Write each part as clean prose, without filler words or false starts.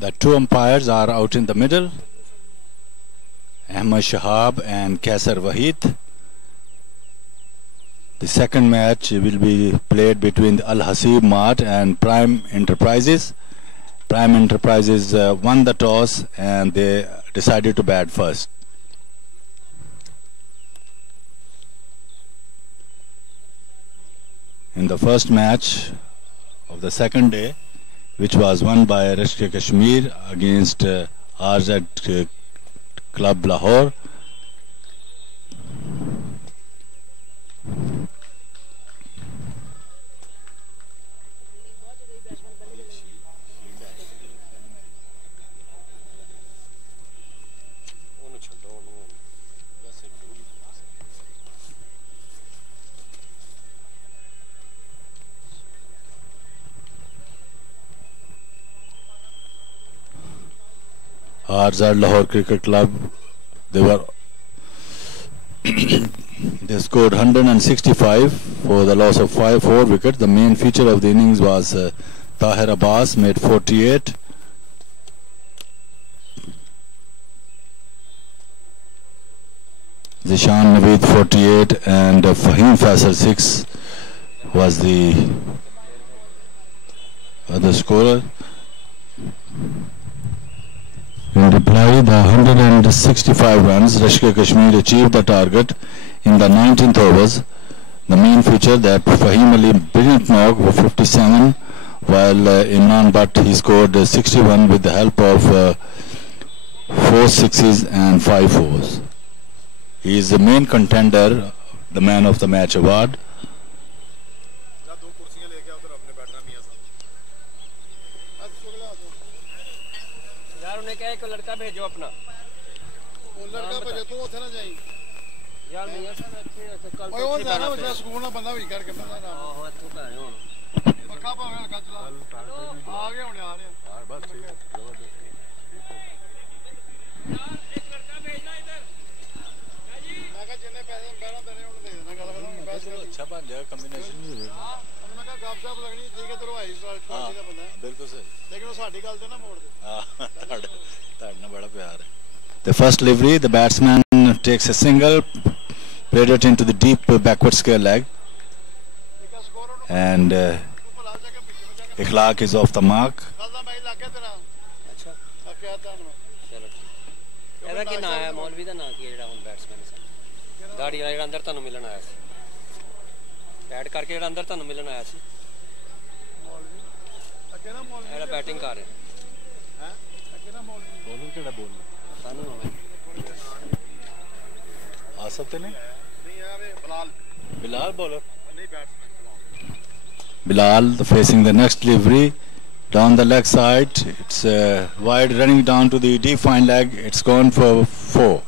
The two umpires are out in the middle, Ahmad Shahab and Kaisar Wahid. The second match will be played between Al-HASEB MART and Prime Enterprises. Prime Enterprises won the toss and they decided to bat first. In the first match of the second day, which was won by LSCL Kashmir against RZ Club Lahore, RZ Lahore Cricket Club, they scored 165 for the loss of 4 wickets. The main feature of the innings was Tahir Abbas made 48. Zishan Naveed 48 and Fahim Faisal 6 was the other scorer. In reply, the 165 runs, LSCL Kashmir achieved the target in the 19th overs. The main feature that Fahim Ali brilliant knock for 57, while Imran Butt he scored 61 with the help of 4 sixes and 5 fours. He is the main contender, the man of the match award. एक लड़का भेजो अपना वो लड़का भेजो तो उठे ना जाई यार मियां साहब अच्छे कल ओए वो जाना वो स्कूल ना बंदा भी कर करना ना हां तू तो है हुन पक्का भावे लड़का चला आ गए हुन आ रहे हां बस ठीक है जबरदस्त यार एक लड़का भेजना इधर जी मैं कहा जितने पैसे बैठा देने उन्हें दे देना गल करो बस अच्छा बन जाएगा कॉम्बिनेशन नहीं है हां मैं कहा गप शप लगनी ठीक है तेरे भाई क्वालिटी का बंदा है बिल्कुल सही लेकिन वो साडी गल ते ना मोड़ दे The first delivery, the batsman takes a single, played it into the deep backward square leg, and Ikhlaq is off the mark. Batting कर रहे Bilal facing the next delivery down the leg side. It's wide, running down to the defined leg. It's gone for 4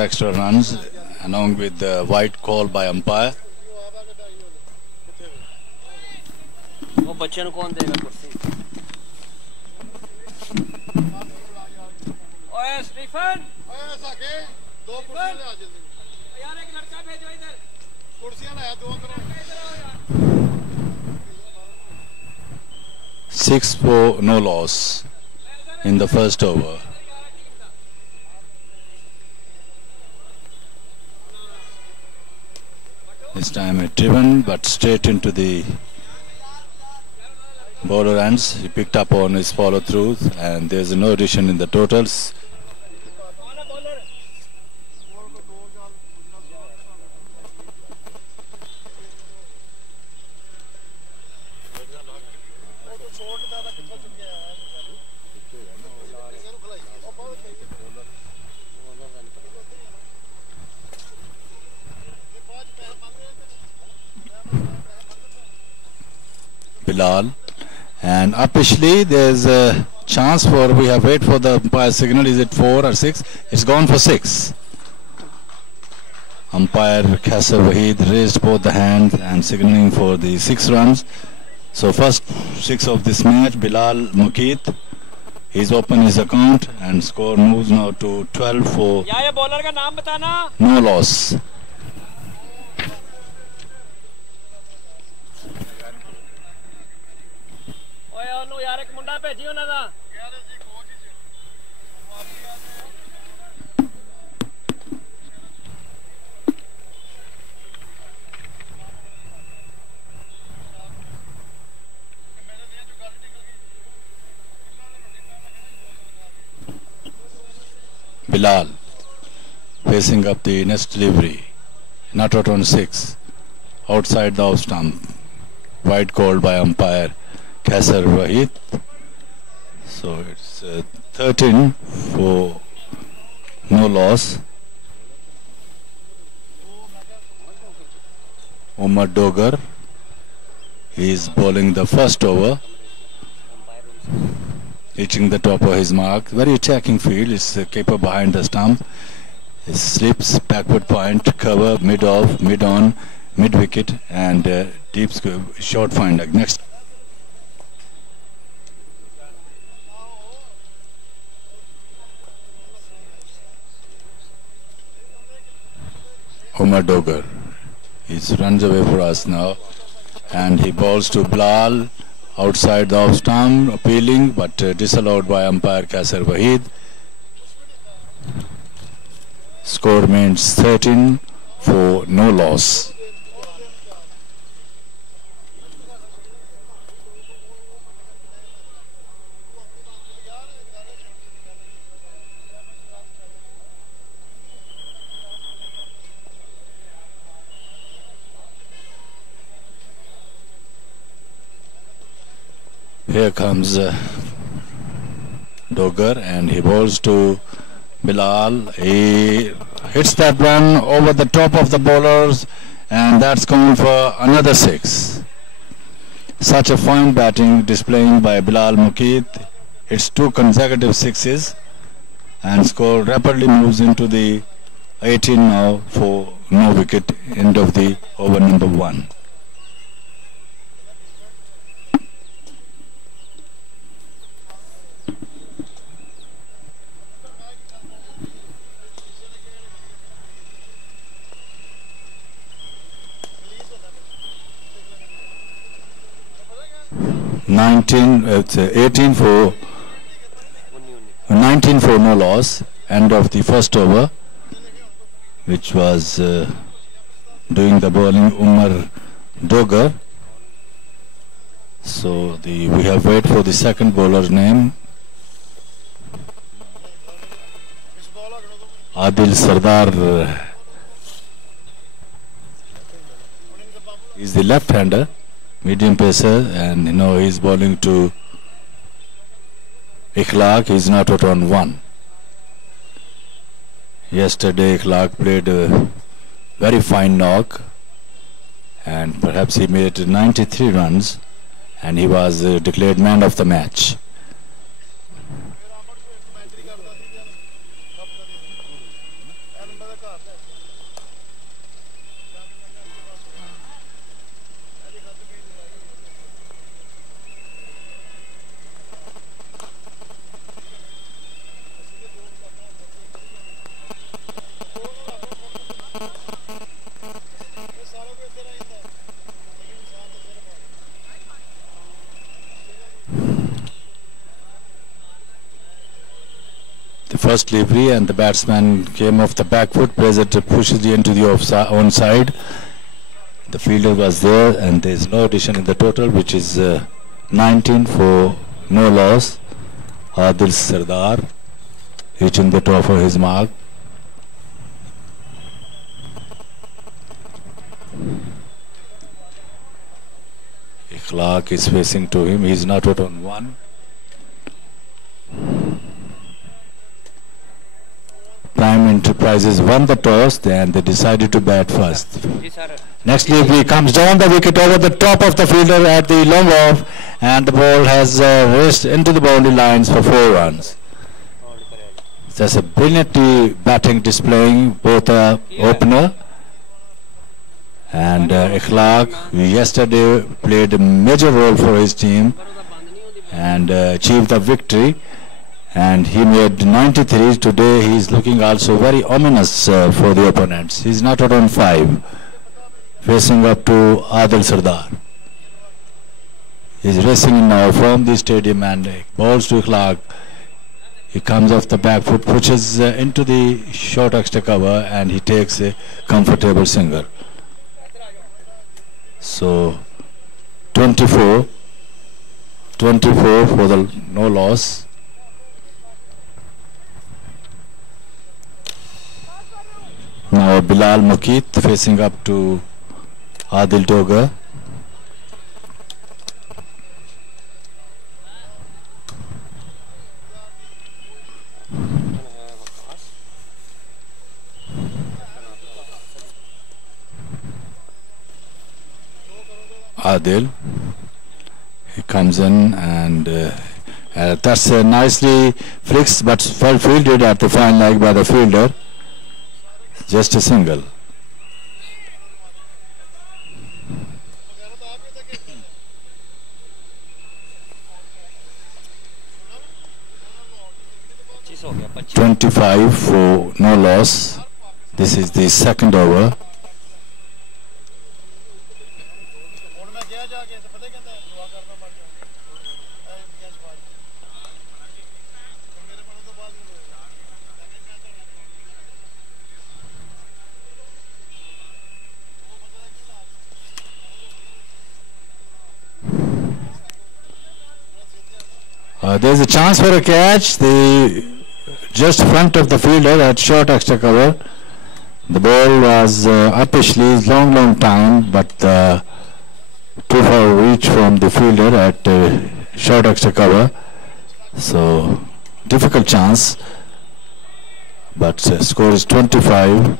extra runs along with the white call by umpire. वो बच्चे को कौन देगा कुर्सी ओए Stephen ओए साके 2 कुर्सियां ले आ जल्दी यार एक लड़का भेजो इधर कुर्सियां लाया 2 करो 6 for no loss in the first over. This time a driven but straight into the bowler ends. He picked up on his follow through and there's no addition in the totals. Bilal, and officially there's a chance for, we have wait for the umpire signal. Is it 4 or 6? It's gone for 6. Umpire Kaisar Wahid raised both the hands and signaling for the 6 runs. So first 6 of this match, Bilal Mukeet, he's opened his account and score moves now to 12 for no loss. यार एक मुंडा ਸਾਡਾ ਭੇਜੀ ਉਹਨਾਂ ਦਾ ਯਾਰ ਜੀ coach ਜੀ ਵਾਪੀ ਆ Bilal facing up the next delivery. Not out on 6. Outside the off stump. Wide called by umpire Kaser Wahid. So it's 13 for no loss. Umar Dogar. He is bowling the first over. Reaching the top of his mark. Very attacking field. It's the keeper behind the stump. It slips, backward point, cover, mid off, mid on, mid wicket, and deep short finder. Next. Umar Dogar. He runs away for us now. And he bowls to Bilal. Outside the off stump, appealing, but disallowed by umpire Kaser Wahid. Score remains 13 for no loss. Here comes Dogar and he bowls to Bilal. He hits that one over the top of the bowlers and that's gone for another 6. Such a fine batting displaying by Bilal Muqeet. It's 2 consecutive 6s and score rapidly moves into the 18 now for no wicket, end of the over number 1. It's 18 for 19 for no loss. End of the first over, which was doing the bowling Umar Dogar. So we have wait for the second bowler's name. Adil Sardar is the left-hander. Medium pacer, and he's bowling to Ikhlaq. He's not out on 1. Yesterday Ikhlaq played a very fine knock and perhaps he made 93 runs and he was declared man of the match. First delivery and the batsman came off the back foot, plays it, pushes it into the onside. The fielder was there and there is no addition in the total, which is 19 for no loss. Adil Sardar reaching the top of his mark. Ikhlaq is facing to him. He is not out on 1. Prime Enterprises won the toss, then they decided to bat first. Next delivery comes down the wicket over the top of the fielder at the long off, and the ball has raced into the boundary lines for 4 runs. That's a brilliantly batting displaying both opener and Ikhlaq, who yesterday played a major role for his team and achieved the victory. And he made 93. Today he is looking also very ominous for the opponents. He is not out on 5, facing up to Adil Sardar. He's racing in now from the stadium and balls to Clark. He comes off the back foot, pushes into the short extra cover, and he takes a comfortable single. So 24 for the no loss. Now Bilal Mukeet facing up to Adil Doga. Adil, he comes in and that's nicely flicked but well fielded at the fine leg by the fielder. Just a single. $25 for no loss. This is the second over. There's a chance for a catch. The just front of the fielder at short extra cover. The ball was up his sleeves long time, but too far reach from the fielder at short extra cover. So difficult chance, but score is 25.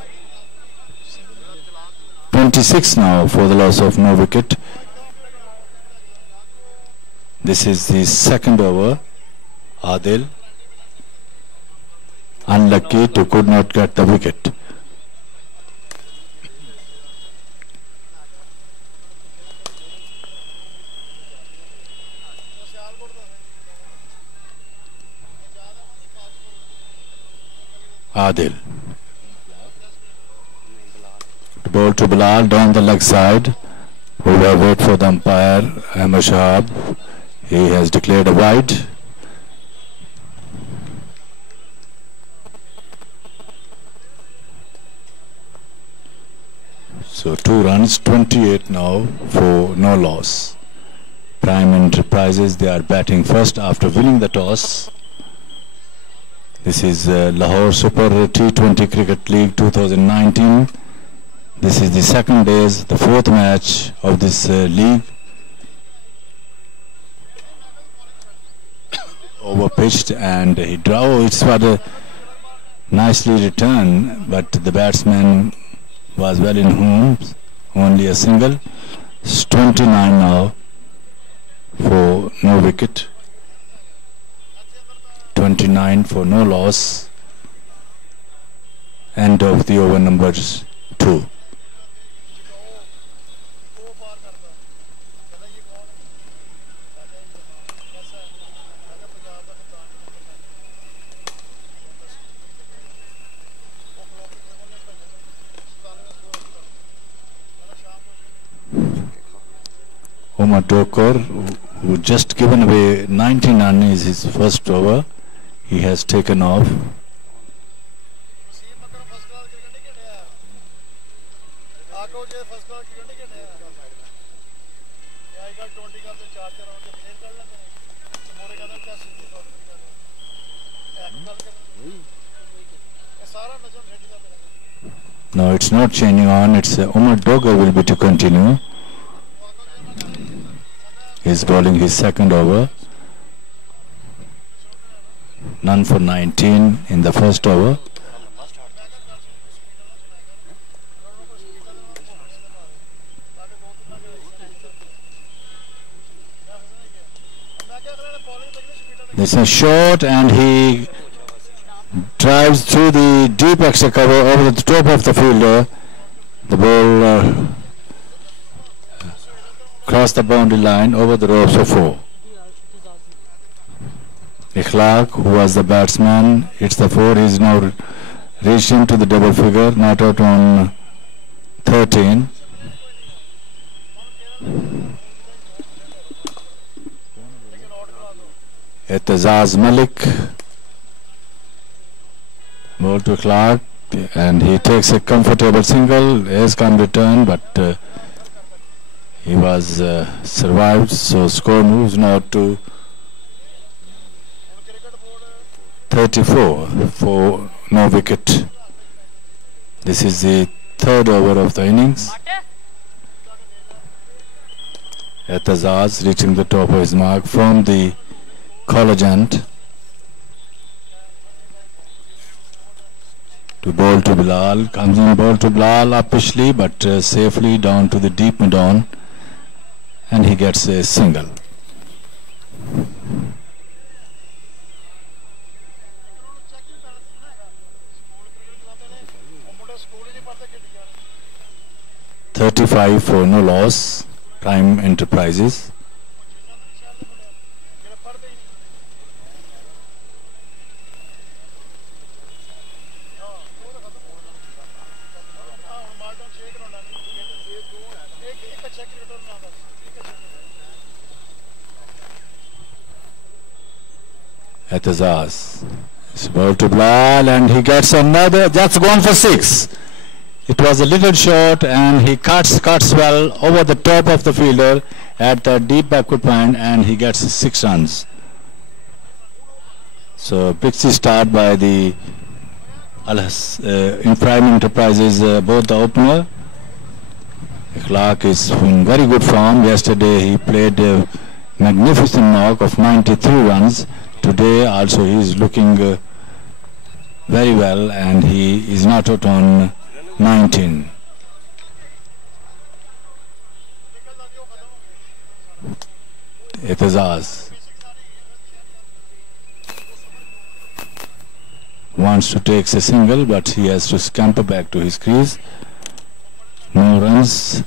26 now for the loss of no wicket. This is the second over. Adil, unlucky to could not get the wicket. Adil. The ball to Bilal down the leg side. We will wait for the umpire, Ahmed Shahab. He has declared a wide. So 2 runs, 28 now for no loss. Prime Enterprises, they are batting first after winning the toss. This is Lahore Super T20 Cricket League 2019. This is the second day's, the fourth match of this league. Over pitched and he drove. It's what a nicely returned, but the batsman was well in homes. Only a single. It's 29 now for no wicket. 29 for no loss. End of the over numbers 2. Omar Dokor, who just given away 19 runs, is his first over. He has taken off. No, it's not changing on. It's Omar Dokor will be to continue. He's bowling his second over. None for 19 in the first over. This is short and he drives through the deep extra cover over the top of the fielder. The ball crossed the boundary line over the ropes for 4. Ikhlaq, who was the batsman, hits the 4. He is now reached into the double figure, not out on 13. Etazaz Malik. Ball to Clark, and he takes a comfortable single. Has come return, but he was survived. So score moves now to 34 for no wicket. This is the third over of the innings. Etazaz reaching the top of his mark from the college end. To ball to Bilal, comes in ball to Bilal upishly but safely down to the deep mid-on, and he gets a single. $35 for no loss, Prime Enterprises. Etazaz is ball to Bilal, and he gets another. That's gone for 6. It was a little short, and he cuts well over the top of the fielder at the deep backward point, and he gets 6 runs. So pixie start by the in Prime Enterprises, both the opener. Clark is in very good form. Yesterday he played a magnificent knock of 93 runs. Today also he is looking very well, and he is not out on 19. Etazaz wants to take a single, but he has to scamper back to his crease. No runs.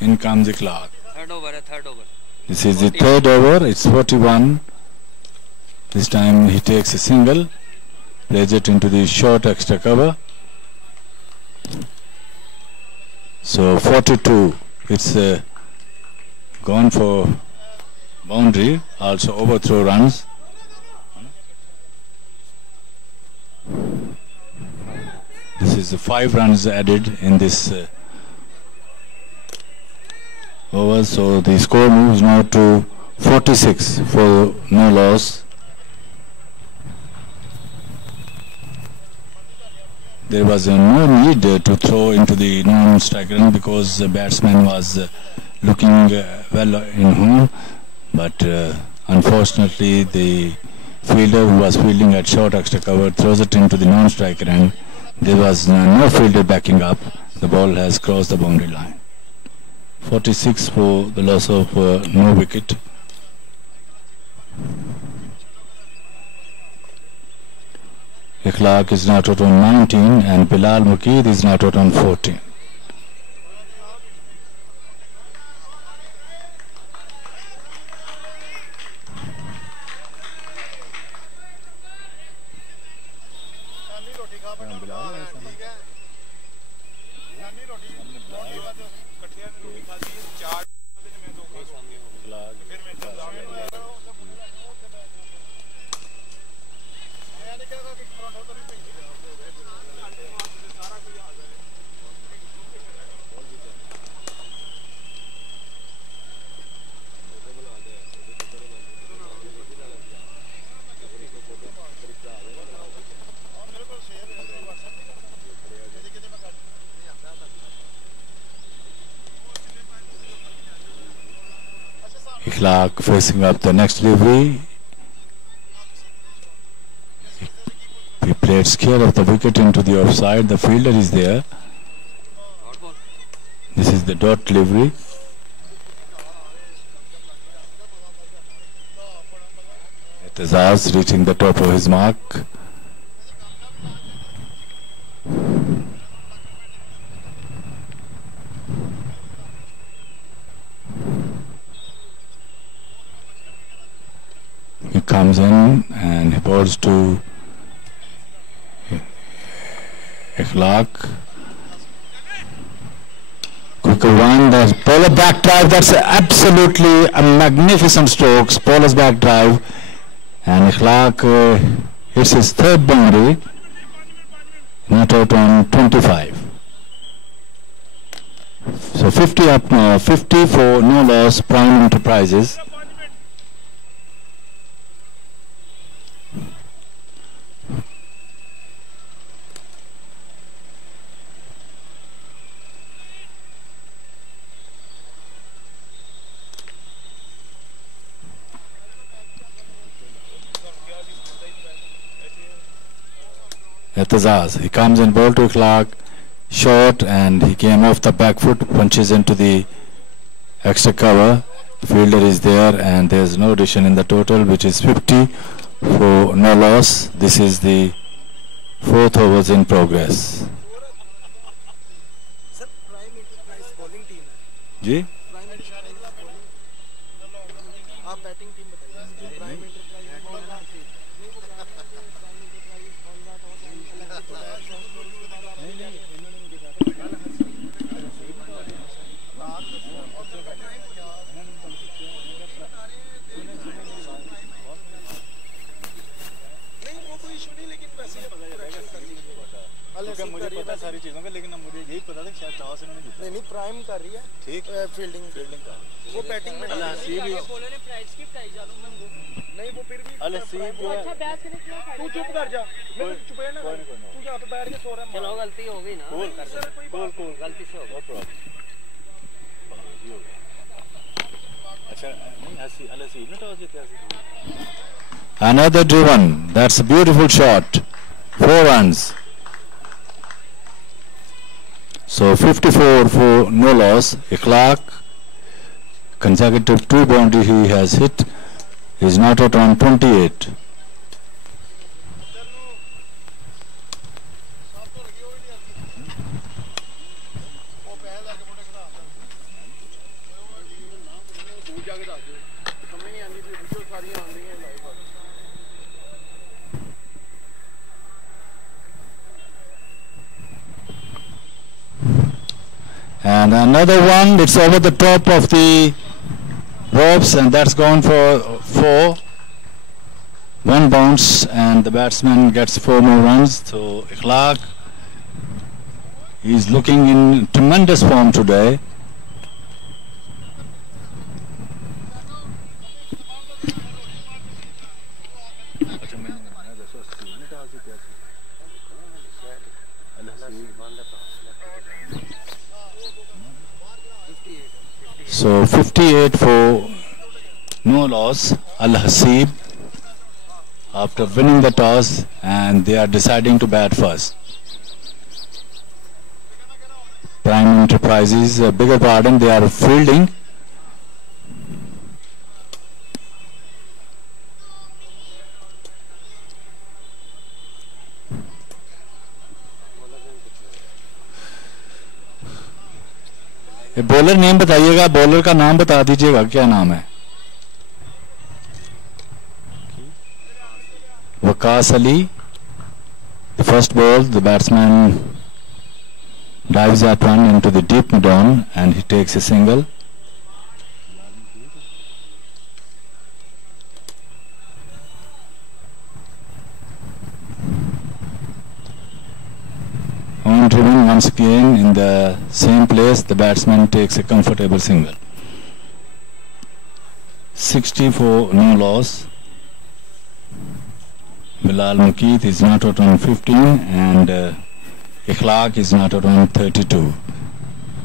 In comes the Clark. Third over. This is the third over. It's 41. This time he takes a single, plays it into the short extra cover. So 42. It's gone for boundary. Also overthrow runs. This is 5 runs added in this over, so the score moves now to 46 for no loss. There was no need to throw into the non-striker run because the batsman was looking well in home, but unfortunately the fielder who was fielding at short extra cover throws it into the non-striker end. There was no fielder backing up. The ball has crossed the boundary line. 46 for the loss of no wicket. Clark is not out on 19, and Bilal Muqeed is not out on 14. Clark facing up the next delivery. He played scare of the wicket into the offside. The fielder is there. This is the dot delivery. Etazaz reaching the top of his mark. comes in and he bowls to Ikhlaq. Quick one, that's bowler back drive. That's absolutely a magnificent stroke. Bowler's back drive, and Ikhlaq hits his third boundary. Not out on 25. So 50 up now, 50 for no loss, Prime Enterprises. Etazaz, he comes in ball to Clark, short, and he came off the back foot, punches into the extra cover. Fielder is there, and there's no addition in the total, which is 50 for no loss. This is the 4th overs in progress. Sir, Prime Enterprise bowling team है. जी? Prime Enterprise bowling. आप batting team बताइए. Prime Enterprise bowling नहीं वो Prime Enterprise bowling का toss अलग से bat shot नहीं इन्होंने मुझे कहा नहीं वो कोई इशू नहीं लेकिन वैसे मुझे पता सारी चीजों का, लेकिन मुझे यही पता था कि शायद टॉस इन्होंने जीता. नहीं प्राइम कर रही है. ठीक फील्डिंग का वो बैटिंग में बोले ने प्राइस की प्राइस डालो मैं नहीं वो फिर भी LSCL जो है. अच्छा बैच के लिए तू चुप कर जा. मैं चुप है ना. तू यहाँ पे बैठ के सो रहा है. चलो गलती हो गई ना कूल गलती से हो गई. अच्छा नहीं LSCL ने टॉस जीता. Another driven. That's a beautiful shot. 4 runs. So 54 for no loss. Ikhlaq, consecutive 2 boundary he has hit, is not out on 28. And another one, it's over the top of the ropes, and that's gone for 4. 1 bounce, and the batsman gets 4 more runs. So Ikhlaq is looking in tremendous form today. So 58 for no loss. HASEB, after winning the toss, and they are deciding to bat first. Prime Enterprises, bigger pardon, they are fielding. Bowler name बताइएगा, bowler का नाम बता दीजिएगा, क्या नाम है? Waqas Ali. The first ball, the batsman dives that one into the deep mid-on and he takes a single. On driven once again in the same place, the batsman takes a comfortable single. 60 for no loss. Bilal Mukeet is not out on 15 and Ikhlaq is not out on 32.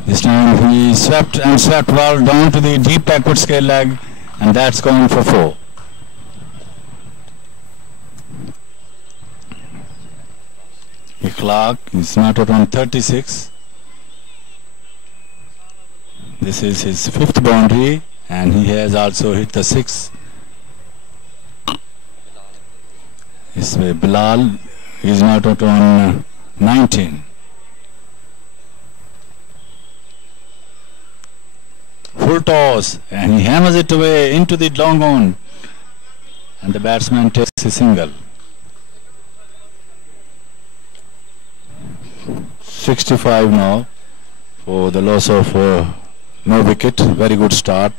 This time he swept well down to the deep backward scale leg, and that's gone for 4. Ikhlaq is not out on 36. This is his 5th boundary, and he has also hit the 6. Bilal is not out on 19. Full toss, and he hammers it away into the long on, and the batsman takes a single. 65 now for the loss of no wicket. Very good start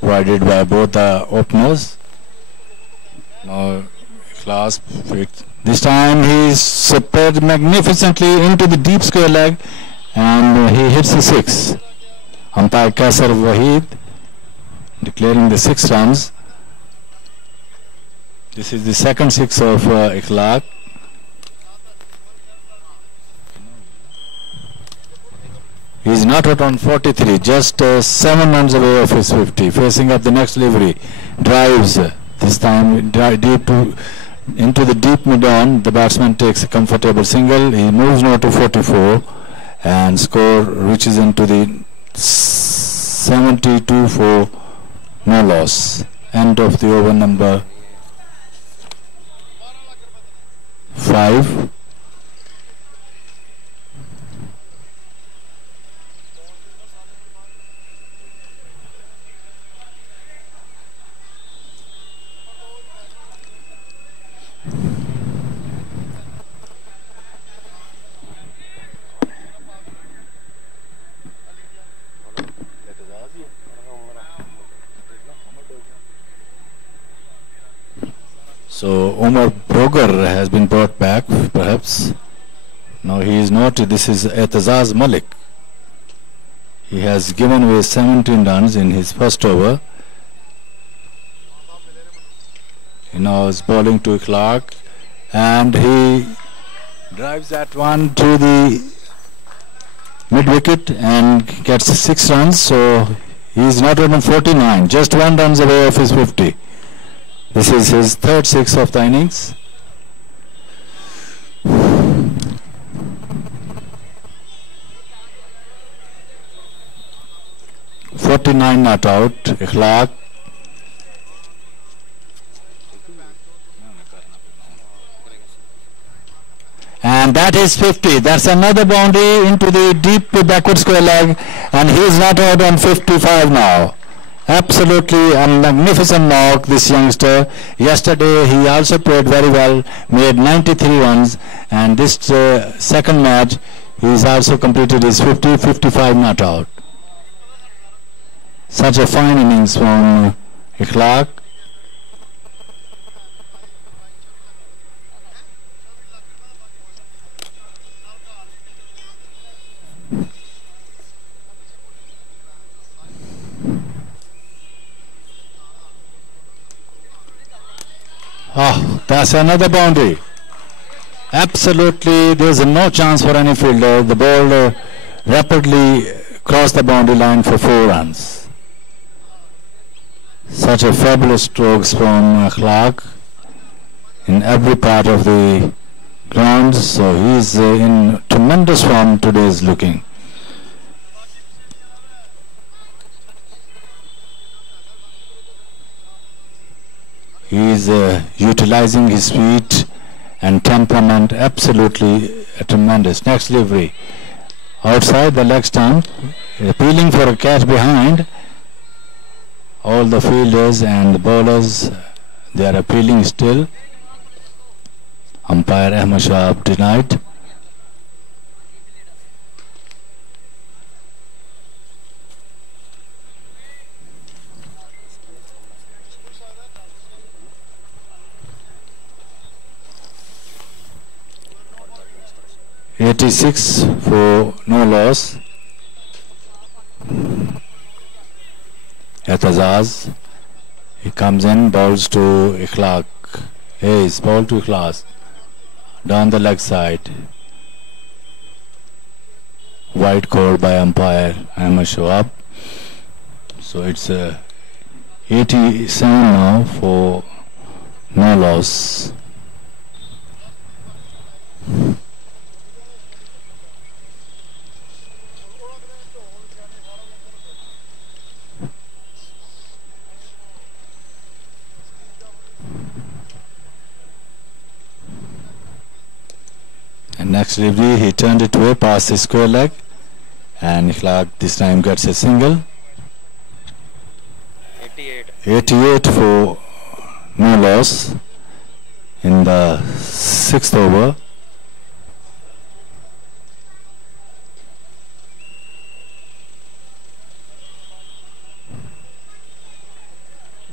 provided by both the openers. Now class picked. This time he spread magnificently into the deep square leg and he hits a 6. Umpire Kaisar Wahid declaring the 6 runs. This is the second 6 of Ikhlaq. He is not out on 43, just 7 runs away of his 50. Facing up the next delivery, drives this time deep into the deep mid-on. The batsman takes a comfortable single. He moves now to 44 and score reaches into the 72 for no loss. End of the over number 5. So Umar Broger has been brought back, perhaps. No, he is not. This is Etazaz Malik. He has given away 17 runs in his first over. He now is bowling to Clark, and he drives that one to the mid wicket and gets 6 runs. So he is not on 49, just 1 run away of his 50. This is his third 6 of the innings. (49) not out. Ikhlaq. And that is 50. That's another boundary into the deep backward square leg, and he is not out on 55 now. Absolutely a magnificent knock, this youngster. Yesterday he also played very well, made 93 runs, and this second match he's also completed his 50-55 not out. Such a fine innings from Ikhlaq. Oh, that's another boundary. Absolutely, there's no chance for any fielder. The ball rapidly crossed the boundary line for 4 runs. Such a fabulous strokes from Clark in every part of the ground. So he's in tremendous form today is looking. He is utilizing his speed and temperament absolutely tremendous. Next delivery outside the leg stump, appealing for a catch behind. All the fielders and the bowlers, they are appealing still. Umpire Ahmad Shahab denied. (86) for no loss. Etazaz, he comes in, bowls to Ikhlaq. He's bowled to Ikhlaq down the leg side. Wide call by umpire Ahmad Shahab. So it's 87 now for no loss. And next delivery, he turned it away past the square leg, and Ikhlaq this time gets a single. 88 for no loss in the 6th over.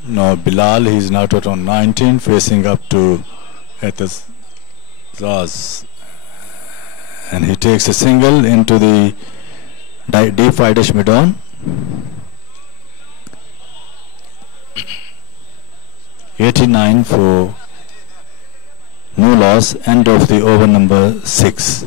Now Bilal, he's now out on 19, facing up to Zaz, and he takes a single into the deep wide-ish mid-on. 89 for no loss, end of the over number 6.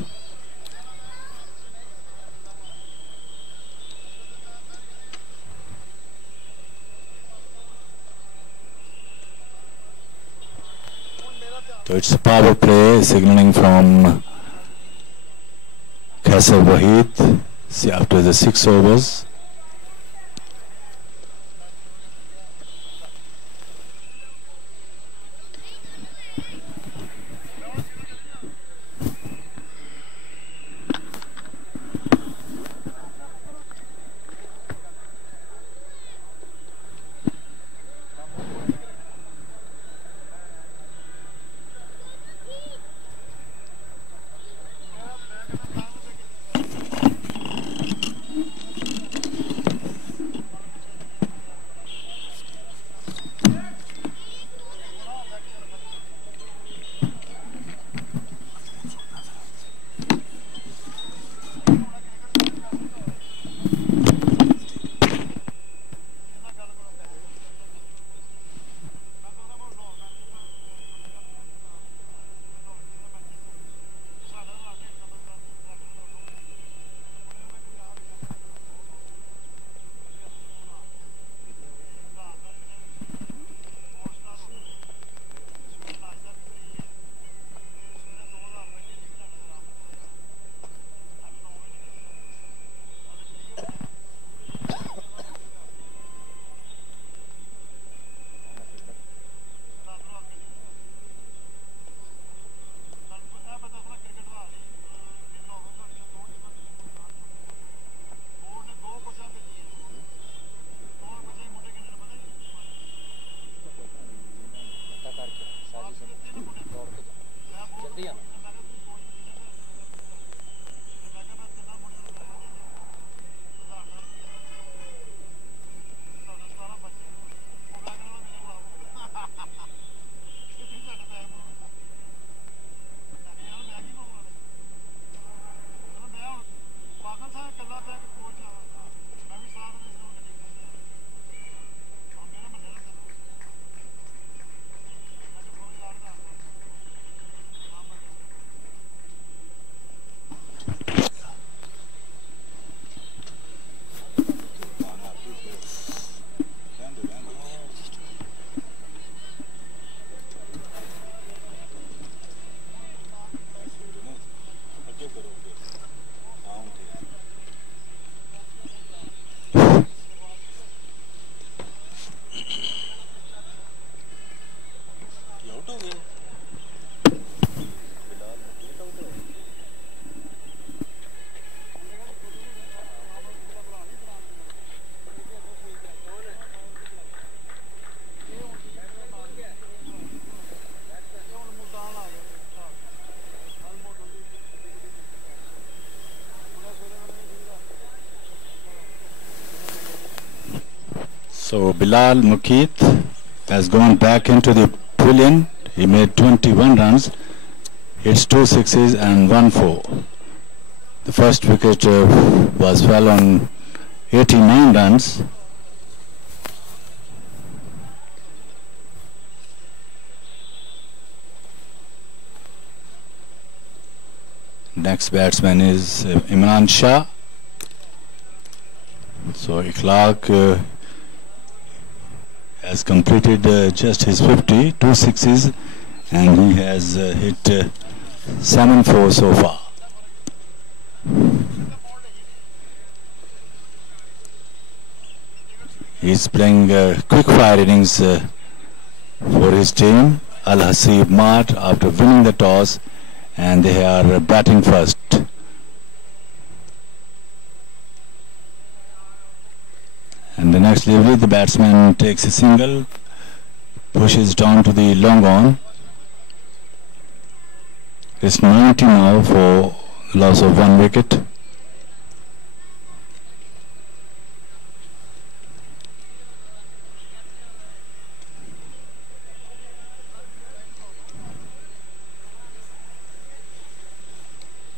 So it's a power play signaling from HASEB Wahid after the 6 overs. So Bilal Mukeet has gone back into the pavilion. He made 21 runs. It's 2 sixes and 1 4. The first wicket was fell on 89 runs. Next batsman is Imran Shah. So Ikhlaq has completed just his 50, 2 sixes, and he has hit 7-4 so far. He's playing quick fire innings for his team, HASEB MART, after winning the toss, and they are batting first. And the next delivery, the batsman takes a single, pushes down to the long on. It's 90 now for loss of 1 wicket.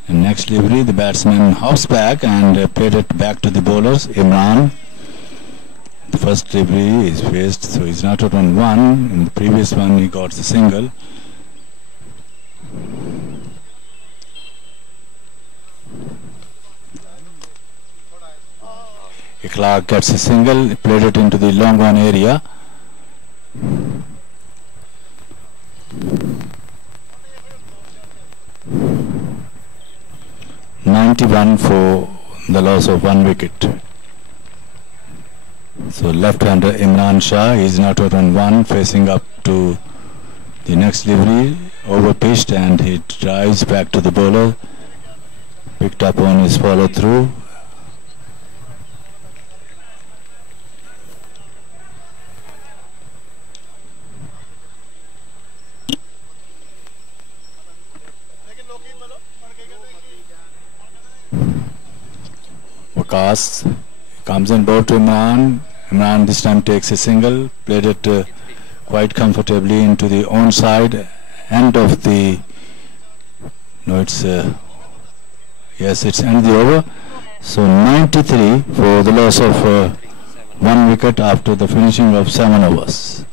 And next delivery, the batsman hops back and played it back to the bowlers. Imran. The first delivery is faced, so he's not out on 1. In the previous one, he got the single. Clark gets a single, played it into the long on area. (91) for the loss of 1 wicket. So left-hander Imran Shah is not out on 1, facing up to the next delivery, over pitched, and he drives back to the bowler, picked up on his follow through. Wakas comes and ball to Imran. Imran this time takes a single, played it quite comfortably into the onside end of the, no, it's yes, it's end of the over. So 93 for the loss of 1 wicket after the finishing of 7 overs.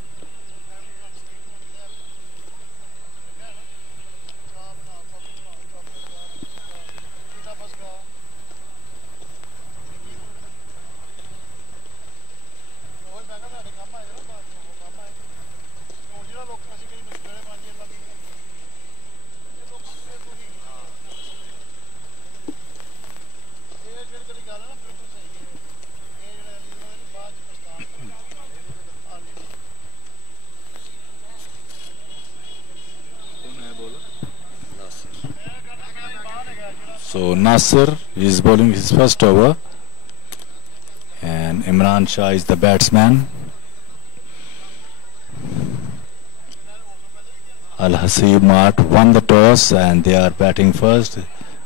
So Nasir is bowling his first over and Imran Shah is the batsman. HASEB MART won the toss and they are batting first.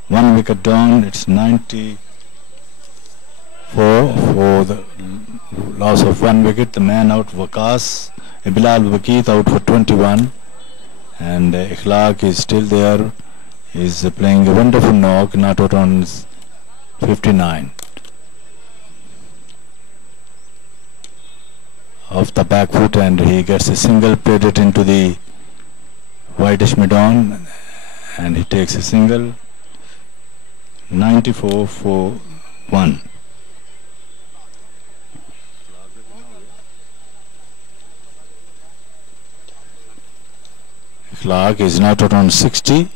1 wicket down, it's 94 for the loss of 1 wicket. The man out, Wakas, Bilal Wakit out for 21, and Ikhlaq is still there. He's playing a wonderful knock, not out on 59. Off the back foot, and he gets a single, played it into the whitish mid-on, and he takes a single. 94 for 1. Clark is not out on 60.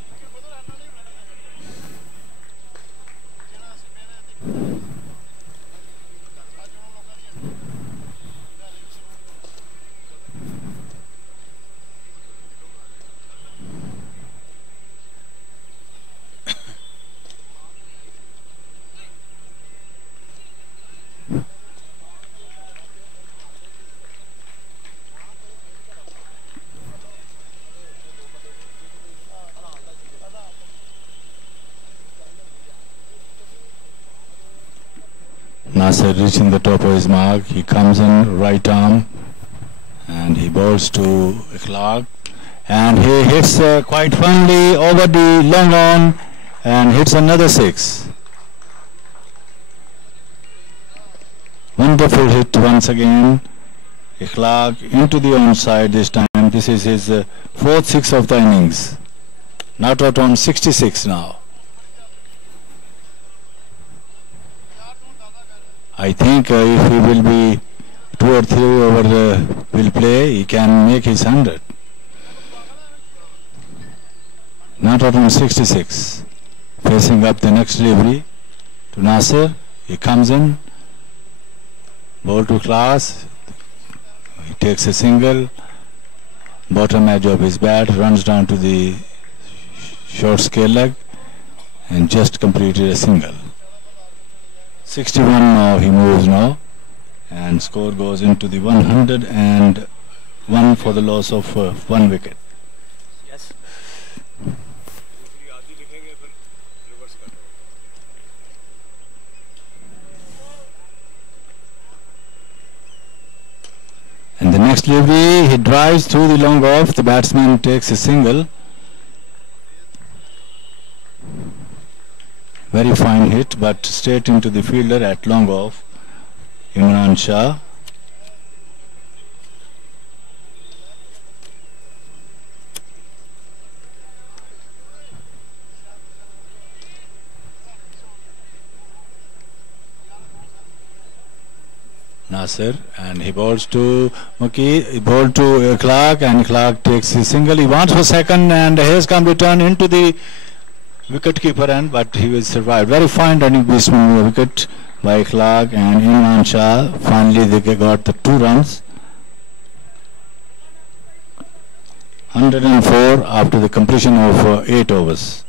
Nasir reaching the top of his mark. He comes in right arm and he bowls to Clark, and he hits quite firmly over the long on and hits another 6. Wonderful hit once again. Clark into the onside this time. This is his 4th 6 of the innings. Not out on 66 now. I think if he will be 2 or 3 over will play, he can make his 100. Not out on 66. Facing up the next delivery to Nasir. He comes in. Ball to Class. He takes a single. Bottom edge of his bat. Runs down to the short scale leg and just completed a single. 61 now, he moves now, and score goes into the 101 1 for the loss of 1 wicket. Yes. And the next delivery, he drives through the long off. The batsman takes a single. Very fine hit, but straight into the fielder at long off, Imran Shah. Nasir, and he bowls to Maki, he bowled to Clark, and Clark takes a single. He wants for second, and here's come return into the wicket-keeper end, but he will survive. Very fine running batsman wicket by Clark and Imran Shah. Finally they got the 2 runs. 104 after the completion of 8 overs.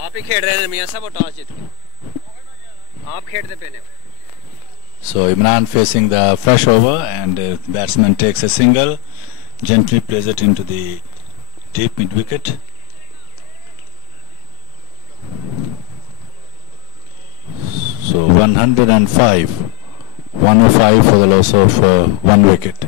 आप ही खेल रहे हैं मियां साहब, toss जीत के आप खेलते पे ने. So Imran facing the fresh over, and the batsman takes a single, gently plays it into the deep mid wicket. So 105, 105 for the loss of 1 wicket.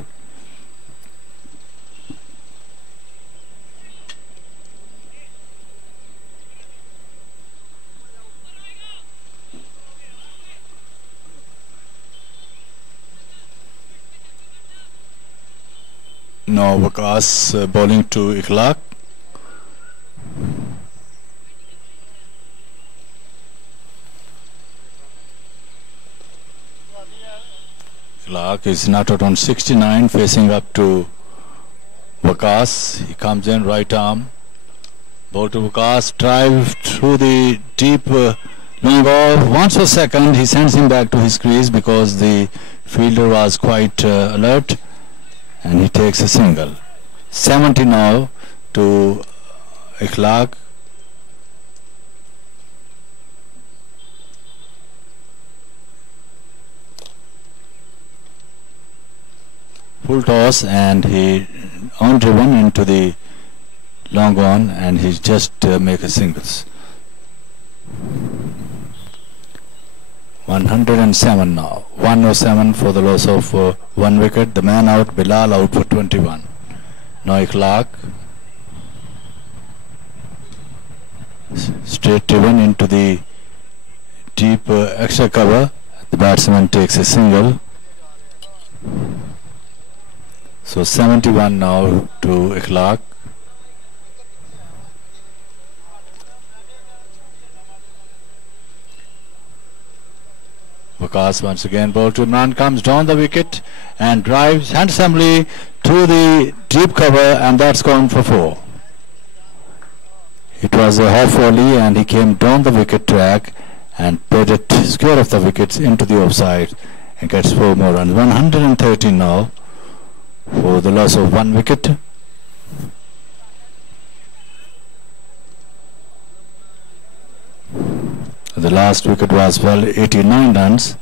Now Waqas bowling to Ikhlaq. Ikhlaq is not out on 69, facing up to Waqas. He comes in right arm. Ball to Waqas, drive through the deep long off. Once for second, he sends him back to his crease because the fielder was quite alert. And he takes a single. 70 now to Ikhlaq. Full toss, and he on driven into the long on, and he just make a singles. 107 now. 107 for the loss of 1 wicket. The man out, Bilal out for 21. Now Ikhlaq. Straight driven into the deep extra cover. The batsman takes a single. So 71 now to Ikhlaq. Waqas once again ball to Imran, comes down the wicket and drives handsomely to the deep cover, and that's gone for 4. It was a half volley, and he came down the wicket track and played it square of the wickets into the offside and gets 4 more runs. 113 now for the loss of 1 wicket. The last wicket was 89 runs.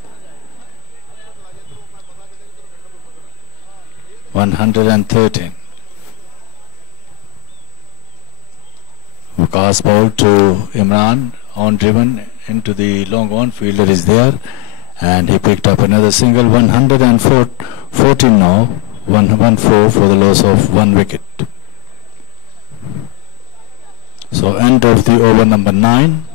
113. Waqas ball to Imran, on driven into the long on, fielder is there, and he picked up another single. 114 now, 114 for the loss of 1 wicket. So end of the over number 9.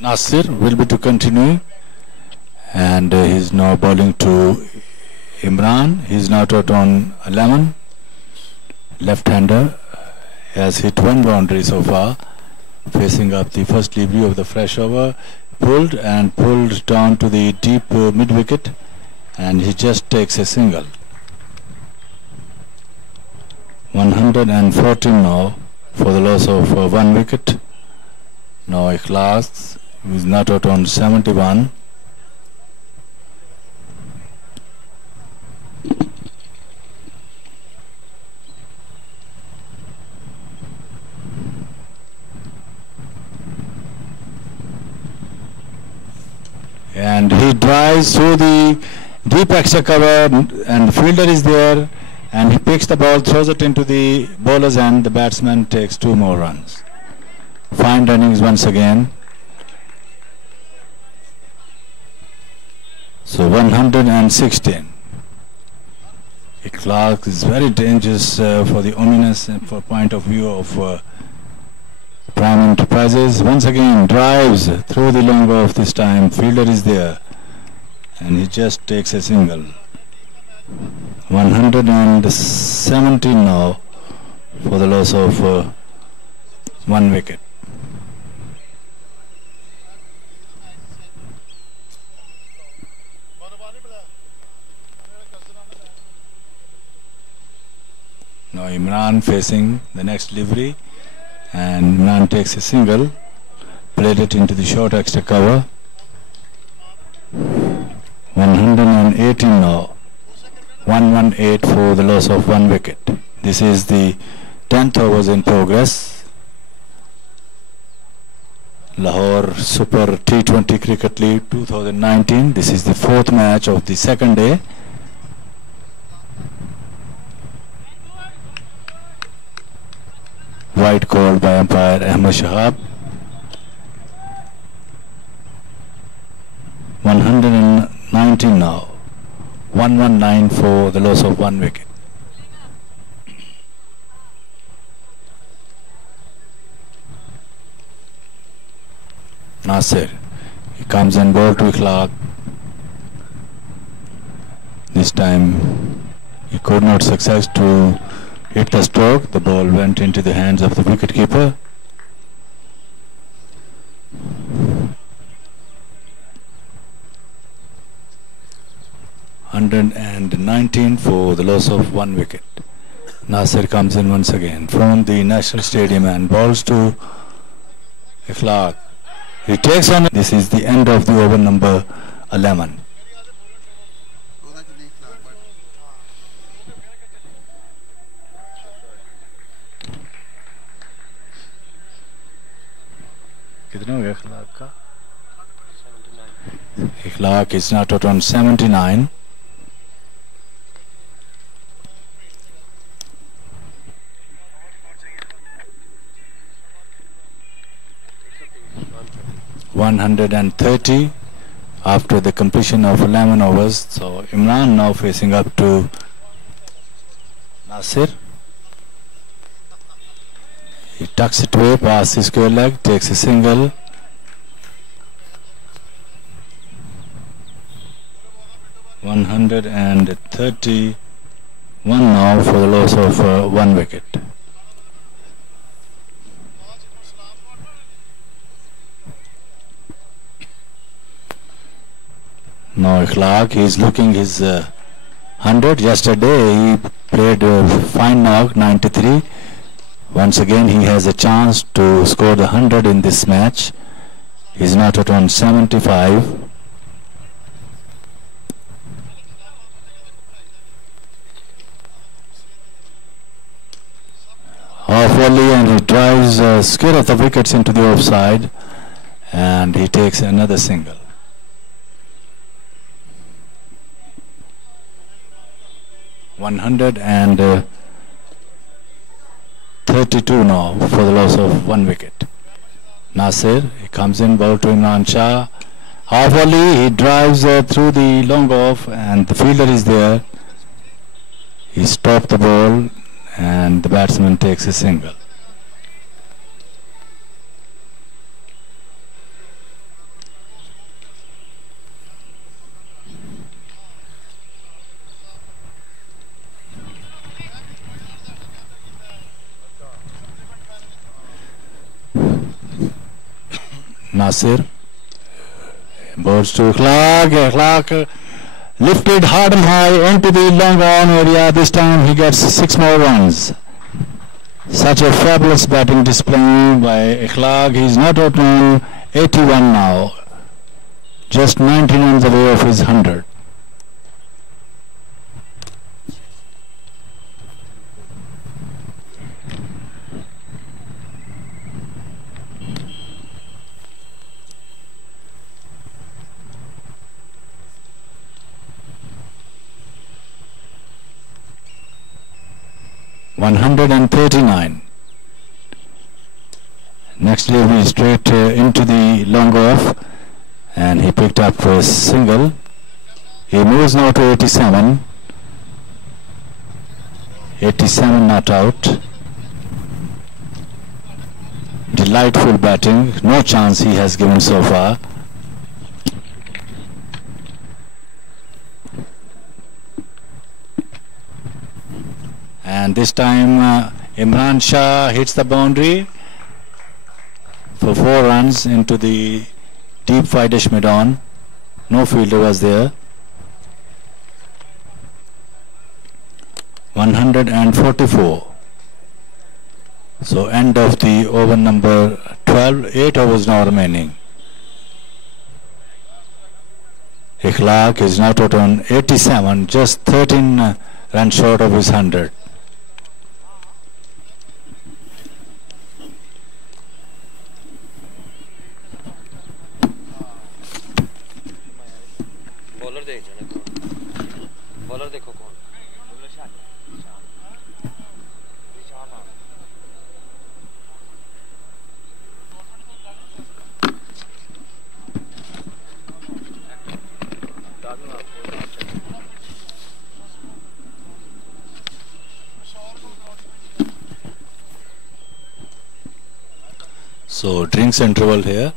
Nasir will be to continue, and he's now bowling to Imran. He's not out on 11. Left-hander has hit one boundary so far, facing up the first delivery of the fresh over, pulled down to the deep mid-wicket, and he just takes a single. 114 now for the loss of 1 wicket. Now Ikhlas, who is not out on 71. And he drives through the deep extra cover, and the fielder is there, and he picks the ball, throws it into the bowler's end. The batsman takes 2 more runs. Fine runnings once again. So 116. Clark is very dangerous for the ominous and for point of view of Prime Enterprises. Once again drives through the long off this time. Fielder is there, and he just takes a single. 117 now for the loss of 1 wicket. Now Imran facing the next delivery, and Imran takes a single, played it into the short extra cover. 118 now. 118 for the loss of 1 wicket. This is the 10th overs in progress. Lahore Super T20 Cricket League 2019. This is the 4th match of the second day. White called by umpire Ahmed Shahab. 119 now. 119 for the loss of 1 wicket. Nasir, he comes and ball to Clark. This time he could not success to hit the stroke. The ball went into the hands of the wicketkeeper. $119 for the loss of 1 wicket. Nasir comes in once again from the National Stadium and balls to Clark. He takes on. This is the end of the over number 11. कितना हो गया Clark का? 79. Clark is not out on 79. $130 after the completion of 11 overs. So Imran now facing up to Nasir. He tucks it away past his square leg, takes a single. $131 now for the loss of 1 wicket. Now Clark, he is looking his 100. Yesterday he played a fine knock, 93. Once again he has a chance to score the 100 in this match. He is not out on 75. Off volley, and he drives square of the wickets into the offside, and he takes another single. $132 now for the loss of 1 wicket. Nasir, he comes in, ball to Imran Shah. Half volley, he drives through the long off, and the fielder is there. He stopped the ball, and the batsman takes a single. Nasir. Boards to Ikhlaq. Ikhlaq lifted hard and high into the long on area. This time he gets 6 more runs. Such a fabulous batting display by Ikhlaq. He's not out on 81 now. Just 19 runs away of his 100. $139. Next delivery straight into the long off, and he picked up a single. He moves now to 87. 87 not out. Delightful batting. No chance he has given so far. And this time Imran Shah hits the boundary for 4 runs into the deep Fidish mid-on. No fielder was there. 144. So end of the over number 12. 8 overs now remaining. Ikhlaq is not out on 87, just 13 runs short of his 100. So drinks interval here.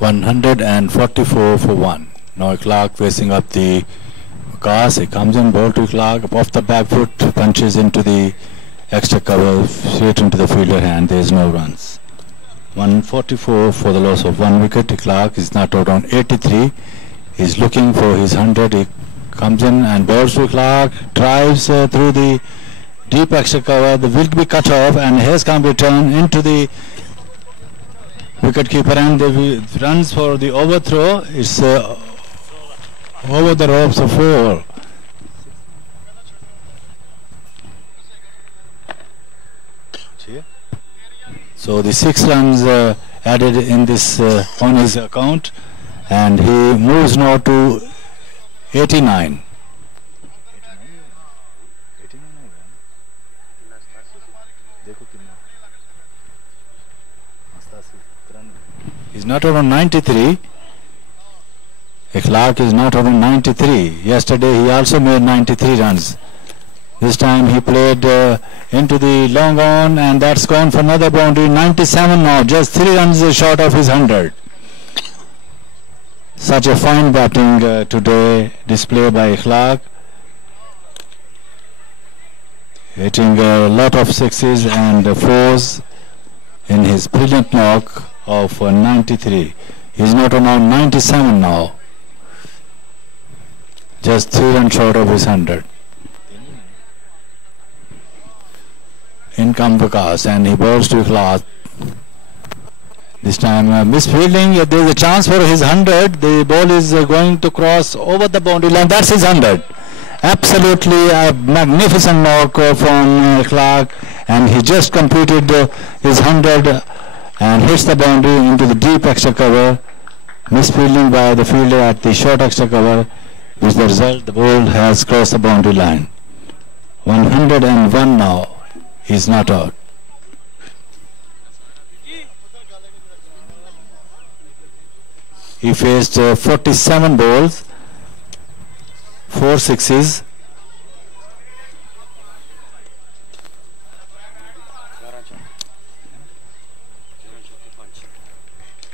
$144 for 1. Now Ikhlaq facing up the cast. He comes in, ball to Ikhlaq, off the back foot, punches into the extra cover, straight into the fielder hand. There is no runs. 144 for the loss of 1 wicket. Ikhlaq is not out on 83. He's looking for his 100. He comes in and balls to Ikhlaq, drives through the deep extra cover. The will be cut off, and here's come return into the wicket keeper, and the runs for the overthrow. It's over the ropes of 4. So the 6 runs added in this on his account, and he moves now to 89. He's not out on 93. Ikhlaq is not out on 93. Yesterday he also made 93 runs. This time he played into the long on, and that's gone for another boundary. 97 now, just 3 runs short of his 100. Such a fine batting today displayed by Ikhlaq, hitting a lot of 6s and 4s in his brilliant knock of 93. He's not on 97 now, just 3 runs short of his 100. In comes Vikas, and he bowls to Ikhlaq. This time misfielding. There is a chance for his 100. The ball is going to cross over the boundary line. That's his 100. Absolutely a magnificent knock from Clark, and he just completed his 100 and hits the boundary into the deep extra cover. Misfielding by the fielder at the short extra cover, with the result the ball has crossed the boundary line. 101 now. He's not out. He faced 47 balls, 4 sixes,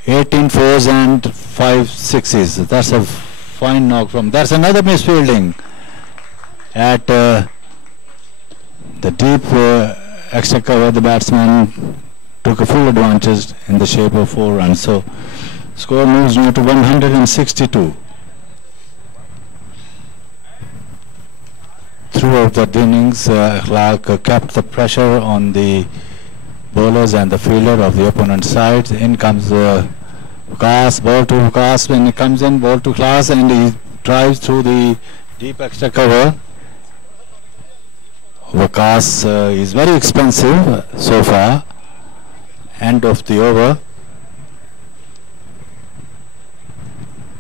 18 fours and 5 sixes. That's a fine knock from. That's another misfielding at the deep extra cover. The batsman took a full advantage in the shape of 4 runs. So score moves now to 162. Throughout the innings, Clark kept the pressure on the bowlers and the fielder of the opponent side. In comes Vikas, ball to Vikas. When he comes in, ball to Clark, and he drives through the deep extra cover. Vikas is very expensive so far. End of the over.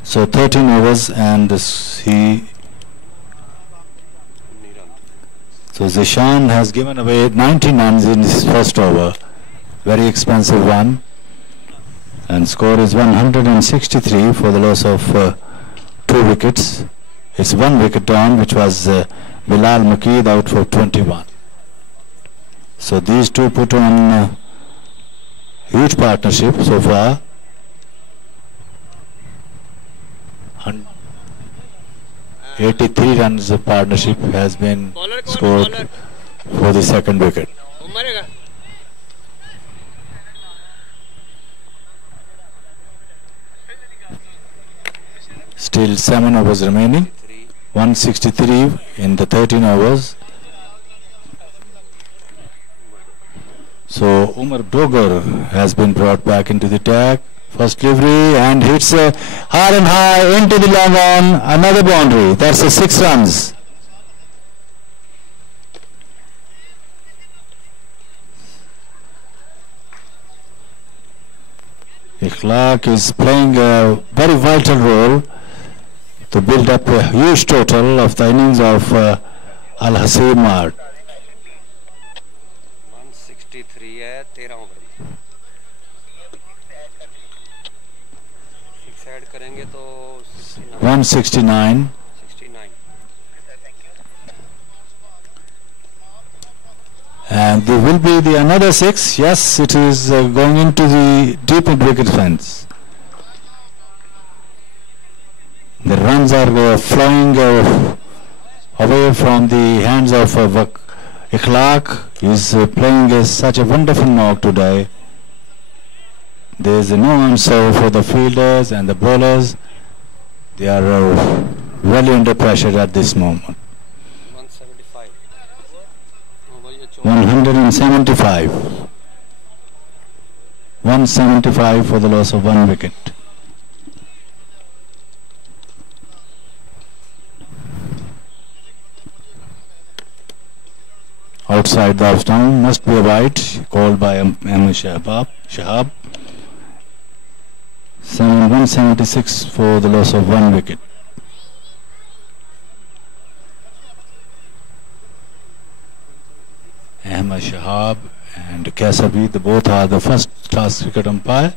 So 13 overs, and he. So Zishan has given away 19 runs in his first over. Very expensive one. And score is 163 for the loss of 2 wickets. It's 1 wicket down, which was Bilal Makeed out for 21. So these two put on huge partnership so far. 83 runs of partnership has been scored for the second wicket. Still 7 overs remaining. 163 in the 13 overs. So Umar Dogar has been brought back into the attack. First delivery, and hits hard and high into the long on. Another boundary. That's a 6 runs. Clark is playing a very vital role to build up a huge total of the innings of HASEB MART. 163 है 13 over में 6 add करेंगे तो 169. And there will be the another 6. Yes, it is going into the deep wicket fence. The runs are flying away from the hands of Clark. He is playing such a wonderful knock today. There is no answer for the fielders and the bowlers. They are really under pressure at this moment. 175. 175 for the loss of 1 wicket. Outside the off stump, must be a wide, called by Shahab. 176 for the loss of 1 wicket. Ahmed Shahab and Kasabi, they both are the first class cricket umpire.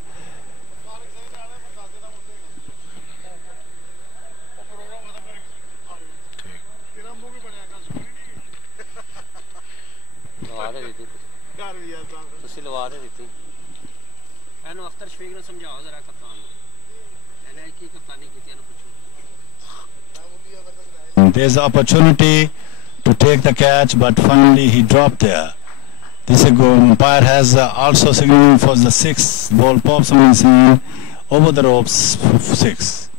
There's opportunity to take the catch, but finally he dropped there. This umpire has also signaled for the 6th ball, pops on his hand over the ropes, 6.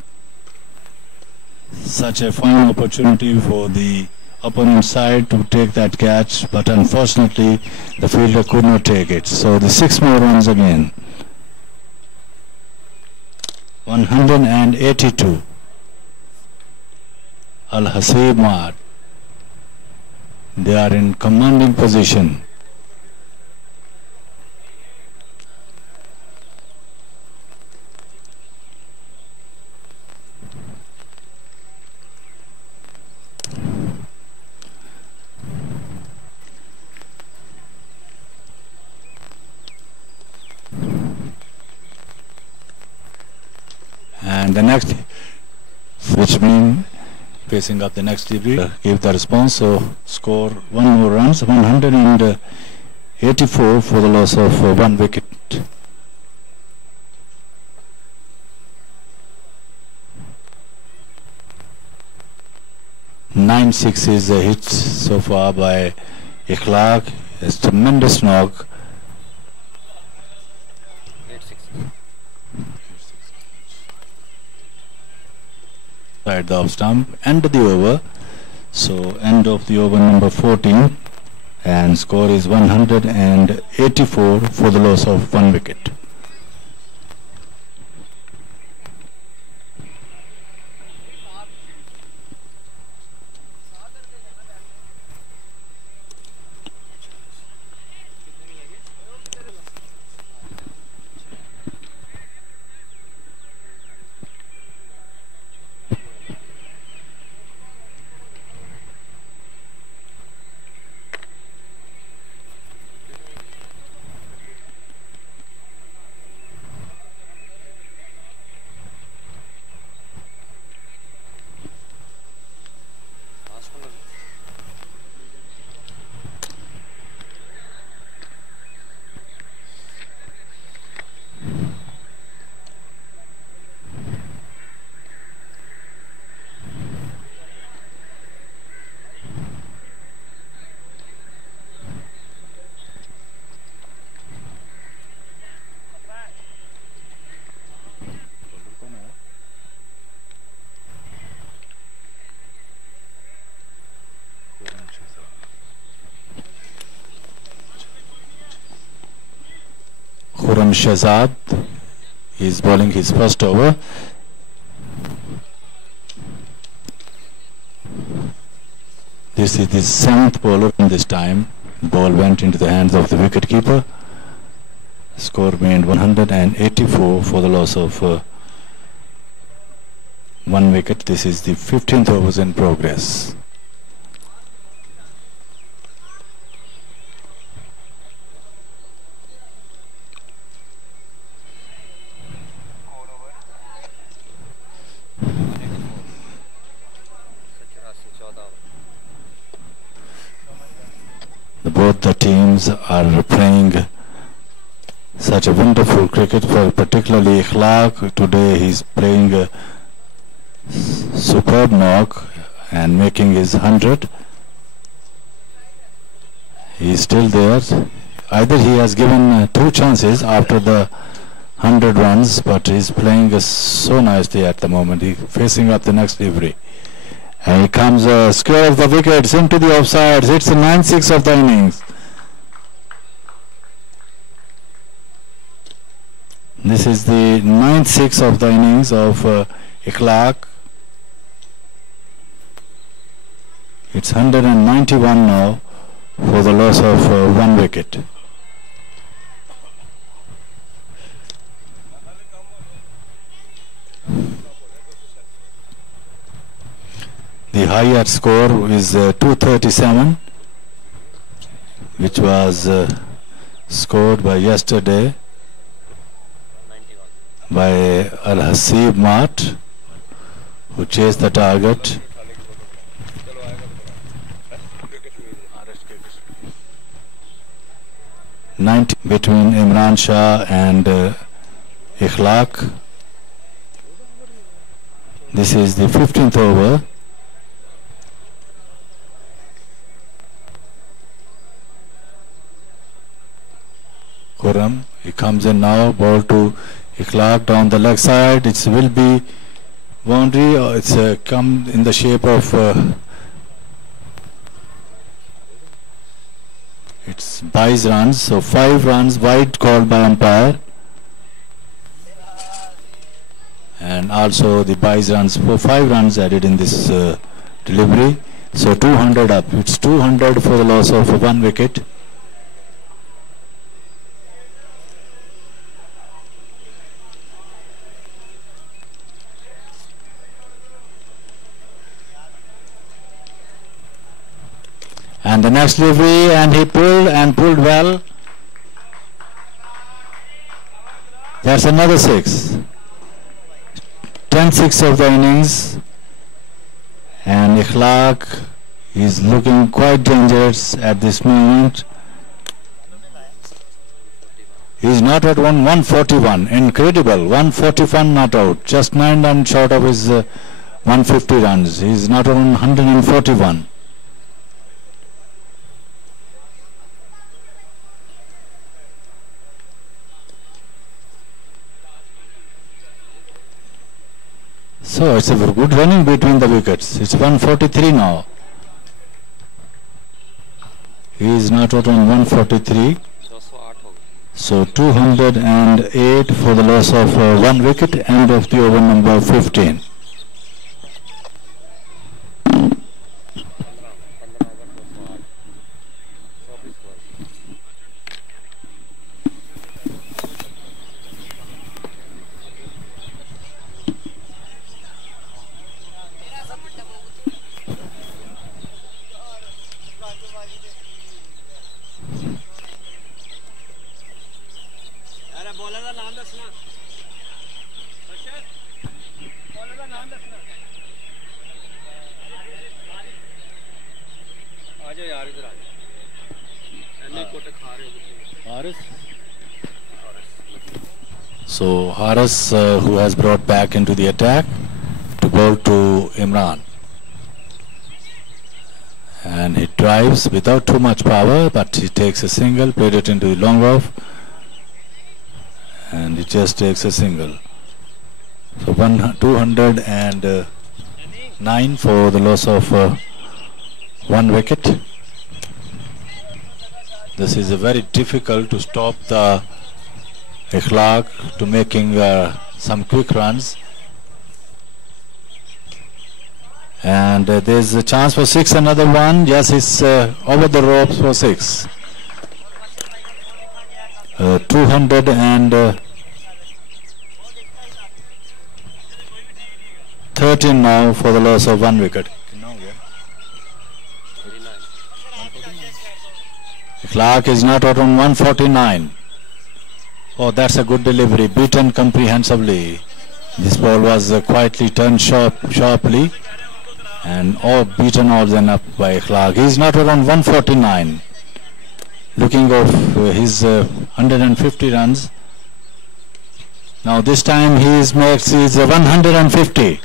Such a fine opportunity for the opponent side to take that catch, but unfortunately the fielder could not take it. So the 6 more runs again. 182. HASEB MART They are in commanding position. And the next, which means facing up the next degree, give the response. So score one more runs, 184 for the loss of 1 wicket. Nine 6 is a hit so far by Ikhlaq. It's tremendous knock. At the off stump, end of the over. So end of the over number 14, and score is 184 for the loss of 1 wicket. Shahzad is bowling his first over. This is the 7th bowler in this time. Ball went into the hands of the wicketkeeper. Score remained 184 for the loss of 1 wicket. This is the 15th overs in progress. Both the teams are playing such a wonderful cricket, for particularly Ikhlaq. Today he's playing a superb knock and making his 100. He's still there. Either he has given 2 chances after the 100 runs, but he's playing so nicely at the moment. He's facing up the next delivery. And here comes a square of the wickets into the offsides. It's the 9-6 of the innings. This is the 9-6 of the innings of Ikhlaq. It's 191 now for the loss of 1 wicket. The higher score is 237, which was scored by yesterday by HASEB MART, who chased the target. Between Imran Shah and Ikhlaq. This is the 15th over. Khurram, he comes in now, ball to Ikhlaq down the leg side. It will be boundary, or it's come in the shape of it's buys runs, so 5 runs wide called by umpire, and also the buys runs for 5 runs added in this delivery. So 200 up. It's 200 for the loss of 1 wicket. And the next delivery, and he pulled well. That's another 6. 10-6 of the innings. And Ikhlaq is looking quite dangerous at this moment. He's not out on 141. Incredible. 141 not out. Just 9 runs short of his 150 runs. He's not out on 141. So it's a very good running between the wickets. It's 143 now. He is not out on 143. So 208 for the loss of 1 wicket. End of the over number 15. So Haris, who has brought back into the attack to bowl to Imran, and he drives without too much power, but he takes a single, played it into the long off, and he just takes a single. So 209 for the loss of 1 wicket. This is a very difficult to stop the Ikhlaq to making some quick runs, and there's a chance for 6, another one. Yes, it's over the ropes for 6. 213 now for the loss of 1 wicket. Ikhlaq is not out on 149. Oh, that's a good delivery, beaten comprehensively. This ball was quietly turned sharply, and all beaten all then up by Ikhlaq. He's not around 149. Looking of his 150 runs. Now this time he makes his 150.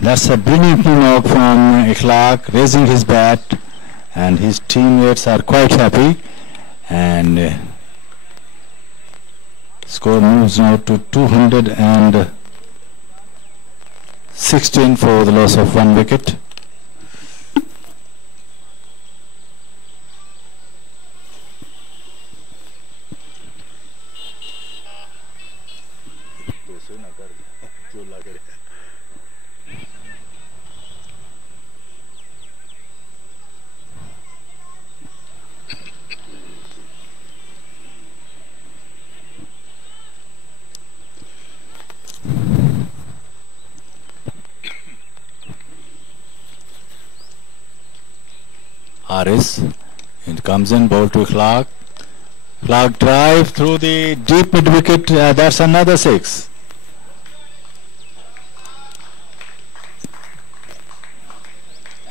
That's a brilliant knock from Ikhlaq, raising his bat, and his teammates are quite happy, and score moves now to 216 for the loss of 1 wicket. Haris, it comes in, ball to Ikhlaq. Ikhlaq drive through the deep mid wicket. That's another 6.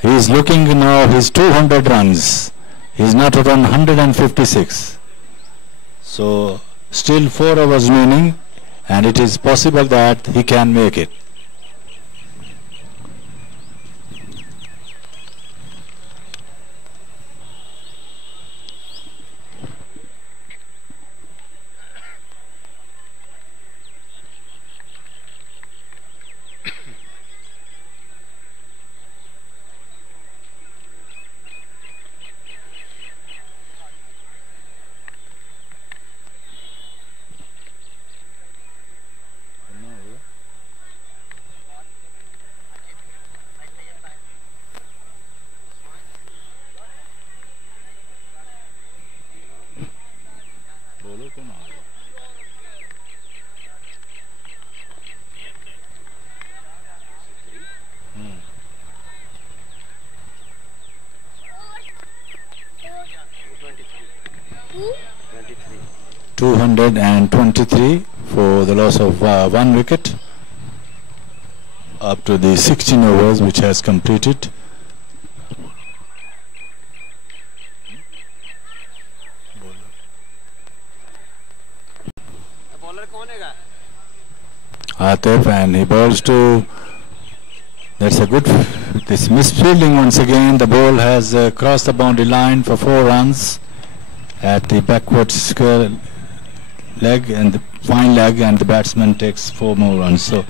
He is looking now his 200 runs. He is not around 156. So still 4 overs remaining, and it is possible that he can make it. 223 for the loss of 1 wicket up to the 16 overs which has completed. Atef, and he bowls to, that's a good, this misfielding once again. The ball has crossed the boundary line for 4 runs at the backward square leg and the fine leg, and the batsman takes 4 more runs. So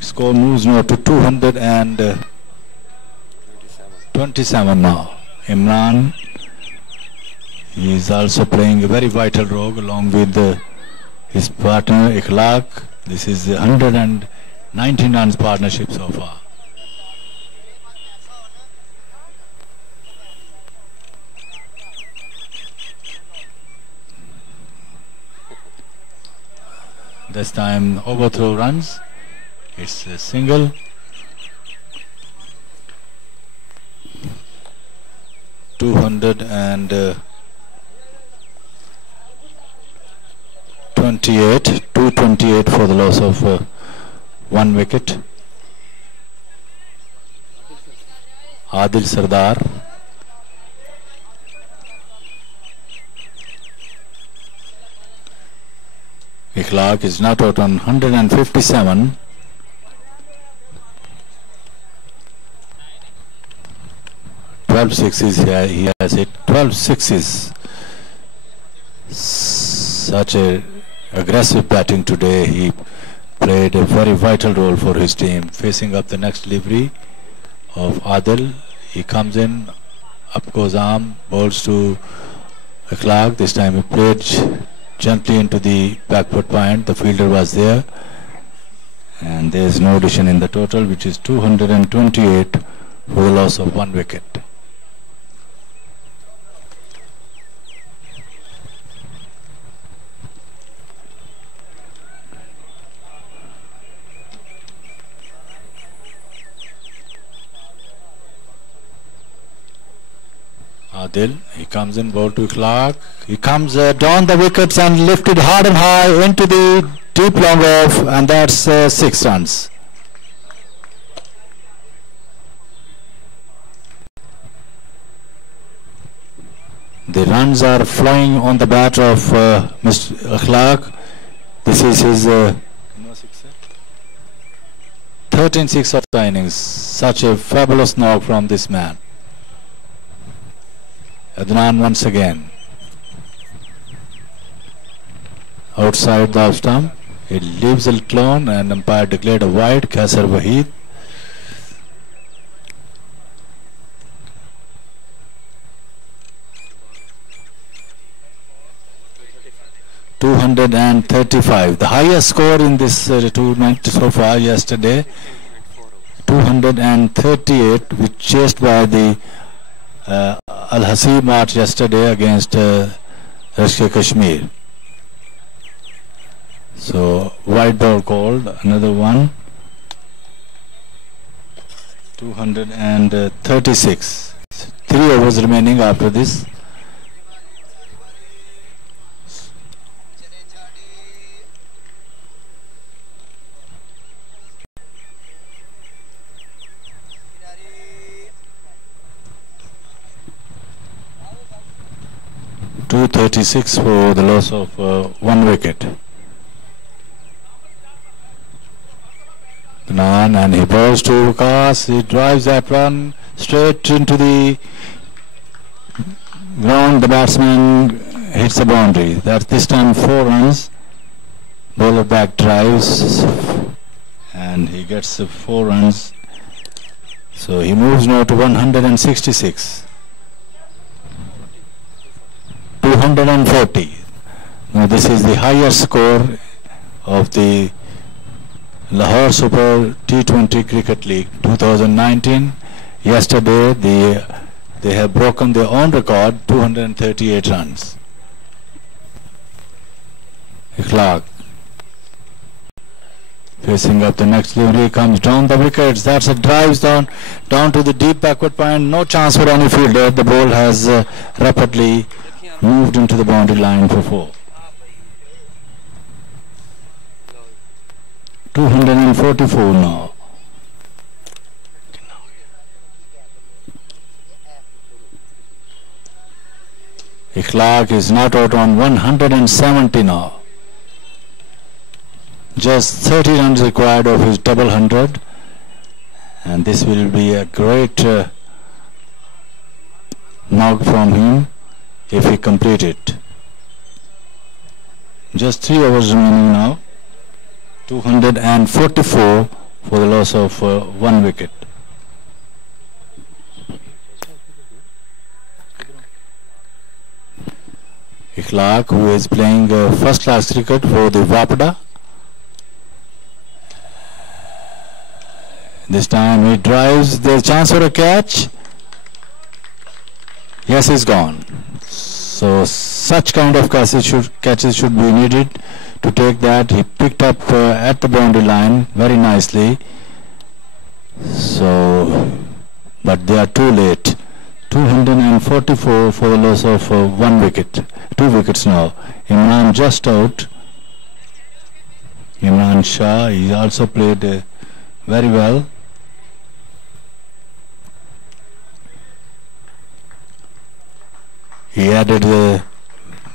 score moves now to 227 now. Imran, he is also playing a very vital role along with his partner Ikhlaq. This is 119 runs partnership so far. This time overthrow runs. It's a single. $228 for the loss of 1 wicket. Adil Sardar. Ikhlaq is not out on 157. Twelve sixes here. He has hit 12 sixes. Such a aggressive batting today. He played a very vital role for his team. Facing up the next delivery of Adil. He comes in, up goes arm, bowls to Ikhlaq. This time he played gently into the backward point. The fielder was there, and there is no addition in the total, which is 228 for the loss of 1 wicket. Adil, he comes in, ball to Clark. He comes down the wickets and lifted hard and high into the deep long off, and that's 6 runs. The runs are flying on the bat of Mr. Clark. This is his 13-6 of the innings. Such a fabulous knock from this man. Adnan once again. Outside the off stump. It leaves it alone, and umpire declared a wide. Kaisar Waheed. $235. The highest score in this tournament so far yesterday. 238, which chased by the HASEB MART yesterday against LSCL Kashmir. So white ball called, another one. 236. 3 overs remaining after this. .236 for the loss of 1 wicket. And he bowls to Vikas. He drives that run straight into the ground. The batsman hits the boundary. That's this time 4 runs. Bowler back drives, and he gets 4 runs. So he moves now to 166. 240. Now this is the highest score of the Lahore Super T20 Cricket League 2019. Yesterday they have broken their own record, 238 runs. Clark facing up the next delivery, comes down the wickets. That's a drives down to the deep backward point. No chance for any fielder. The ball has rapidly moved into the boundary line for 4. 244 now. Ikhlaq is not out on 170 now. Just 30 runs required of his double 100, and this will be a great knock from him if he complete it. Just 3 overs remaining now. 244 for the loss of 1 wicket. Ikhlaq, who is playing first class cricket for the Wapada. This time he drives, there's a chance for a catch. Yes, he's gone. So such kind of catches should be needed to take that. He picked up at the boundary line very nicely. So, but they are too late. 244 for the loss of 1 wicket. 2 wickets now. Imran just out. Imran Shah, he also played very well. He added a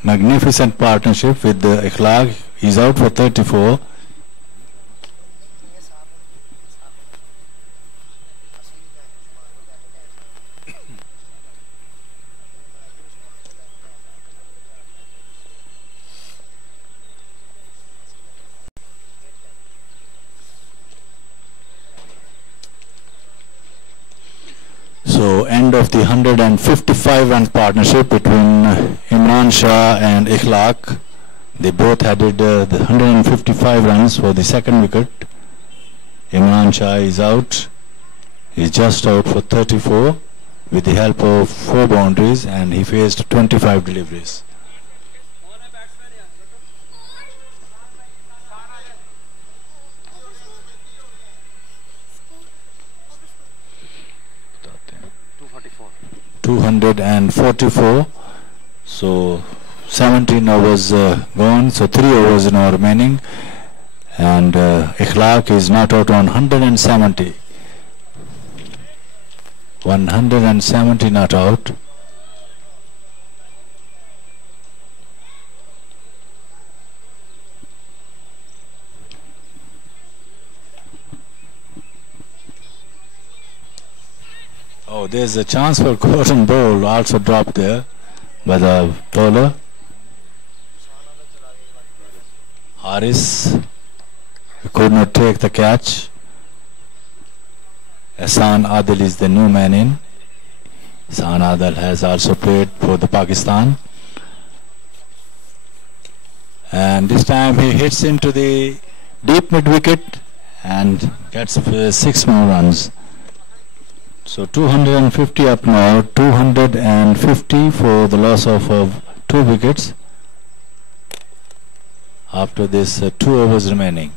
magnificent partnership with Ikhlaq. He's out for 34. So end of the 155 run partnership between Imran Shah and Ikhlaq. They both added the 155 runs for the second wicket. Imran Shah is out. He's just out for 34 with the help of 4 boundaries, and he faced 25 deliveries. .244. So 17 overs gone, so 3 overs now remaining, and Ikhlaq is not out on 170. 170 not out. Oh, there's a chance for Gordon ball, also dropped there by the bowler. Haris could not take the catch. Ahsan Adil is the new man in. Ahsan Adil has also played for the Pakistan. And this time he hits into the deep mid wicket and gets 6 more runs. So 250 up now, 250 for the loss of 2 wickets after this 2 overs remaining.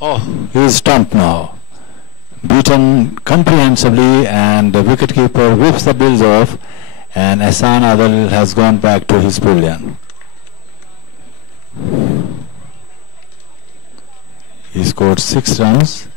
Oh, he's stumped now. Beaten comprehensively, and the wicketkeeper whips the bills off, and Ahsan Adil has gone back to his pavilion. He scored 6 runs.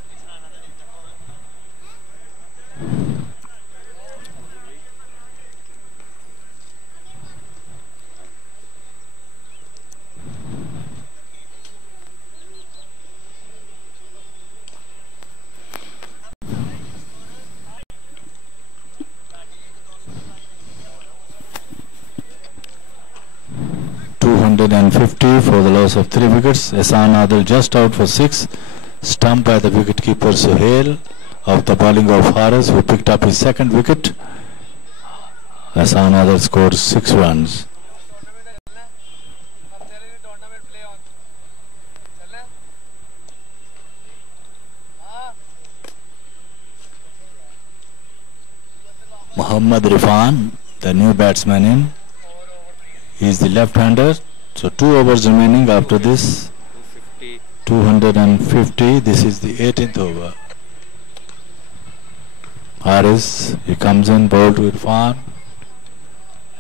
And 50 for the loss of 3 wickets. Ahsan Adil just out for 6, stumped by the wicketkeeper Suhail of the bowling of Haris, who picked up his 2nd wicket. Ahsan Adil scored 6 runs. Muhammad Rifan, the new batsman in, he is the left-hander. So 2 overs remaining after this. 250. This is the 18th over. Haris, he comes in, ball to Irfan.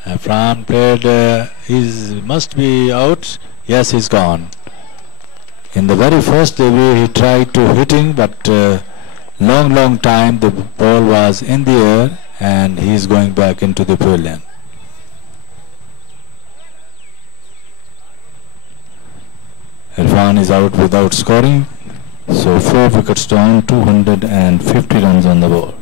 Irfan played, he must be out. Yes, he's gone. In the very first delivery, he tried to hitting, but long time the ball was in the air, and he is going back into the pavilion. Irfan is out without scoring, so 4 wickets down, 250 runs on the board.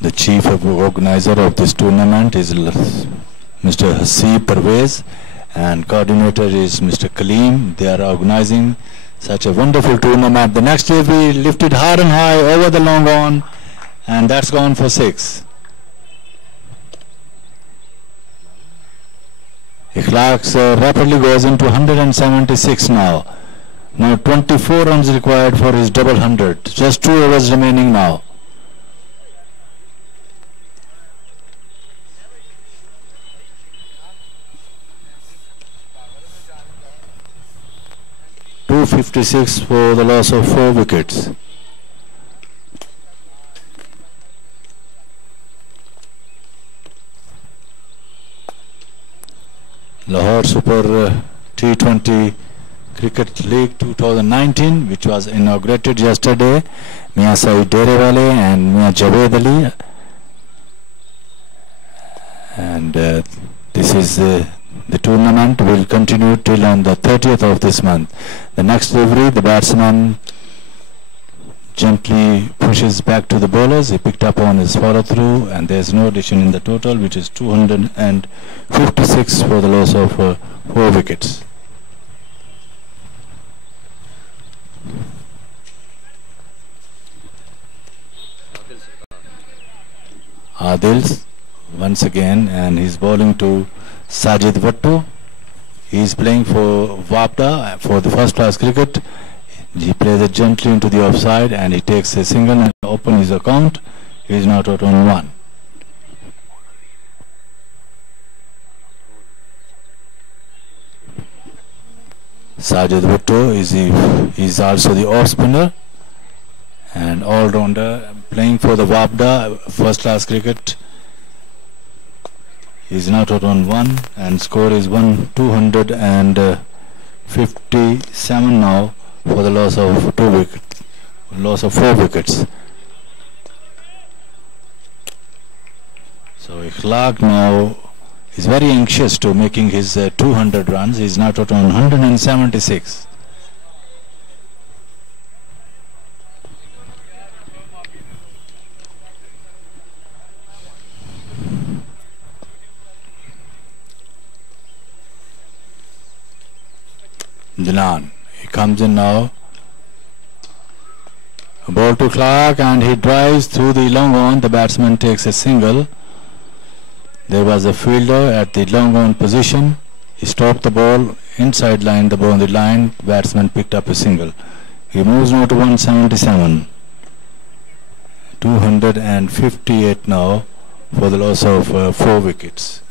The chief organizer of this tournament is Mr. HASEB and coordinator is Mr. Kaleem. They are organizing such a wonderful tournament. The next day we lifted hard and high over the long on, and that's gone for 6. Ikhlaq rapidly goes into 176 now. Now 24 runs required for his double 100. Just 2 overs remaining now. .256 for the loss of 4 wickets. Lahore Super T20 Cricket League 2019, which was inaugurated yesterday. Mia Saeed Derewale and Mia Javed Ali, and this is the tournament will continue till on the 30th of this month. The next delivery, the batsman gently pushes back to the bowlers. He picked up on his follow through, and there is no addition in the total, which is 256 for the loss of 4 wickets. Adil once again, and he's bowling to Sajid Bhutto. He is playing for Wapda for the first class cricket. He plays it gently into the offside, and he takes a single and opens his account. He is not out on 1. Sajid Bhutto is also the off spinner and all-rounder, playing for the Wapda first class cricket. He is not out on 1, and score is 257 now for the loss of 4 wickets. So Ikhlaq now is very anxious to making his 200 runs. He is not out on 176. Jalan, he comes in now. A ball to Clark, and he drives through the long on. The batsman takes a single. There was a fielder at the long on position. He stopped the ball inside line, the boundary line. The batsman picked up a single. He moves now to 177. 258 now for the loss of 4 wickets.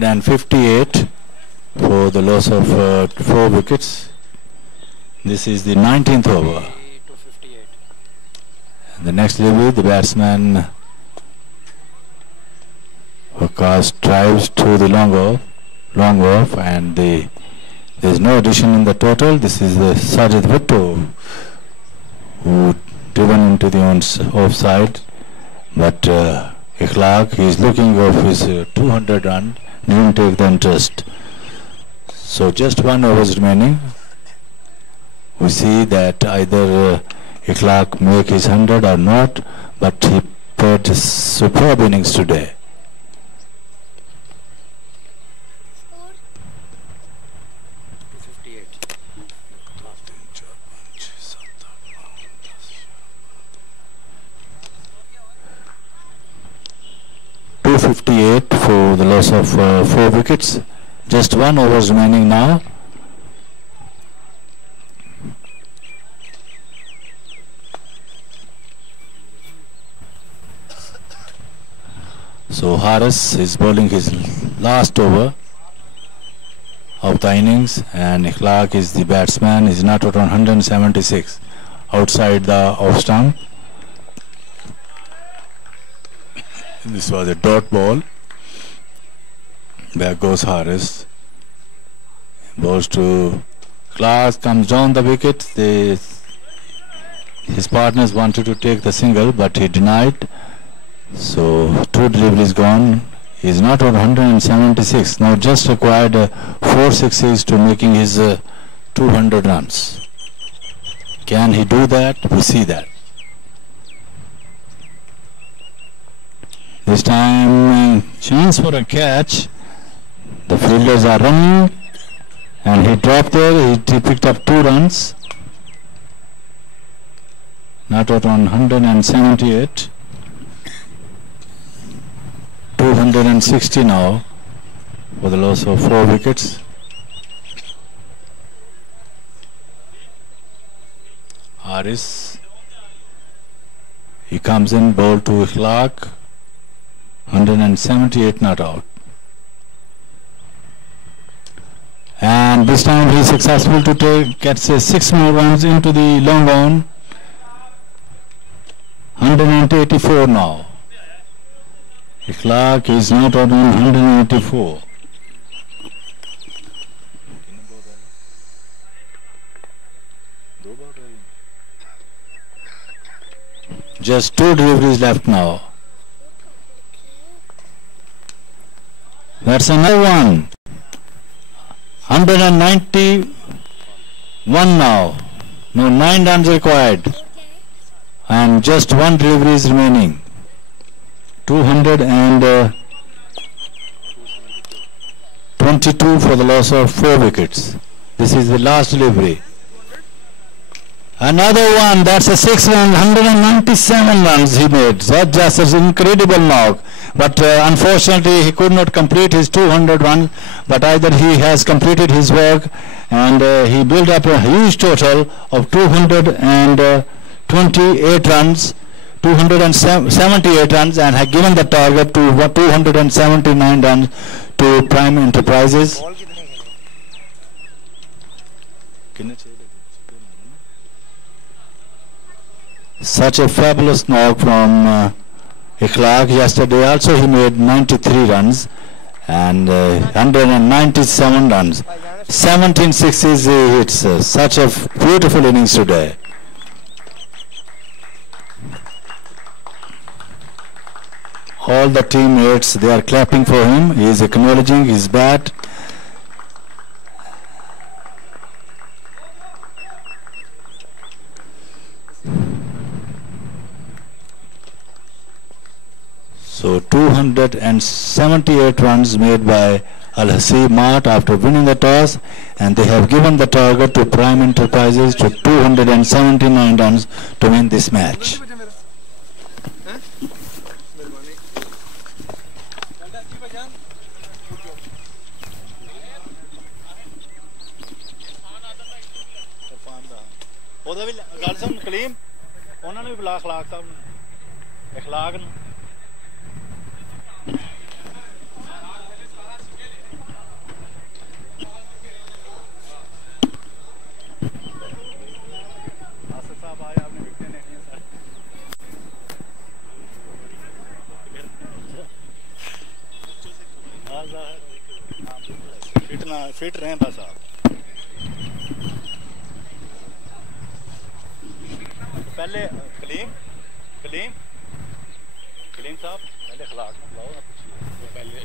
And 58 for the loss of 4 wickets. This is the 19th over. And the next delivery, the batsman Waqas drives to the long off, and there is no addition in the total. This is the Sajid Bhutto who driven into the offside. But Ikhlaq is looking of his 200 run, didn't take the interest. So just 1 over remaining. We see that either Ikhlaq make his 100 or not, but he played superb innings today. Score 258 for the loss of 4 wickets. Just 1 over remaining now. So Haris is bowling his last over of the innings, and Ikhlaq is the batsman. He's not out on 176 outside the off stump. This was a dot ball. Back goes Haris. Bowls to Ikhlaq, comes down the wicket. His partners wanted to take the single, but he denied. So 2 deliveries gone. He's not on 176. Now just required 4 sixes to making his 200 runs. Can he do that? We see that. This time chance for a catch. The fielders are running, and he dropped there. He picked up 2 runs. Not out on 178. 260 now for the loss of 4 wickets. Haris, he comes in, ball to Ikhlaq, 178 not out. And this time he is successful to get 6 more runs into the long on. 184 now. Ikhlaq is not out on 184. Just 2 deliveries left now. That's another one. 191 now. No, 9 runs required. And just 1 delivery is remaining. 222 for the loss of 4 wickets. This is the last delivery. Another one, that's a 6 run, 197 runs he made. That just is incredible knock. But unfortunately he could not complete his 200 runs. But either he has completed his work, and he built up a huge total of 228 runs. 278 runs, and had given the target to 279 runs to Prime Enterprises. Such a fabulous knock from Ikhlaq. Yesterday also he made 93 runs and 197 runs. 17 sixes he hits. Such a beautiful innings today. All the teammates, they are clapping for him. He is acknowledging his bat. So 278 runs made by LSCL MART after winning the toss, and they have given the target to Prime Enterprises to 279 runs to win this match. ਉਹਦਾ ਵੀ ਗੱਲ ਸੁਣ ਕਲੀਮ ਉਹਨਾਂ ਨੂੰ ਵੀ ਬੁਲਾ ਖਲਾਕ ਸਾਹਿਬ ਨੂੰ ਇਖਲਾਕ ਨੂੰ ਆਸਫ ਸਾਹਿਬ ਆਏ आपने विकेट नहीं है सर फिट रहें बस आप पहले कलीम कलीम साहब पहले अखलाक में बुलाओ ना पूछिए पहले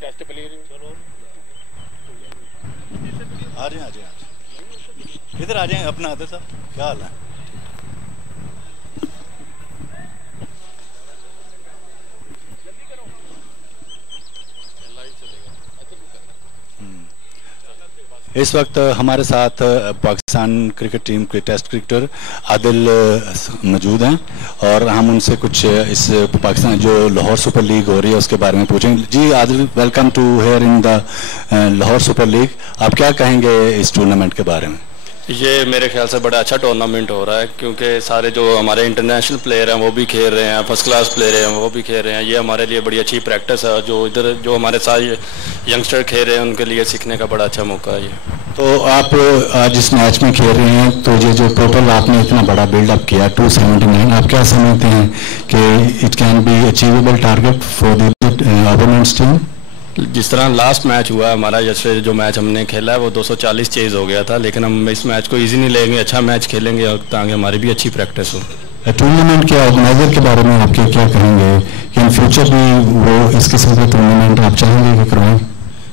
टेस्ट प्लेयर चलो आ जाए इधर आ जाए अपना आते साहब क्या हाल है इस वक्त हमारे साथ पाकिस्तान क्रिकेट टीम के टेस्ट क्रिकेटर आदिल मौजूद हैं और हम उनसे कुछ इस पाकिस्तान जो लाहौर सुपर लीग हो रही है उसके बारे में पूछेंगे। जी Adil, welcome to here in the Lahore super league. आप क्या कहेंगे इस टूर्नामेंट के बारे में? ये मेरे ख्याल से बड़ा अच्छा टूर्नामेंट हो रहा है क्योंकि सारे जो हमारे इंटरनेशनल प्लेयर हैं वो भी खेल रहे हैं, फर्स्ट क्लास प्लेयर हैं वो भी खेल रहे हैं। ये हमारे लिए बड़ी अच्छी प्रैक्टिस है। जो इधर जो हमारे साथ यंगस्टर खेल रहे हैं उनके लिए सीखने का बड़ा अच्छा मौका है ये। तो आप आज इस मैच में खेल रहे हैं तो ये जो टोटल आपने इतना बड़ा बिल्डअप किया 279, आप क्या समझते हैं कि it can be achievable target for the opponents team? जिस तरह लास्ट मैच हुआ हमारा, जैसे जो मैच हमने खेला है वो 240 चेज हो गया था, लेकिन हम इस मैच को इजी नहीं लेंगे, अच्छा मैच खेलेंगे ताकि हमारी भी अच्छी प्रैक्टिस हो। टूर्नामेंट के ऑर्गेनाइजर के बारे में आपके क्या कहेंगे कि इन फ्यूचर भी वो इस किस्म के टूर्नामेंट आप चाहेंगे कि करवाएं?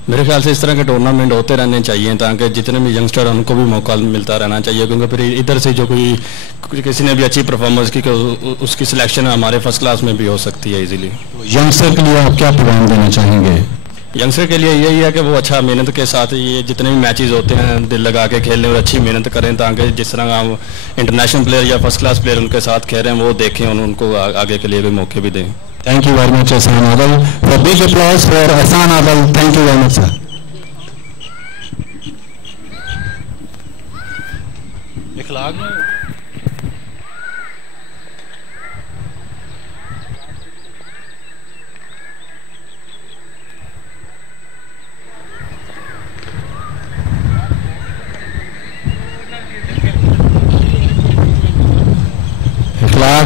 मेरे ख्याल से इस तरह के टूर्नामेंट होते रहने चाहिए ताकि जितने भी यंगस्टर हैं उनको भी मौका मिलता रहना चाहिए, क्योंकि फिर इधर से जो कोई किसी ने भी अच्छी परफॉर्मेंस की उसकी सिलेक्शन हमारे फर्स्ट क्लास में भी हो सकती है इजीली। यंगस्टर के लिए आप क्या प्रोग्राम देना चाहेंगे? यंगस्टर के लिए यही है कि वो अच्छा मेहनत के साथ ये जितने भी मैचेस होते हैं दिल लगा के खेलें और अच्छी मेहनत करें ताकि जिस तरह हम इंटरनेशनल प्लेयर या फर्स्ट क्लास प्लेयर उनके साथ खेल रहे हैं वो देखें और उनको आगे के लिए भी मौके भी दें। Thank you very much Ehsan Adil. For big applause for Ehsan Adil. Thank you very much sir. Ikhlaq में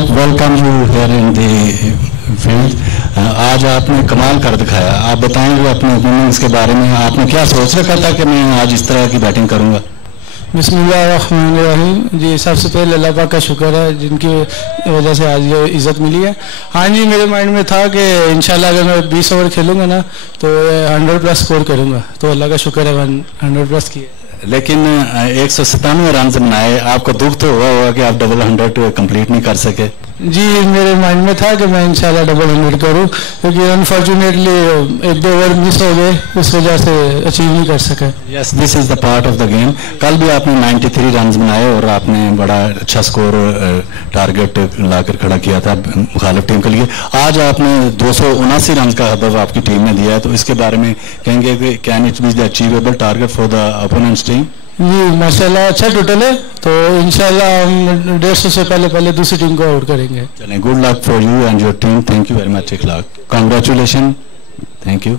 welcome you here in the field. आज आपने कमाल कर दिखाया। आप बताएंगे अपने ओपिनियंस के बारे में, आपने क्या सोच रखा था कि मैं आज इस तरह की बैटिंग करूंगा? बिस्मिल्लाहिर्रहमानिर्रहीम। जी सबसे पहले अल्लाह पाक का शुक्र है जिनकी वजह से आज ये इज़्ज़त मिली है। हाँ जी, मेरे माइंड में था कि इंशाल्लाह अगर मैं 20 ओवर खेलूंगा ना तो 100+ स्कोर करूंगा, तो अल्लाह का शुक्र है 100+ किया। लेकिन 197 रन बनाए, आपको दुख तो हुआ होगा कि आप डबल 100 कंप्लीट नहीं कर सके? जी मेरे माइंड में था कि मैं इंशाल्लाह डबल 100 करूं, क्योंकि अनफॉर्चुनेटली 1-2 ओवर मिस हो गए, उस वजह से अचीव नहीं कर सके। Yes, this is the part of the game. कल भी आपने 93 रन बनाए और आपने बड़ा अच्छा स्कोर टारगेट लाकर खड़ा किया था मुखालिफ टीम के लिए। आज आपने 279 रन का हदफ आपकी टीम ने दिया है, तो इसके बारे में कहेंगे कि can it be the achievable target for the opponents team? जी माशाल्लाह अच्छा टोटल है, तो इंशाल्लाह हम 150 से पहले दूसरी टीम को आउट करेंगे। चलें, good luck for you and your team. Thank you very much Ikhlaq. Congratulation. Thank you.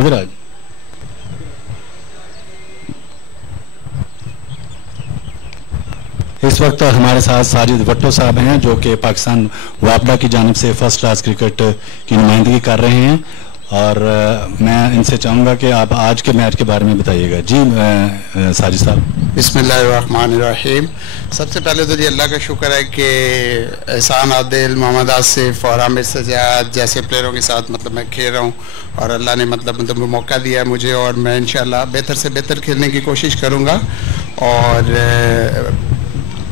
इधर आज इस वक्त हमारे साथ साजिद भट्टो साहब हैं जो कि पाकिस्तान वापडा की जानिब से फर्स्ट क्लास क्रिकेट की नुमाइंदगी कर रहे हैं और मैं इनसे चाहूँगा कि आप आज के मैच के बारे में बताइएगा। जी साजिद साहब। बिस्मिल्लाहिर्रहमानिर्रहीम। सबसे पहले तो जी अल्लाह का शुक्र है कि एहसान आदिल, मोहम्मद आसिफ और आमिर सजाद जैसे प्लेयरों के साथ मतलब मैं खेल रहा हूँ और अल्लाह ने मतलब मौका दिया है मुझे, और मैं इंशाल्लाह बेहतर से बेहतर खेलने की कोशिश करूँगा। और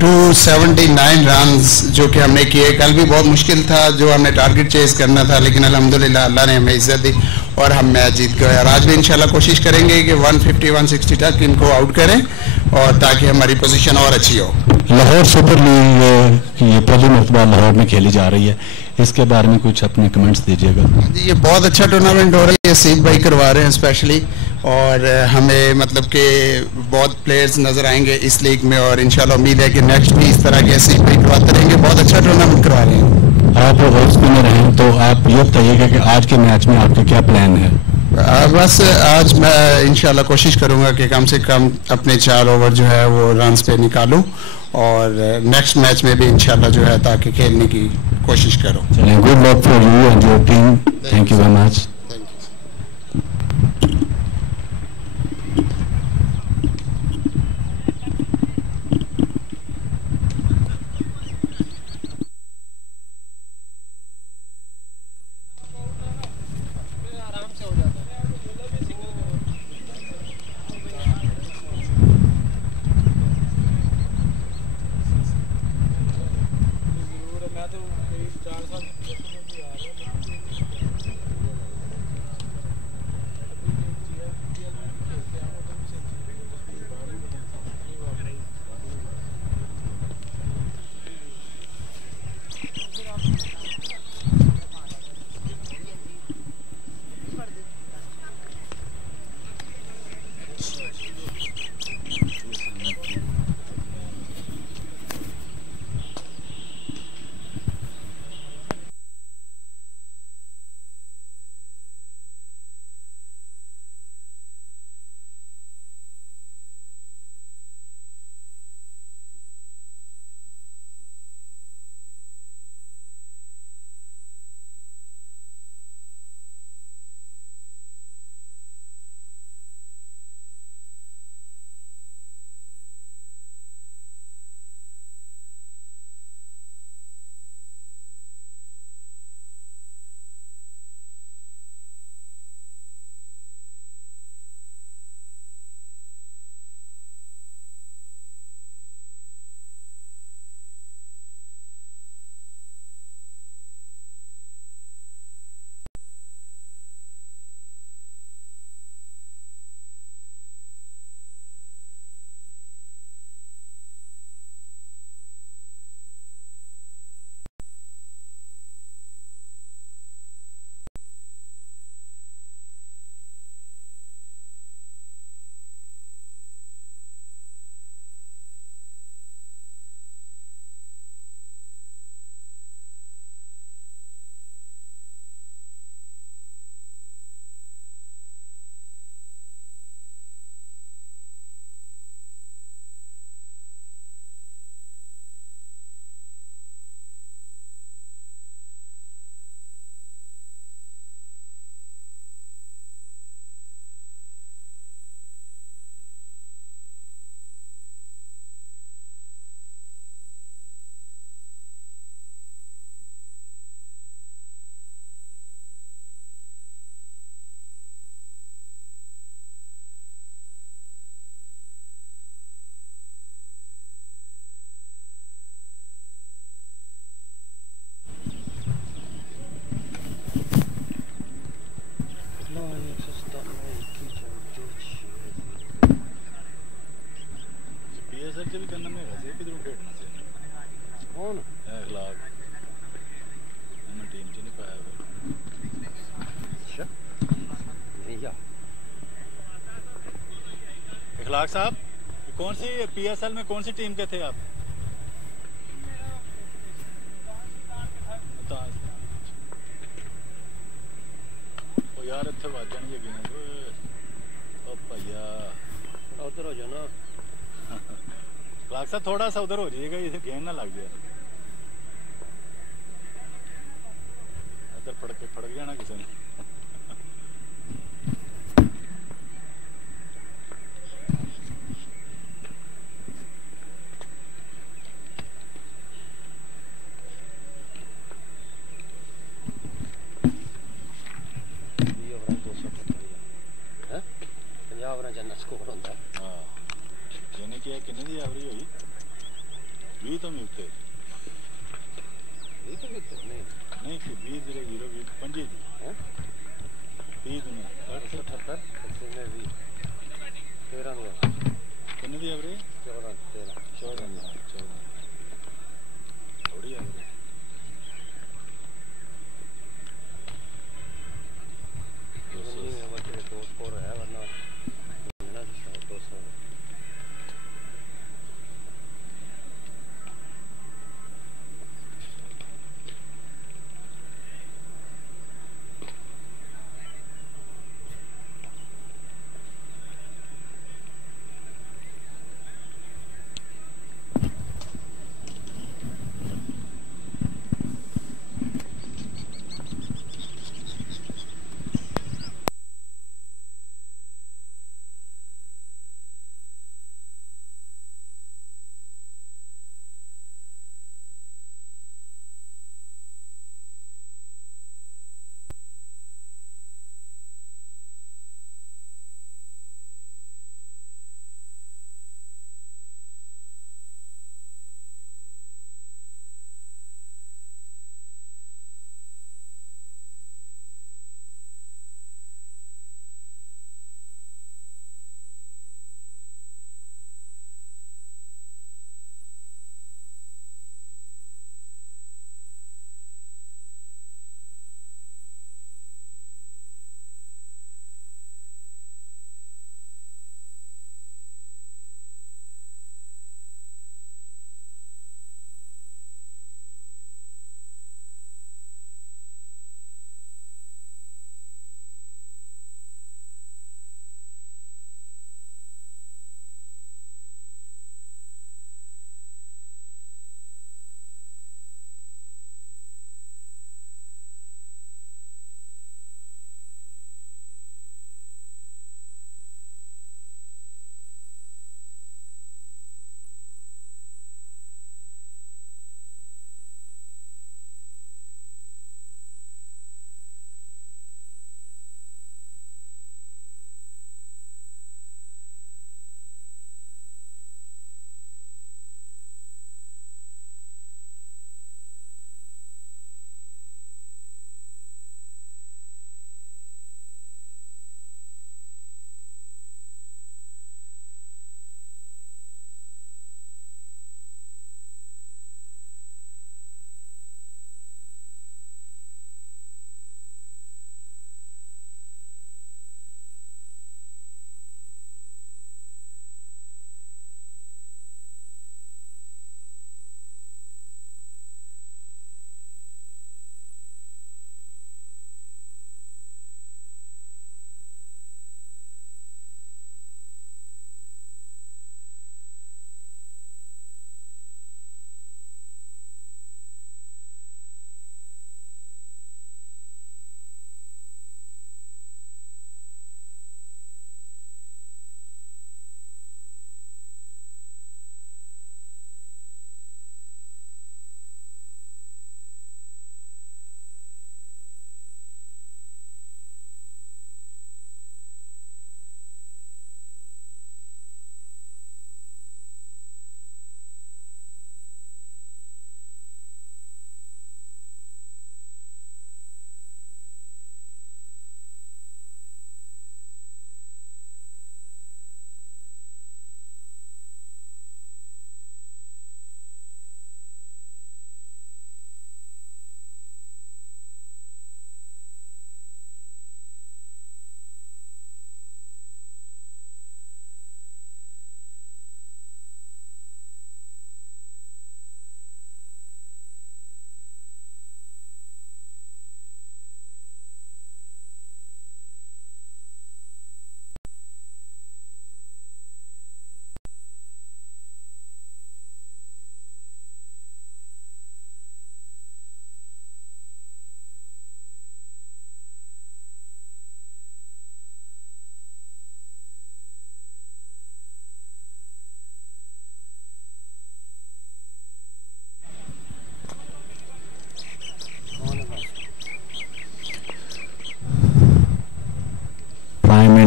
279 रन्स जो कि हमने किए, कल भी बहुत मुश्किल था जो हमने टारगेट चेस करना था, लेकिन अल्हम्दुलिल्लाह अल्लाह ने हमें इज्जत दी और हम मैच जीत गए। और आज भी इंशाल्लाह कोशिश करेंगे कि 150-160 तक इनको आउट करें और ताकि हमारी पोजीशन और अच्छी हो। लाहौर सुपर लीग ये पहली मरतबा लाहौर में खेली जा रही है, इसके बारे में कुछ अपने कमेंट्स दीजिएगा। जी ये बहुत अच्छा टूर्नामेंट हो रहा है, ये हसीब भाई करवा रहे हैं स्पेशली, और हमें मतलब कि बहुत प्लेयर्स नज़र आएंगे इस लीग में और इंशाल्लाह उम्मीद है कि नेक्स्ट भी इस तरह के हसीब भाई करवाते रहेंगे। बहुत अच्छा टूर्नामेंट करवा रहे हैं। आप हाउस में रहें तो आप ये बताइएगा कि आज के मैच में आपका क्या प्लान है? बस आज मैं इंशाल्लाह कोशिश करूंगा कि कम से कम अपने 4 ओवर जो है वो रन्स पे निकालूं और नेक्स्ट मैच में भी इंशाल्लाह जो है ताकि खेलने की कोशिश करूं। चलिए, good luck for you and your team. Thank you very much. Ikhlaq साहब, कौन सी पीएसएल में कौन सी टीम के थे आप? ओ यार इत्थे वज जाणगे गेंद। ओ भैया उधर हो जाना। इखलाक साहब थोड़ा सा उधर हो जाइएगा, इसे गेंद ना लग जाए। इधर फड़क जाना किसी ने। क्या कितने दी एवरेज हुई 20 तो नहीं उठे 20 तो नहीं नहीं कि 20 0 20 पंजी दी हैं 30 में 178 80 में 20 13 में कितने दी एवरेज 14 थोड़ी एवरेज दो स्कोर है वरना ना 200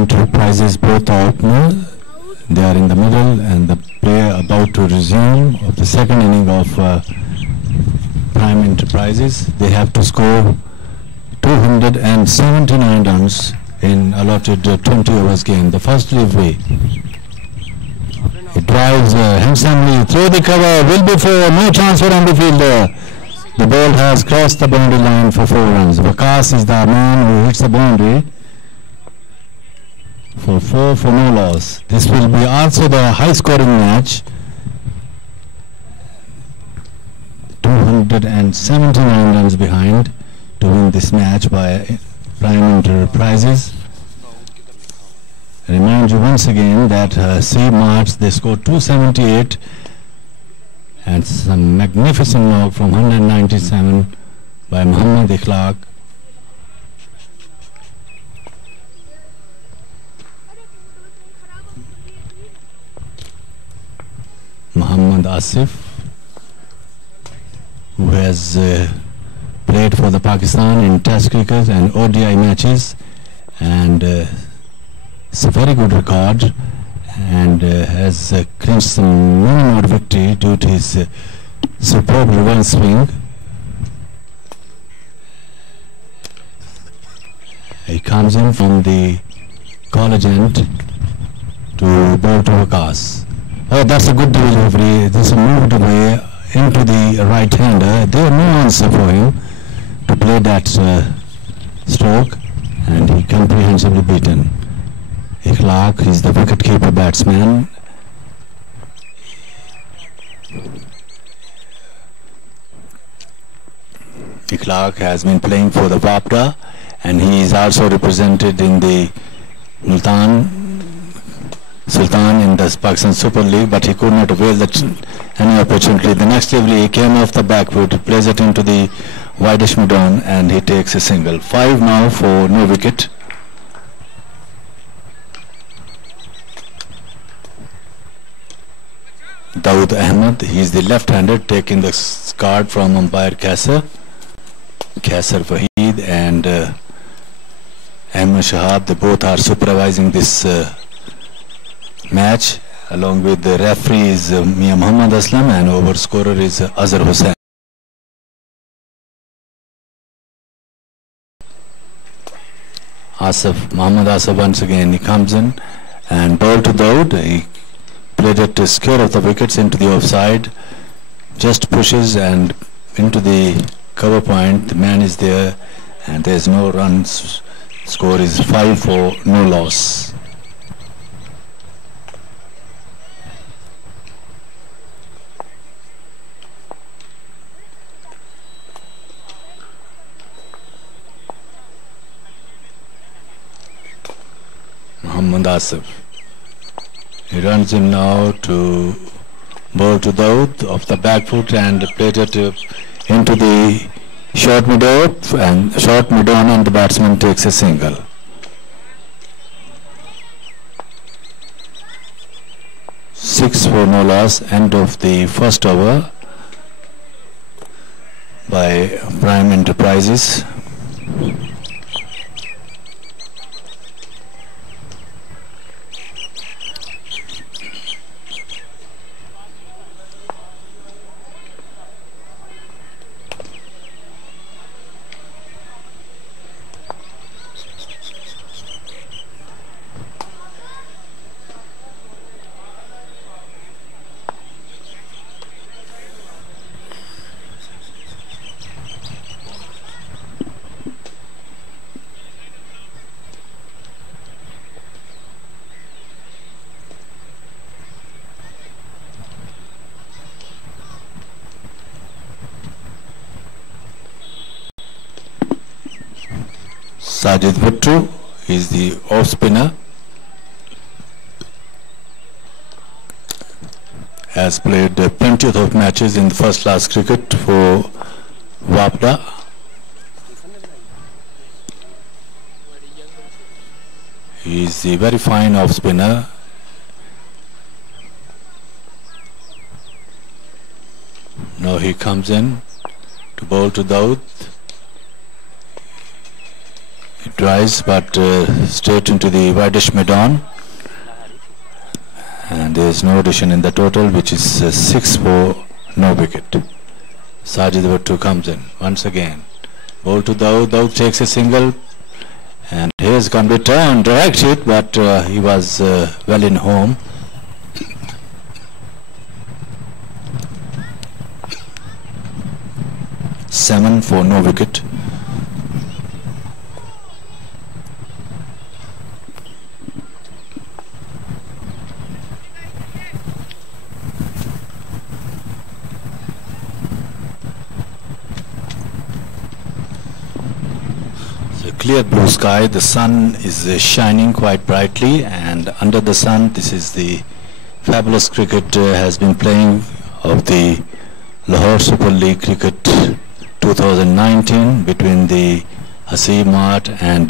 Enterprises both out now. They are in the middle and the player to resume of the second inning of Prime Enterprises. They have to score 279 runs in allotted 20 overs game. The first delivery. It drives handsomely through the cover. Will be for no chance for on the fielder. The ball has crossed the boundary line for 4 runs. Vikas is the man who hits the boundary for 4 for no loss. This will be also the high scoring match. 279 runs behind to win this match by Prime Enterprises. I remind you once again that MART, they scored 278 and some magnificent knock from 197 by Muhammad Ikhlaq. Muhammad Asif, who has played for the Pakistan in Test cricket and ODI matches, and it's a very good record, and has clinched some many victory due to his superb reverse swing. He comes in from the college end to bowl to Vikas. Oh, that's a good delivery. This is moved away into the right-hander. There no answer for him to play that stroke, and he comprehensively beaten. Ikhlaq is the wicket-keeper batsman. Ikhlaq has been playing for the Wapda, and he is also represented in the Sultan in the Pakistan Super League, but he could not avail any opportunity. The next delivery, he came off the back foot, plays it into the wideish mid-on, and he takes a single. 5 now for no wicket. Dawood Ahmed, he is the left-hander, taking the card from umpire Kaisar Fahid and Ahmed Shahab. They both are supervising this match, along with the referee is Mia Muhammad Aslam, and over scorer is Azhar Hussain. Muhammad Asif once again, he comes in and ball to Dawood. He played it to scare of the wickets into the offside, just pushes and into the cover point. The man is there and there is no runs. Score is 5 for no loss. Muhammad Asif. He runs him now to bowl to Dawood off the back foot and played it into the short mid-on, and the batsman takes a single. Six for no loss. End of the first over by Prime Enterprises. Sajid Buttu is the off spinner. Has played plenty of matches in the first class cricket for Wapda. He is the very fine off spinner. Now he comes in to bowl to Dawood. It drives but straight into the wideish mid-on, and there is no addition in the total, which is 6 for no wicket. Sajid Bhattu comes in once again. Ball to Daud. Daud takes a single, and here's complete turn, direct hit, but he was well in home. Seven for no wicket. Clear blue sky, the sun is shining quite brightly, and under the sun this is the fabulous cricket has been playing of the Lahore Super League Cricket 2019 between the HASEB, MART and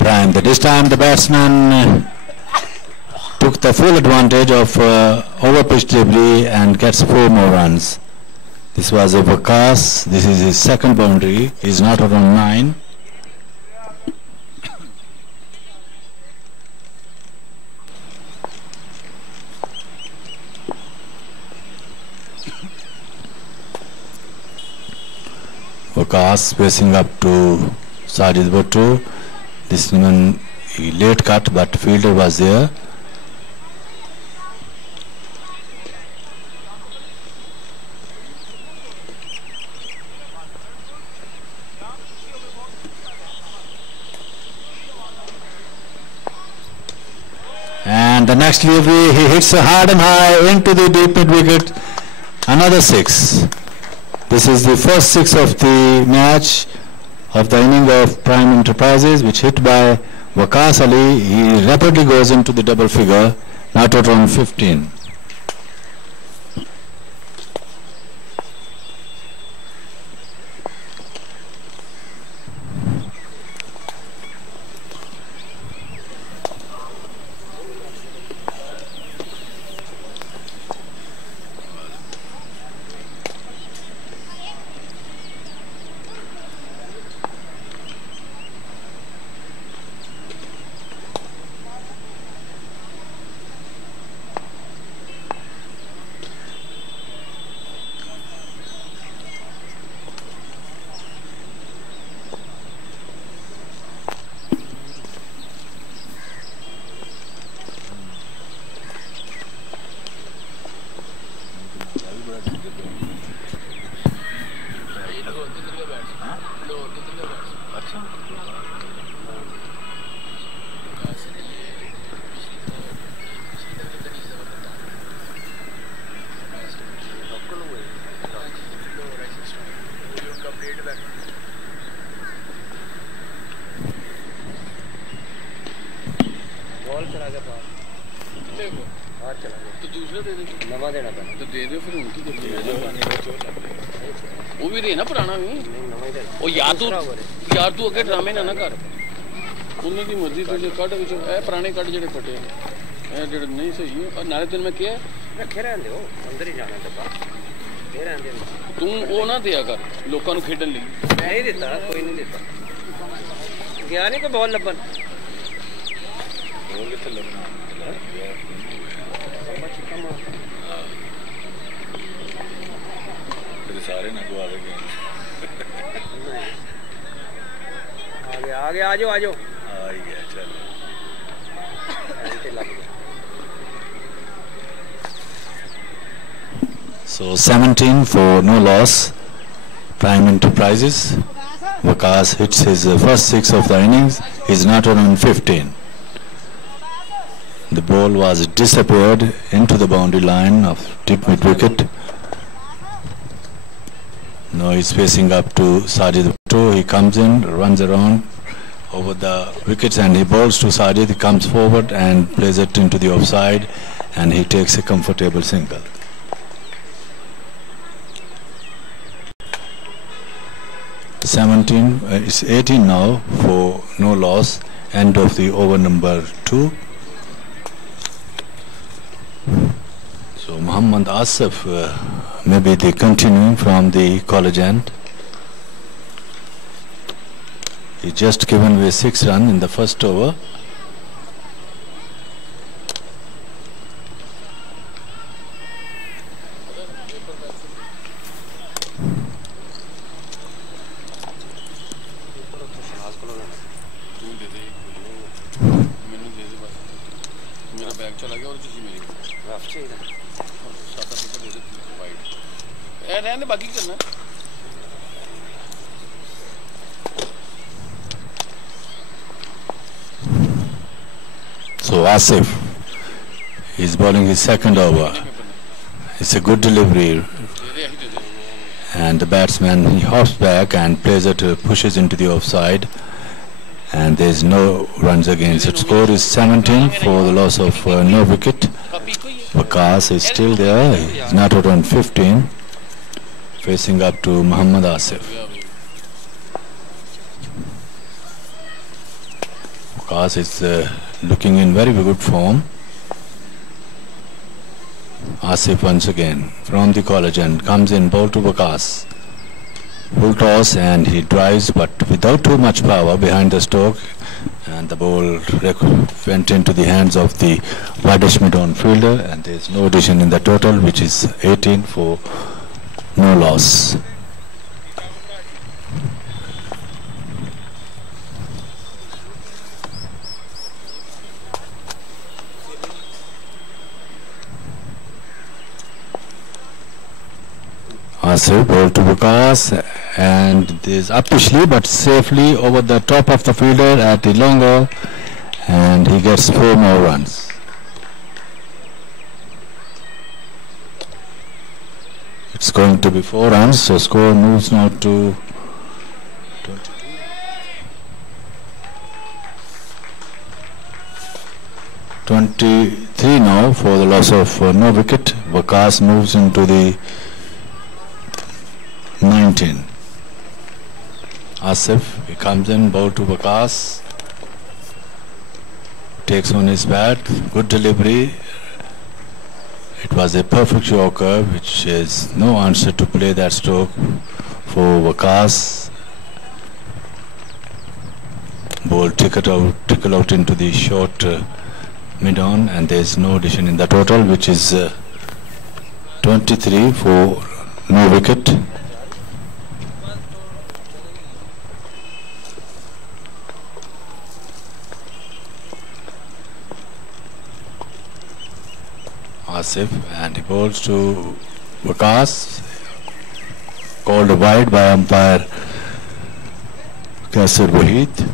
Prime. This time the batsman took the full advantage of over-pitch debris and gets 4 more runs. This was a Waqas. This is his second boundary. He is not around 9. Waqas pacing up to Sajid Bhattu. This one he late cut, but fielder was there. And the next delivery, he hits hard and high into the deep mid wicket. Another 6. This is the first 6 of the match of the inning of Prime Enterprises, which hit by Waqas Ali. He rapidly goes into the double figure, not out on 15. वो भी दे ना पुराना भी ओ यार तू अगे ड्रामे ना कर उन्हें की मर्जी तुझे कट विच ए पुराने कट जेडे फटे ए जेडे नहीं सही और नाले तेन मैं क्या रखे रहंदे हो अंदर ही जाना डब्बा ए रहंदे तू ओ ना दिया कर लोकां नु खेडन लई नहीं देता कोई नहीं देता गया नहीं कोई बॉल लबन बॉल किथे लगना सारे ना को आगे आगे आ जाओ आ गया चल So 17 for no loss. Prime Enterprises. Waqas hits his first 6 of the innings. He's not around 15. The ball was disappeared into the boundary line of deep mid wicket. Now he's facing up to Sajid Bhattu. He comes in, runs around over the wickets, and he bowls to Sajid. He comes forward and plays it into the offside, and he takes a comfortable single. It's 18 now for no loss. End of the over number 2. So Muhammad Asif maybe the continuing from the college end. He just given away 6 runs in the first over. दे दे मैंने दे दे बस मेरा bag चला गया और चीज़ मेरी rough चाहिए सादा paper दे दे white ए रहने बाकी करना So Asif is bowling his second over. It's a good delivery, and the batsman he hops back and plays it, pushes into the offside, and there is no runs against. Its score is 17 for the loss of no wicket. Vikas is still there. He's not out on 15, facing up to Muhammad Asif. Vikas is looking in very good form. Asif once again from the college and comes in, ball to Vikas. Full toss and he drives but without too much power behind the stroke, and the ball went into the hands of the widest mid-on fielder, and there is no addition in the total, which is 18 for no loss. Asif ball to Vikas, and is uppishly but safely over the top of the fielder at the longer, and he gets 4 more runs. It's going to be 4 runs, so score moves now to 23 now for the loss of no wicket. Vikas moves into the 19. Asif, he comes in, ball to Vikas, takes on his bat, good delivery. It was a perfect yorker, which is no answer to play that stroke for Vikas. Ball trickle out into the short mid-on, and there is no addition in the total, which is 23 for no wicket. Asif, and he bowls to Vikas, called wide by umpire Kasir Wahid.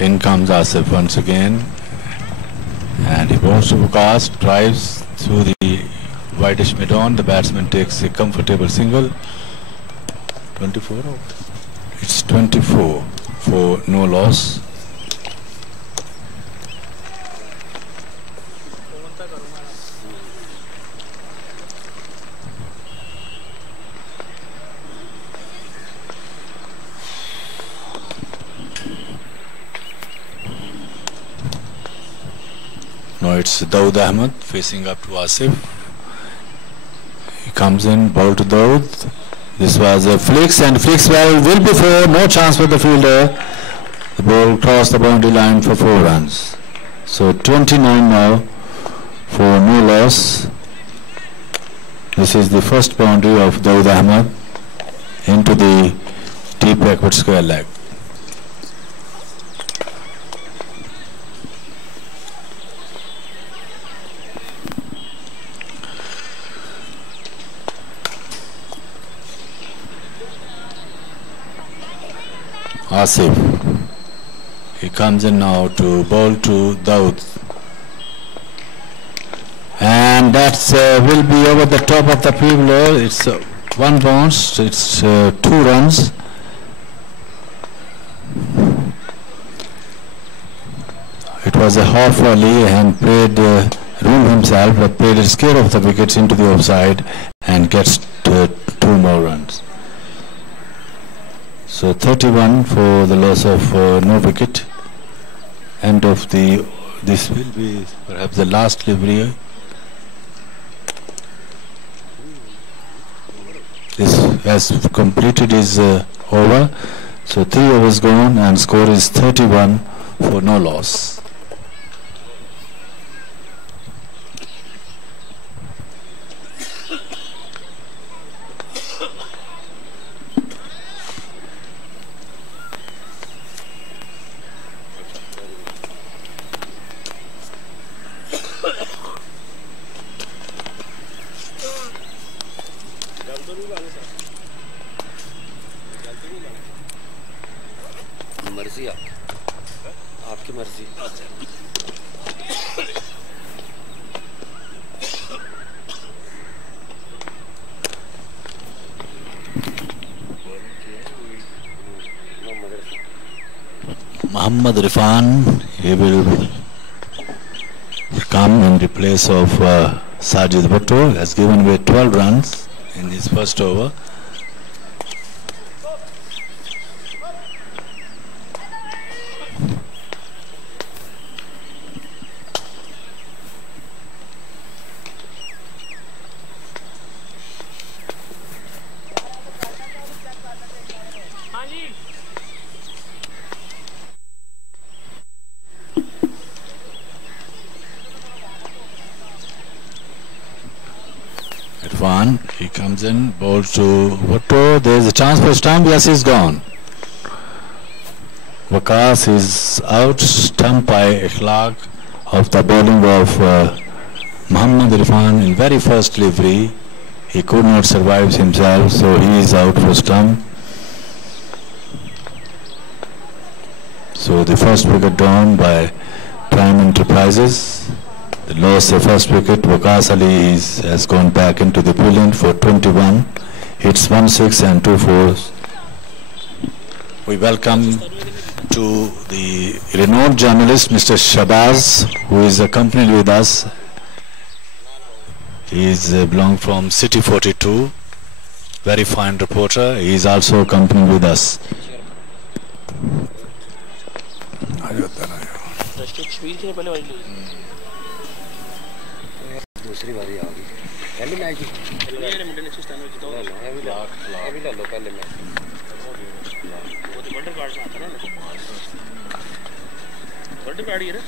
In comes Asif once again, and he bowls to Vikas, drives through the widest mid-on. The batsman takes a comfortable single. 24? It's 24 for no loss. Now it's Dawood Ahmed facing up to Asif. He comes in, ball to Dawood. This was a flicks, and flicks will be 4, no chance for the fielder. The ball crossed the boundary line for 4 runs. So 29 now for no loss. This is the first boundary of Dawood Ahmed into the deep backward square leg. Asif, he comes in now to bowl to Dawood, and that will be over the top of the fielder. It's 1 bounce, it's 2 runs. It was a half volley, and played Room himself, but played it scared of the wickets into the offside, and gets 2 more runs. So 31 for the loss of no wicket. End of this will be perhaps the last delivery has completed his over. So 3 overs gone and score is 31 for no loss. मर्जी आपकी मर्जी। Muhammad Irfan, he will come in the place of Sajid Bhutto, has given away 12 runs in his first over. Irfan, he comes in, ball to Bhutto, there is a chance for stump, yes, he's gone. Waqas is out, stumped by Ikhlaq of the bowling of Muhammad Irfan in very first delivery. He could not survive himself, so he is out for stump. So the first wicket down by Prime Enterprises. The loss of first wicket, Waqas Ali has gone back into the brilliant for 21. Hits 1 6 and 2 4s. We welcome to the renowned journalist Mr. Shabazz, who is accompanied with us. He is belong from City 42, very fine reporter. He is also accompanied with us. दूसरी बारी आ गई पहले match ये मुंडे ने system में जिताओ अभी ला लो पहले match वो तो वंडर कार्ड से आता है ना वंडर कार्ड ये ना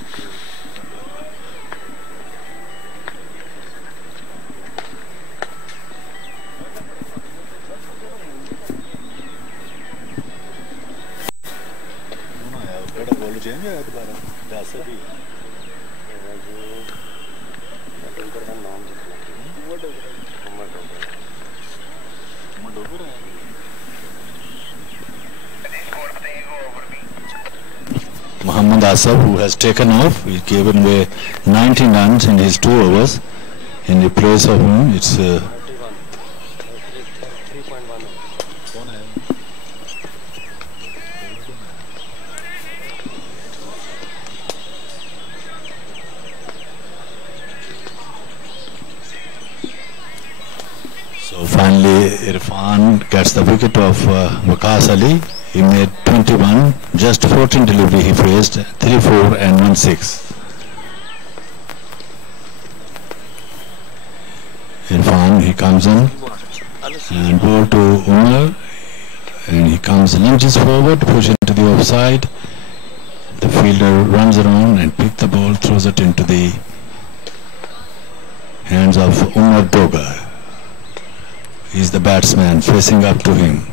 बड़ा बोल जाएंगे दोबारा दासा भी Muhammad HASEB, who has taken off, he's given away 19 runs in his 2 overs. In the place of him, it's so finally Irfan gets the wicket of Waqas Ali. He made 21, just 14 delivery he faced, 3 4 and 1 6. Irfan, he comes in and ball to Umar, and he comes, lunges forward, push into the offside. The fielder runs around and picks the ball, throws it into the hands of Umar Doga. He's the batsman facing up to him.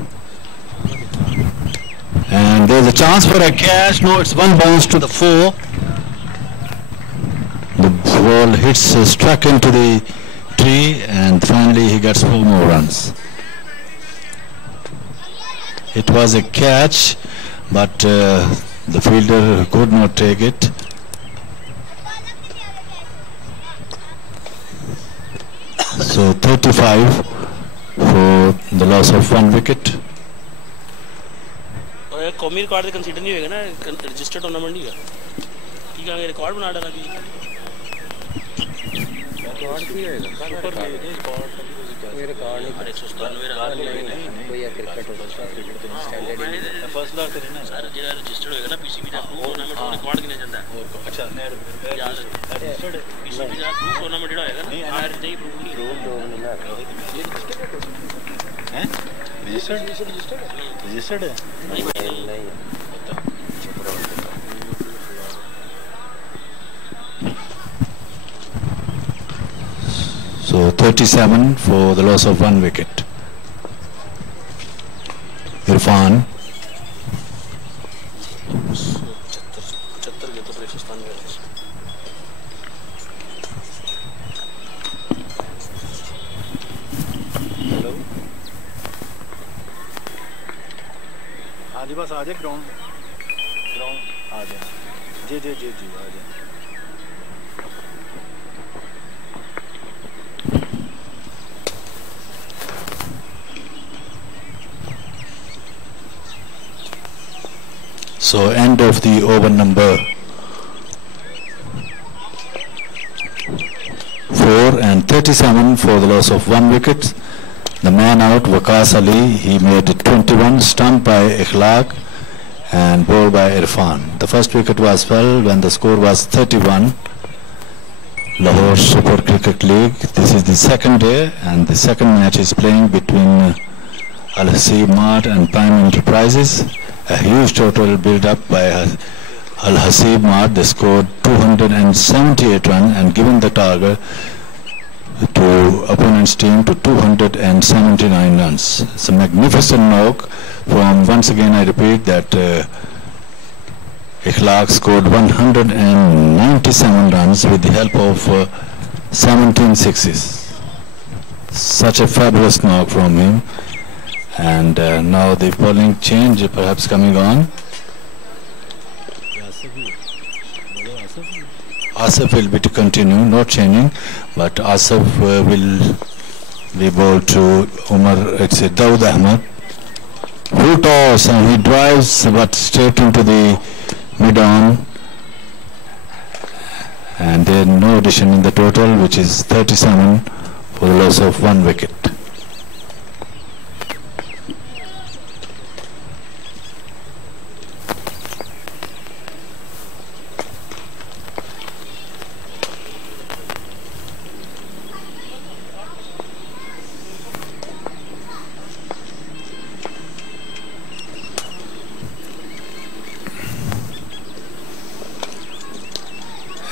And there's a chance for a catch. No, it's one bounce to the 4. The ball hits, struck into the tree, and finally he gets 4 more runs. It was a catch, but the fielder could not take it. So 35 for the loss of 1 wicket. कौमी record से consider नहीं होएगा ना, registered tournament नहीं है, ठीक है, record बना डाला कि रिकॉर्ड भी होएगा सुपर लीग रिकॉर्ड कोई रिकॉर्ड नहीं 197 रन कोई क्रिकेट होगा स्टैंडर्ड ही फर्स्ट क्लास करे ना सर जेड़ा रजिस्टर्ड होएगा ना पीसीबी दा टूर्नामेंट रिकॉर्ड किने जांदा है अच्छा रजिस्टर्ड पीसीबी दा टूर्नामेंट जेड़ा होएगा ना आर जे प्रूव नहीं नहीं ना हैं रजिस्टर्ड है नहीं So 37 for the loss of 1 wicket. Irfan. 75 के तो पाकिस्तान में हेलो हाँ जी बस आ जाए ग्राउंड आ जाए जी जी जी जी आ जाए So end of the over number 4 and 37 for the loss of 1 wicket. The man out, Waqas Ali, he made 21, stumped by Ikhlaq and bowled by Irfan. The first wicket was fell when the score was 31. Lahore Super Cricket League. This is the second day and the second match is playing between LSCL, MART and Prime Enterprises. A huge total built up by HASEB MART. They scored 278 runs and given the target to opponent's team to 279 runs. It's a magnificent knock from, once again I repeat that Ikhlaq scored 197 runs with the help of 17 sixes. Such a fabulous knock from him. And now the bowling change perhaps coming on. Asif will be to continue, not changing, but Asif will be bowled to Umar Dawood Ahmed. Full toss and he drives but straight into the mid-on. And there no addition in the total, which is 37 for the loss of 1 wicket.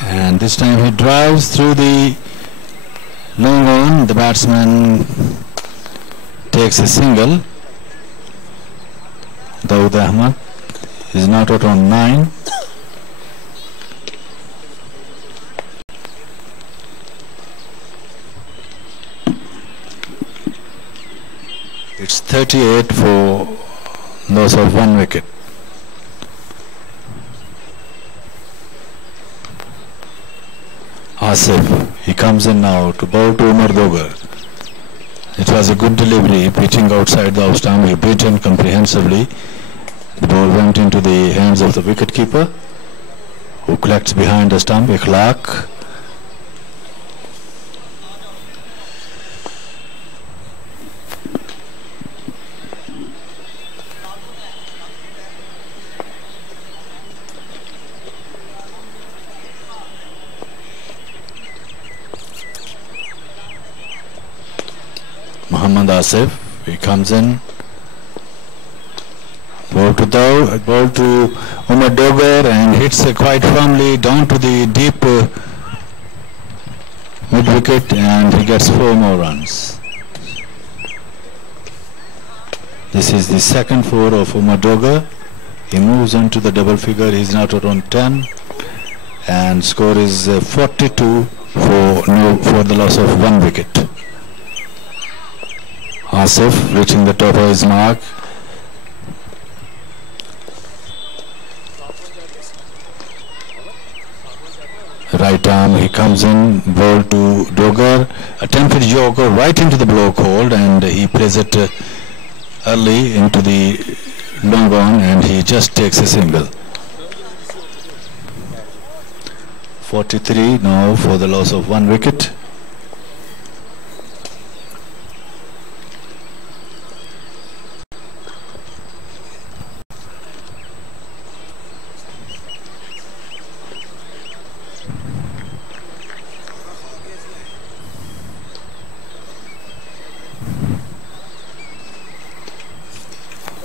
And this time he drives through the long on. The batsman takes a single. Dawood Ahmed is not out on 9. It's 38 for loss of 1 wicket. Asif, he comes in now to bowl to Umar Dogar. It was a good delivery, pitching outside the off stump. He beat him comprehensively. The ball went into the hands of the wicketkeeper, who collects behind the stump. Ikhlaq. Muhammad Asif, he comes in, ball to Umar Dogar and hits quite firmly down to the deep mid wicket and he gets 4 more runs. This is the second 4 of Umar Dogar. He moves on to the double figure. He's now on 10 and score is 42 for the loss of 1 wicket. Asif reaching the top of his mark. Right arm, he comes in, ball to Dogar, attempted Yorker right into the block hold and he plays it early into the long on and he just takes a single. 43 now for the loss of 1 wicket.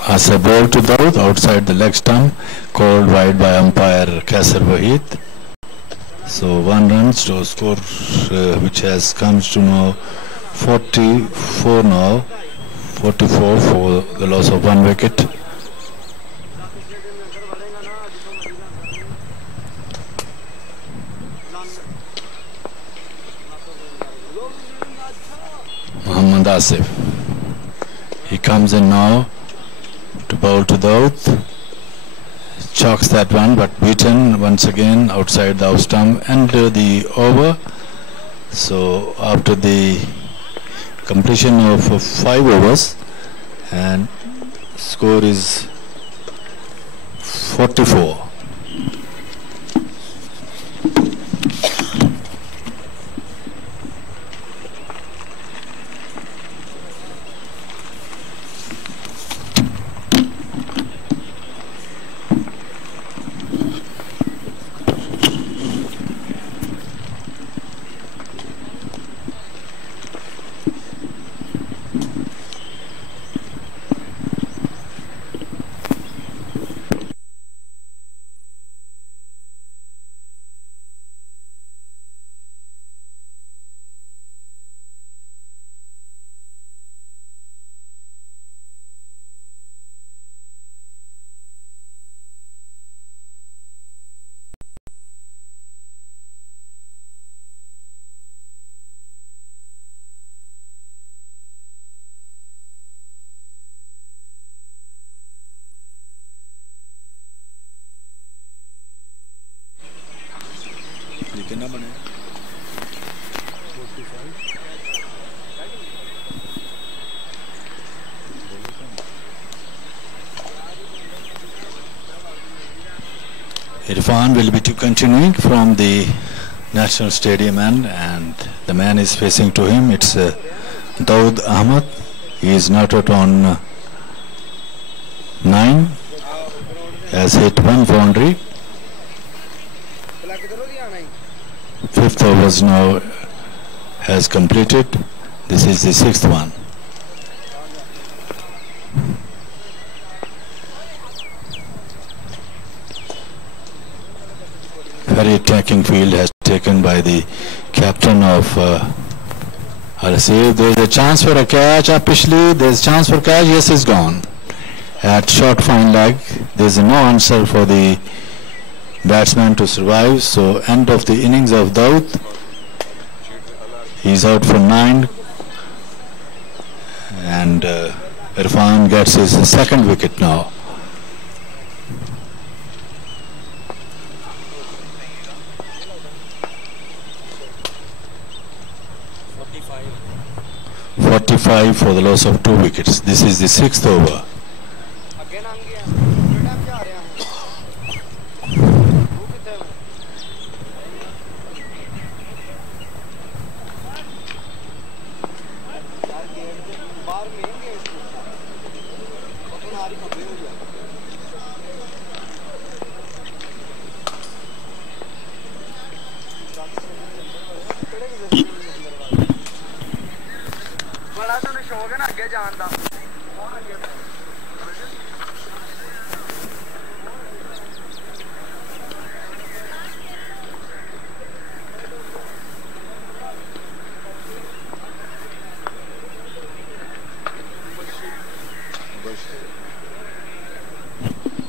HASEB ball to Daud outside the leg stump, called wide by umpire Kaisar Wahid. So 1 run to score, which has comes to now 44 now, 44 for the loss of 1 wicket. Mohammad Asif. He comes in now to bowl to Daud. Chalks that one, but beaten once again outside the off stump and the over. So after the completion of 5 overs, and score is 44. Irfan will be continuing from the National Stadium end, and the man is facing to him. It's Daud Ahmed. He is not out on 9, has hit 1 boundary. 5th overs now has completed. This is the 6th one. Very attacking field has taken by the captain of LSCL. There's a chance for a catch. There's a chance for catch. Yes, it's gone. At short fine leg, there's no answer for the batsman to survive. So end of the innings of Daud. He's out for 9, and Irfan gets his 2nd wicket now. .45 for the loss of 2 wickets. This is the 6th over.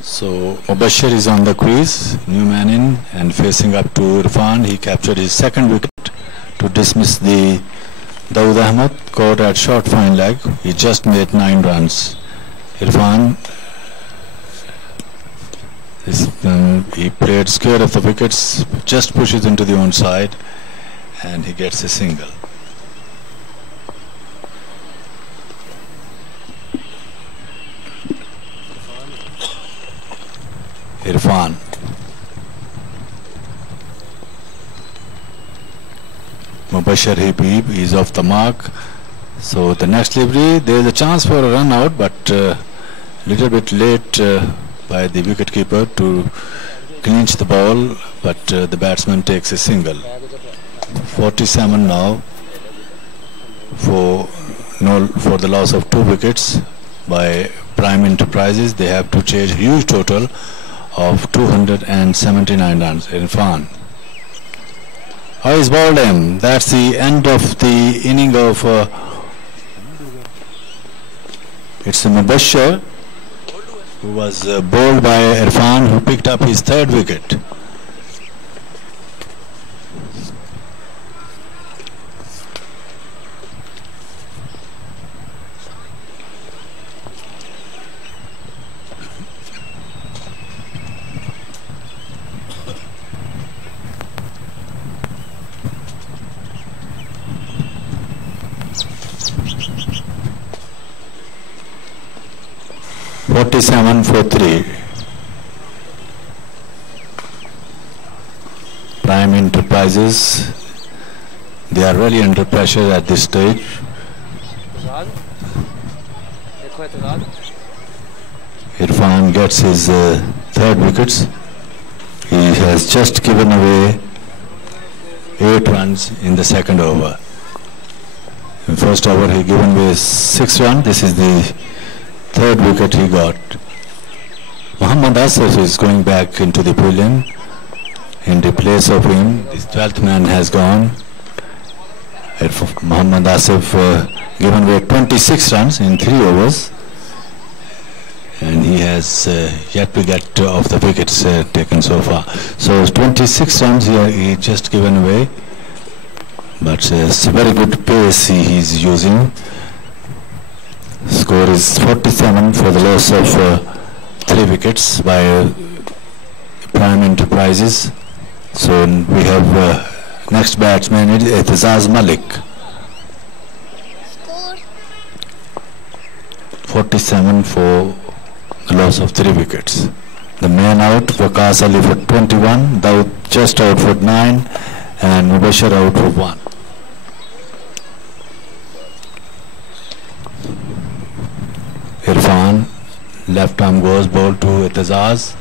So Mubashir is on the crease, new man in, and facing up to Irfan. He captured his 2nd wicket to dismiss the Daud Ahmed, caught at short fine leg. He just made 9 runs. Irfan, he played square of the wickets, just pushes into the onside, and he gets a single. Irfan. Mubashir Habib is off the mark. So the next delivery, there is a chance for a run out, but little bit late by the wicketkeeper to clinch the ball, but the batsman takes a single. 47 now for the loss of 2 wickets by Prime Enterprises. They have to chase a huge total of 279 runs. Irfan. Oh, he's bowled him. That's the end of the inning of it's Mubashir, who was bowled by Irfan, who picked up his third wicket. Forty-seven for 3. Prime Enterprises, they are really under pressure at this stage. Irfan gets his third wickets. He has just given away 8 runs in the second over. In first over he given away 6 runs. This is the third wicket he got. Mohammad Asif is going back into the pavilion. In the place of him, the 12th man has gone. Mohammad Asif given away 26 runs in 3 overs. And he has yet to get off the wickets taken so far. So 26 runs here he just given away. But it's a very good pace he is using. Score is 47 for the loss of 3 wickets by Prime Enterprises. So we have next batsman Itazaz Malik. Score 47 for the loss of 3 wickets. The man out, Waqas Ali for 21, Daud just out for 9, and Mubashir out for 1. Irfan, left arm goes ball to Itazaz,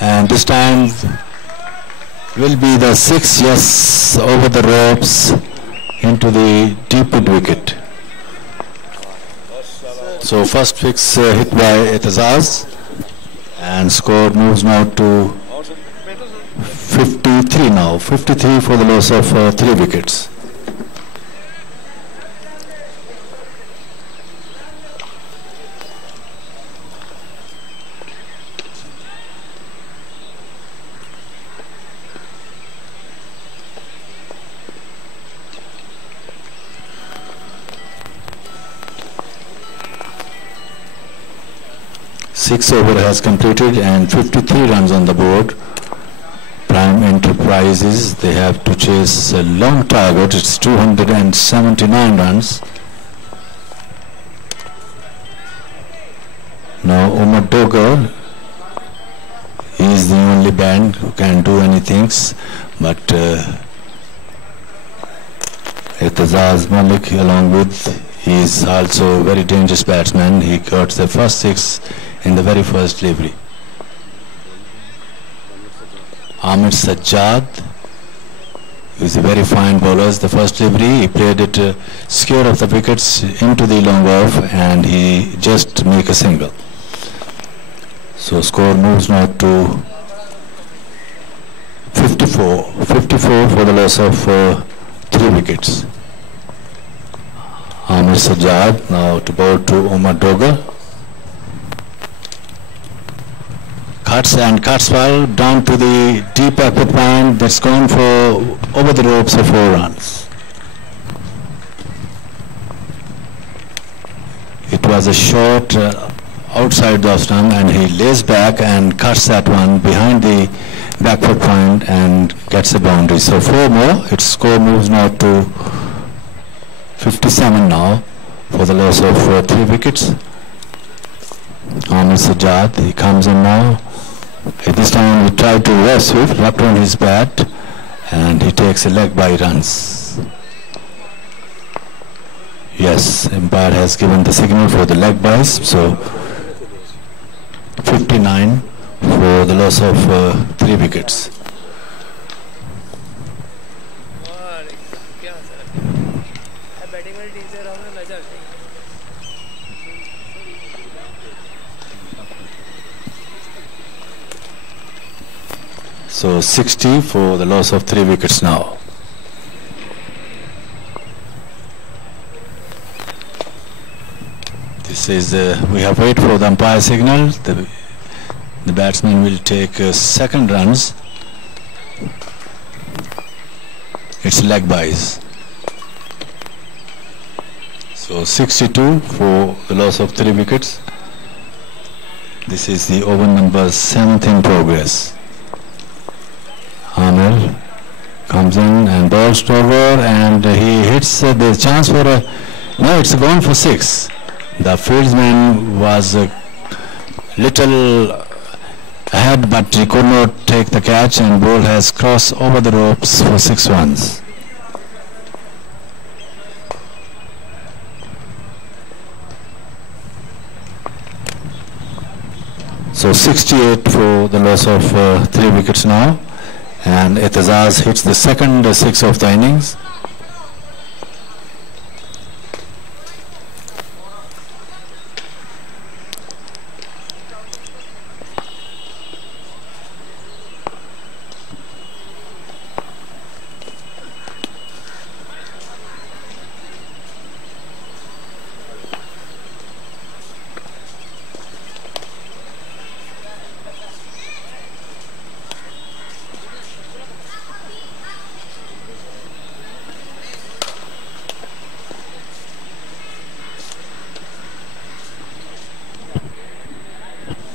and this time will be the 6, yes, over the ropes into the deep mid wicket. So first fix hit by Itazaz, and score moves now to 53 now, 53 for the loss of 3 wickets. Six over has completed and 53 runs on the board. Prime Enterprises, they have to chase a long target. It's 279 runs. Now Umar Dogar is the only band who can do anything, but Itazaz Malik along with, he is also a very dangerous batsman. He got the first 6 in the very first delivery. Ahmed Sajjad is a very fine bowler. The first delivery he played it square of the wickets into the long off, and he just make a single. So score moves now to 54 for the loss of 3 wickets. Ahmed Sajjad now to bowl to Umar Dogar. Cuts well down to the deep upper point. That's gone for over the ropes of 4 runs. It was a short outside the stump, and he lays back and cuts that one behind the back foot point and gets a boundary. So 4 more. Its score moves now to 57 now for the loss of 3 wickets. Ahmed Sajjad, he comes in now. At this time he tried to reverse swift, wrapped on his bat, and he takes a leg by runs. Yes, umpire has given the signal for the leg buys, so 59 for the loss of 3 wickets. So 60 for the loss of 3 wickets now. This is we have wait for the umpire signal. The batsman will take second runs. It's leg byes. So 62 for the loss of 3 wickets. This is the over number 7th in progress. Amir comes in and balls to over, and he hits the chance for a, no, it's gone for 6. The fieldsman was a little ahead, but he could not take the catch, and ball has crossed over the ropes for 6 runs. So 68 for the loss of 3 wickets now, and Etazaz hits the second 6 of the innings.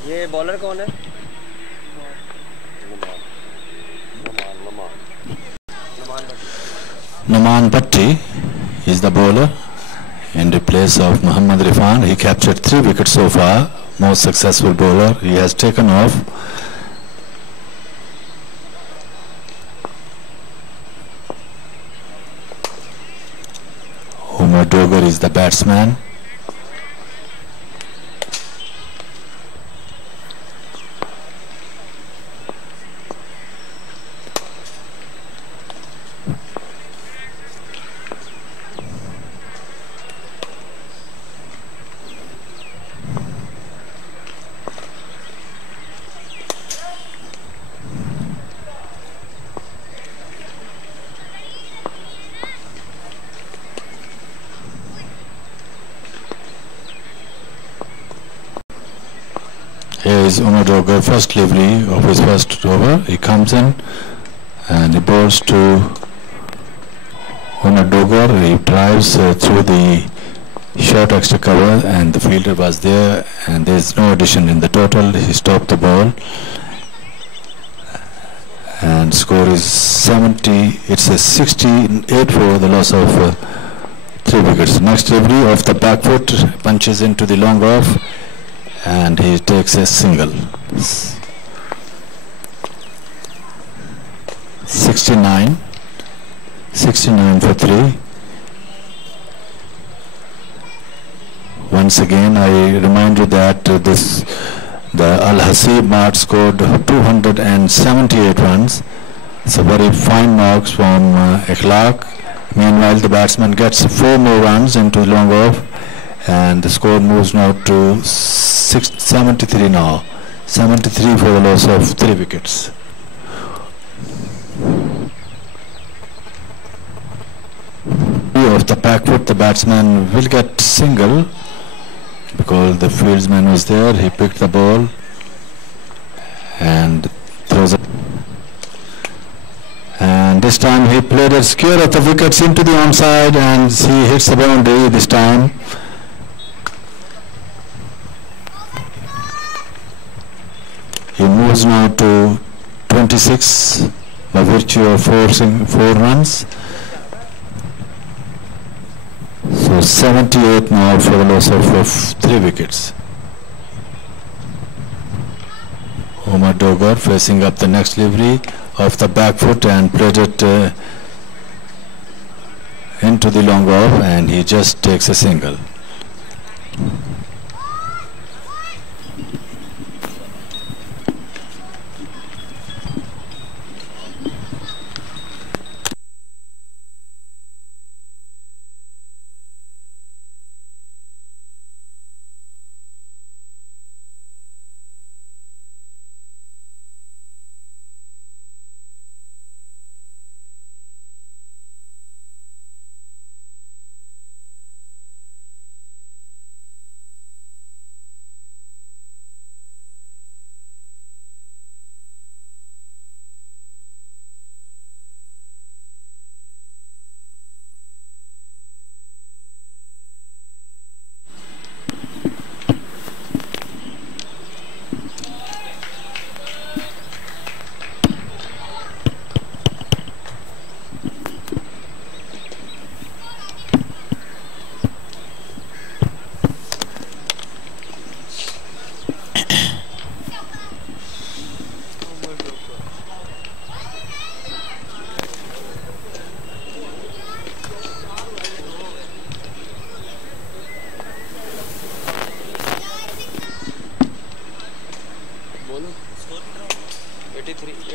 ये bowler कौन है? Naman Bhatti is the bowler in the place of Muhammad Rifan. He captured 3 wickets so far, most successful bowler. He has taken off. Umar Dogar is the batsman. Here is Umar Dogar, first delivery of his first over. He comes in and he bowls to Umar Dogar. He drives through the short extra cover, and the fielder was there, and there is no addition in the total. He stopped the ball, and score is 70. It's a 68 for the loss of 3 wickets. Next delivery of the back foot, punches into the long off, and he takes a single. 69 for 3. Once again, I remind you that the HASEB MART scored 278 runs. It's a very fine marks from Akhlaq. Meanwhile, the batsman gets 4 more runs into the long off, and the score moves now to 73 now. 73 for the loss of 3 wickets. Of the back foot, the batsman will get single because the fieldsman was there. He picked the ball and throws it. And this time he played a skewer of the wickets into the onside, and he hits the boundary this time. He moves now to 26 by virtue of forcing 4 runs. So 78 now for the loss of 3 wickets. Umar Dogar facing up the next delivery of the back foot and played it into the long off, and he just takes a single.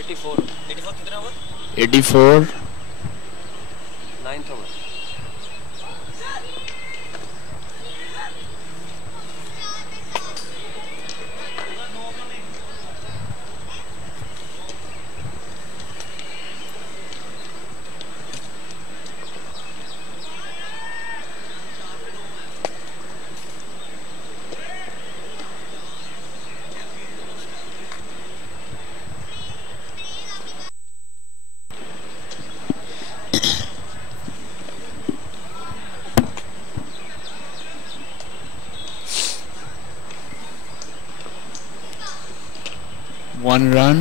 84 कितना over? 84 9th over. One run.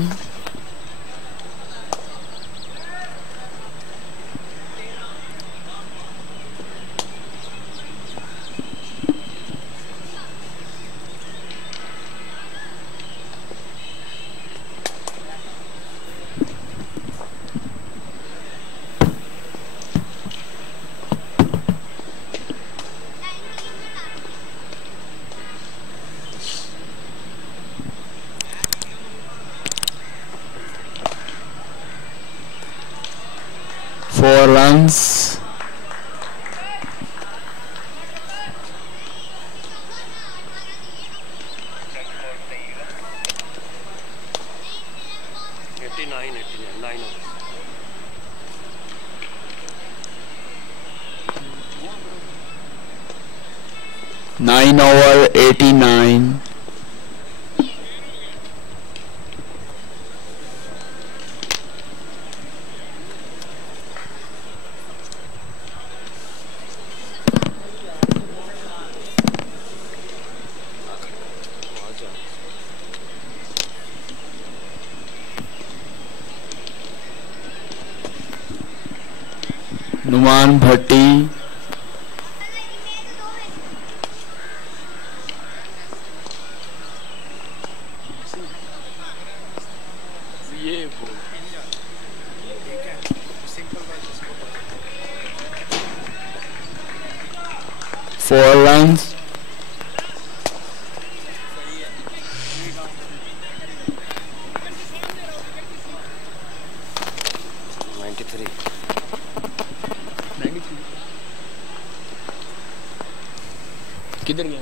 Four runs. Nine over 89. Numan Bhatti ये four runs. किधर गए?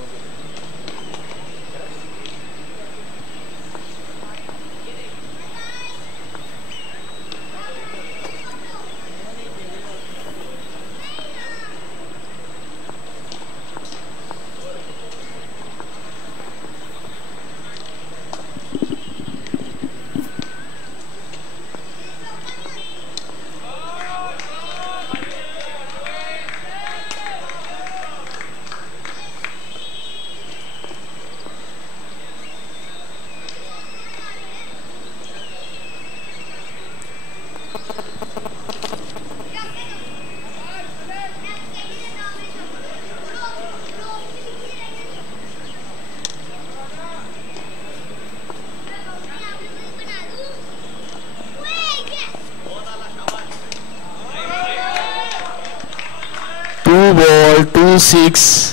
Two ball, 2-6.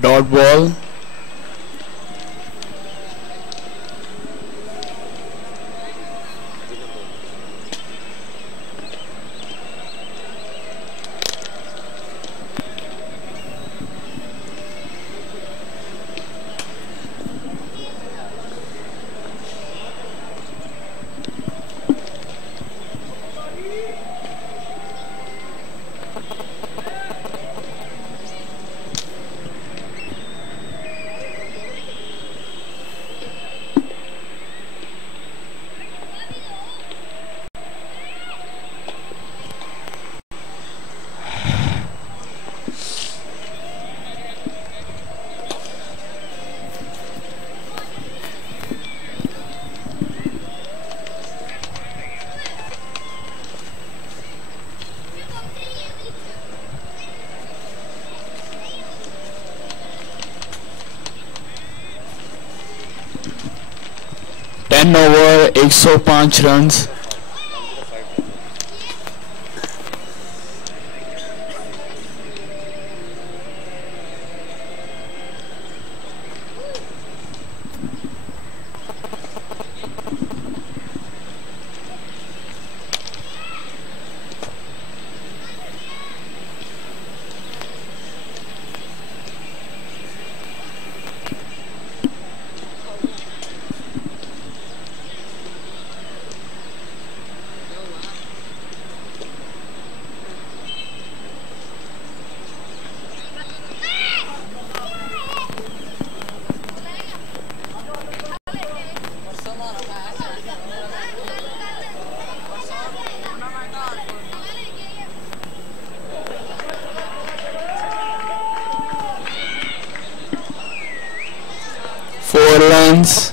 Dot ball. 10 over 105 runs. Four runs.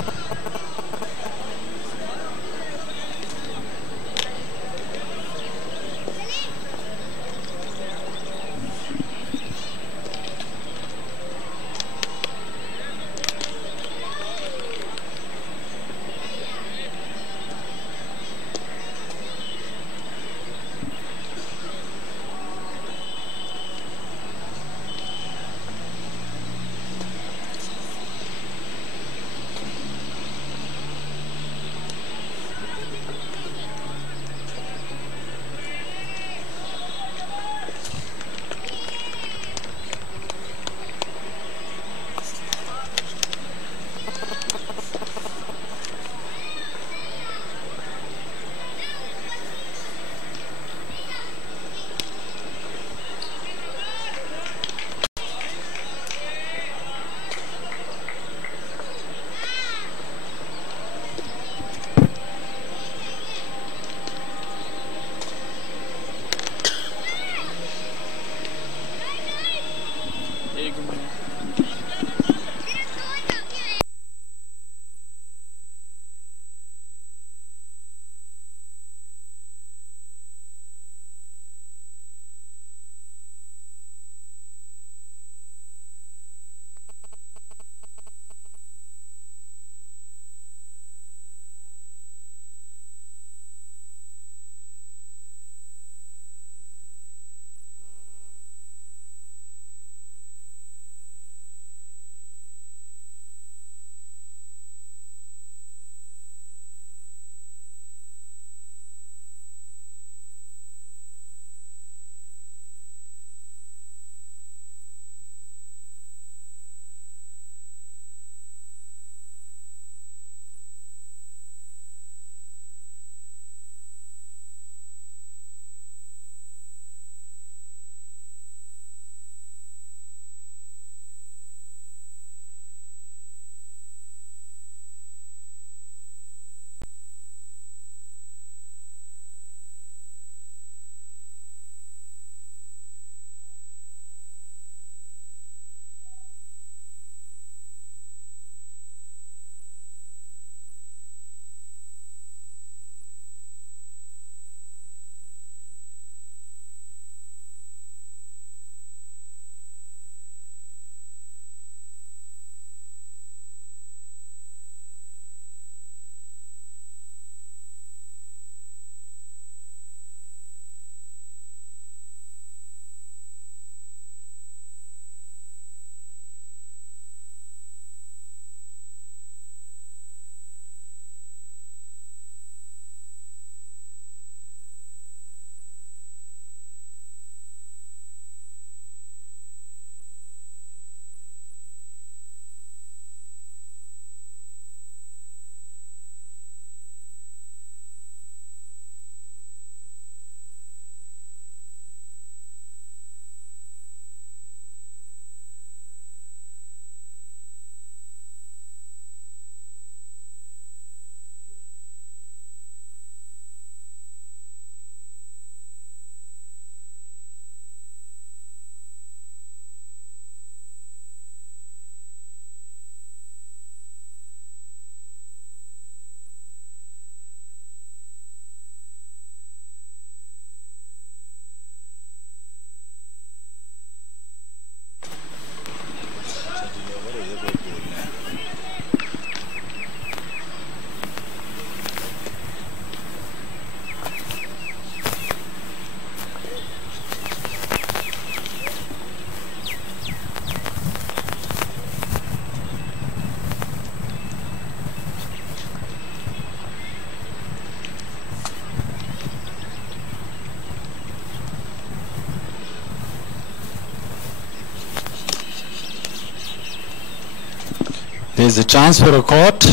There's a chance for a caught.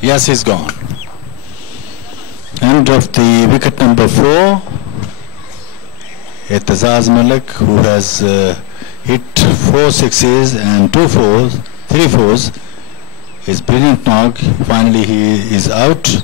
Yes, he's gone. End of the wicket number 4. Itazaz Malik, who has hit 4 sixes and 2 fours, 3 fours, his brilliant knock. Finally, he is out.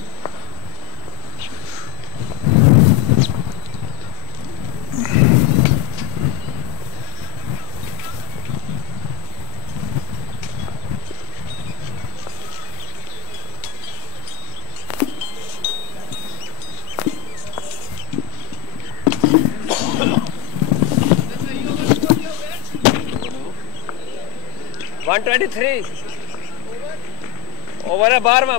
Over है 12वां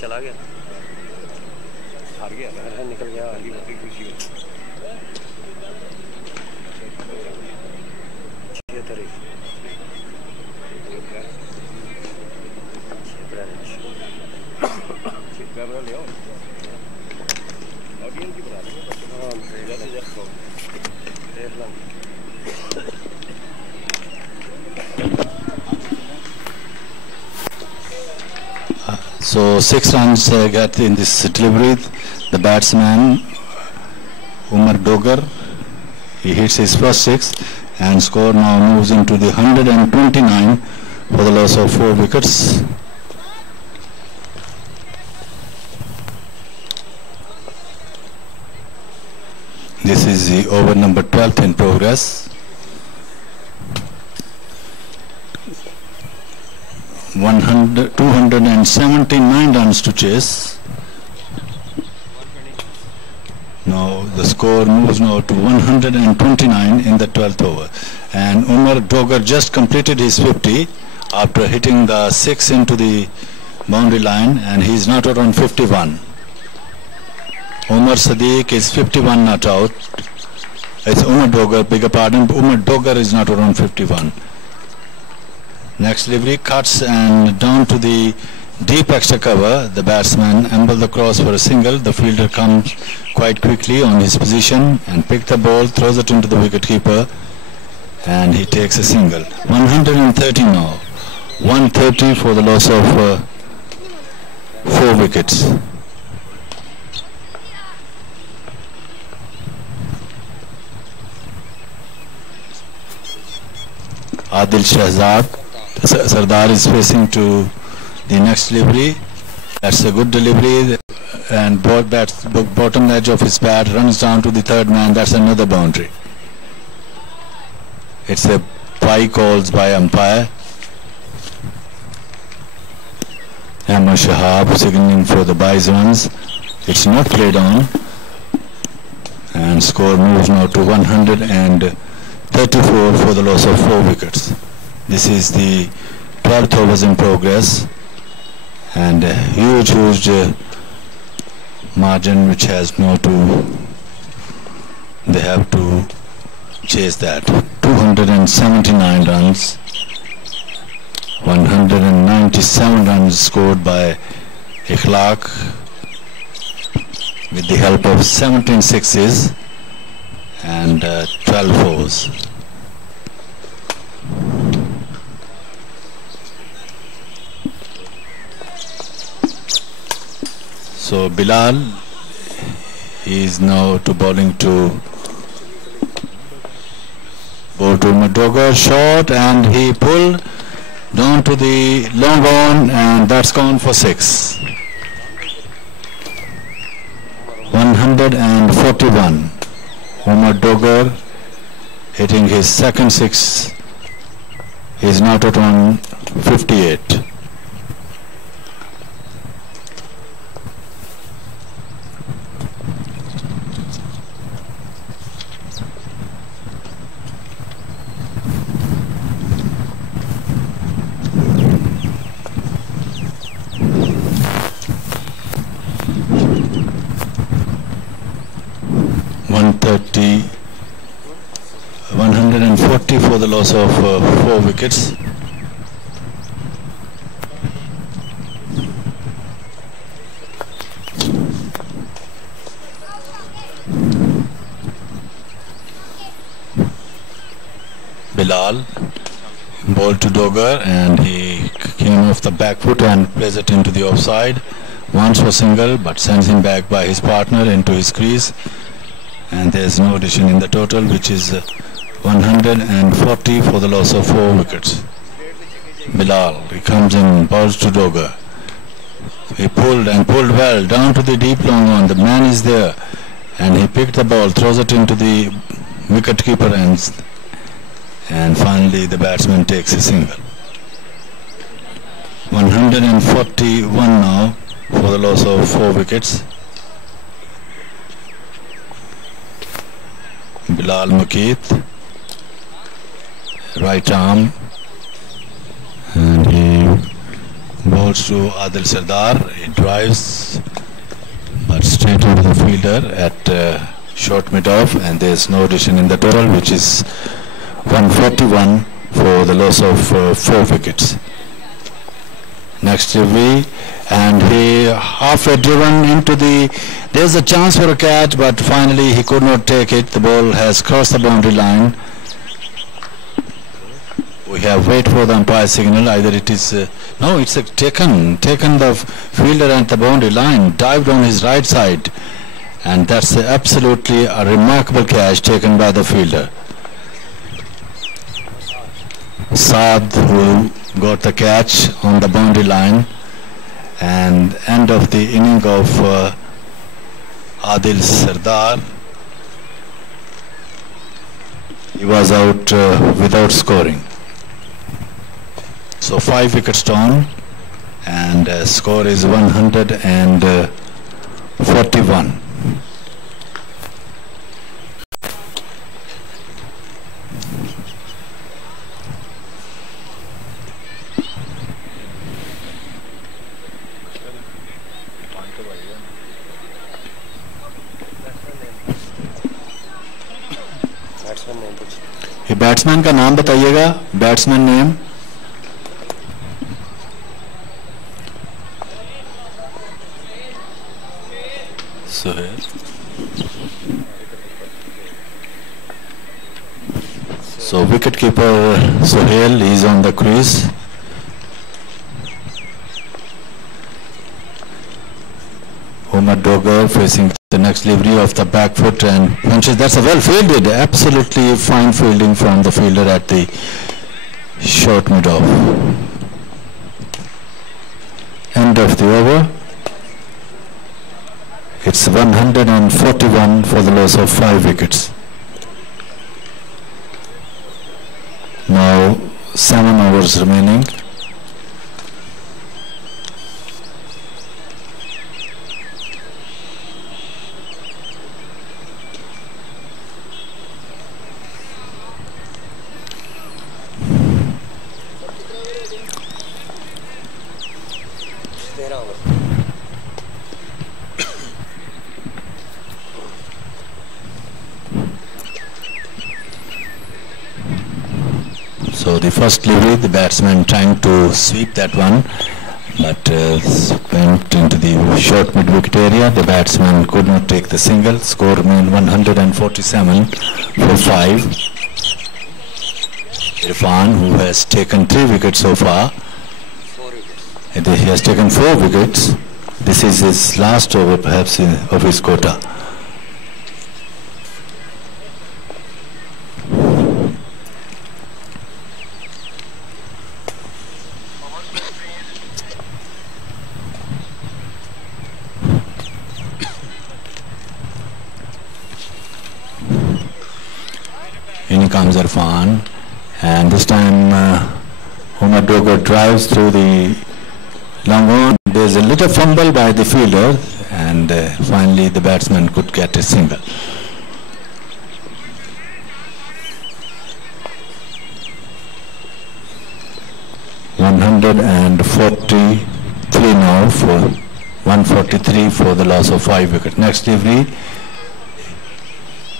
चला गया हार गया निकल गया खुशी तारीख camera ले आओ ऑडियंस की बता देख लो So 6 runs got in this delivery. The batsman Umar Dogar, he hits his first 6 and score now moves into the 129 for the loss of 4 wickets. This is the over number 12 in progress. 279 runs to chase. Now the score moves now to 129 in the 12th over. And Umar Dogar just completed his 50 after hitting the 6 into the boundary line, and he is not out on 51. Umar Sadiq is 51 not out. It's Umar Dogar, beg your pardon, Umar Dogar is not out on 51. Next delivery cuts and down to the deep extra cover. The batsman ambled the cross for a single. The fielder comes quite quickly on his position and picks the ball, throws it into the wicketkeeper, and he takes a single. 130 now. 130 for the loss of 4 wickets. Adil Shahzad Sardar is facing to the next delivery. That's a good delivery, and bottom edge of his bat runs down to the third man. That's another boundary. It's a bye calls by umpire. Ahmad Shahab signaling for the byes runs. It's not played on, and score moves now to 134 for the loss of 4 wickets. This is the 12th overs in progress, and a huge margin which has now to, they have to chase that. 279 runs, 197 runs scored by Ikhlaq with the help of 17 sixes and 12 fours. So Bilal is now to bowling to Umar Dogar, short, and he pulled down to the long on, and that's gone for 6. 141. Umar Dogar hitting his second 6. He's not at 158. $140 for the loss of 4 wickets. Bilal bowled to Dogar, and he came off the back foot and plays it into the offside. Wants for single, but sends him back by his partner into his crease, and there's no addition in the total, which is 140 for the loss of 4 wickets. Bilal, he comes in, bowls to Dogar. He pulled well down to the deep long on. The man is there, and he picked the ball, throws it into the wicket keeper ends, and finally the batsman takes a single. 141 now for the loss of 4 wickets. Bilal Mukeet, right arm, and he bowls to Adil Sardar. He drives, but straight over the fielder at short mid-off, and there's no addition in the total, which is 141 for the loss of 4 wickets. Next delivery, and he halfway driven into the, there's a chance for a catch, but finally he could not take it. The ball has crossed the boundary line. We have wait for the umpire signal. Either it is no, it's taken the fielder at the boundary line, dived on his right side, and that's absolutely a remarkable catch taken by the fielder. Saad, who got the catch on the boundary line, and end of the inning of Adil Sardar. He was out without scoring. So 5 wickets down, and score is 141. ये batsman का नाम बताइएगा, batsman name. Sohail. So wicketkeeper Sohail is on the crease. Umar Dogar facing the next delivery of the back foot and punches. That's a well fielded, absolutely fine fielding from the fielder at the short mid-off. End of the over. It's 141 for the loss of 5 wickets. Now 7 overs remaining. So the first delivery, the batsman trying to sweep that one, but went into the short mid-wicket area. The batsman could not take the single. Score remained 147 for 5. Irfan, who has taken 3 wickets so far, he has taken 4 wickets. This is his last over perhaps of his quota. time comes Irfan, and this time Umar Dogo drives through the long on. There's a little fumble by the fielder, and finally the batsman could get a single. $143 now for 143 for the loss of 5 wickets. Next delivery,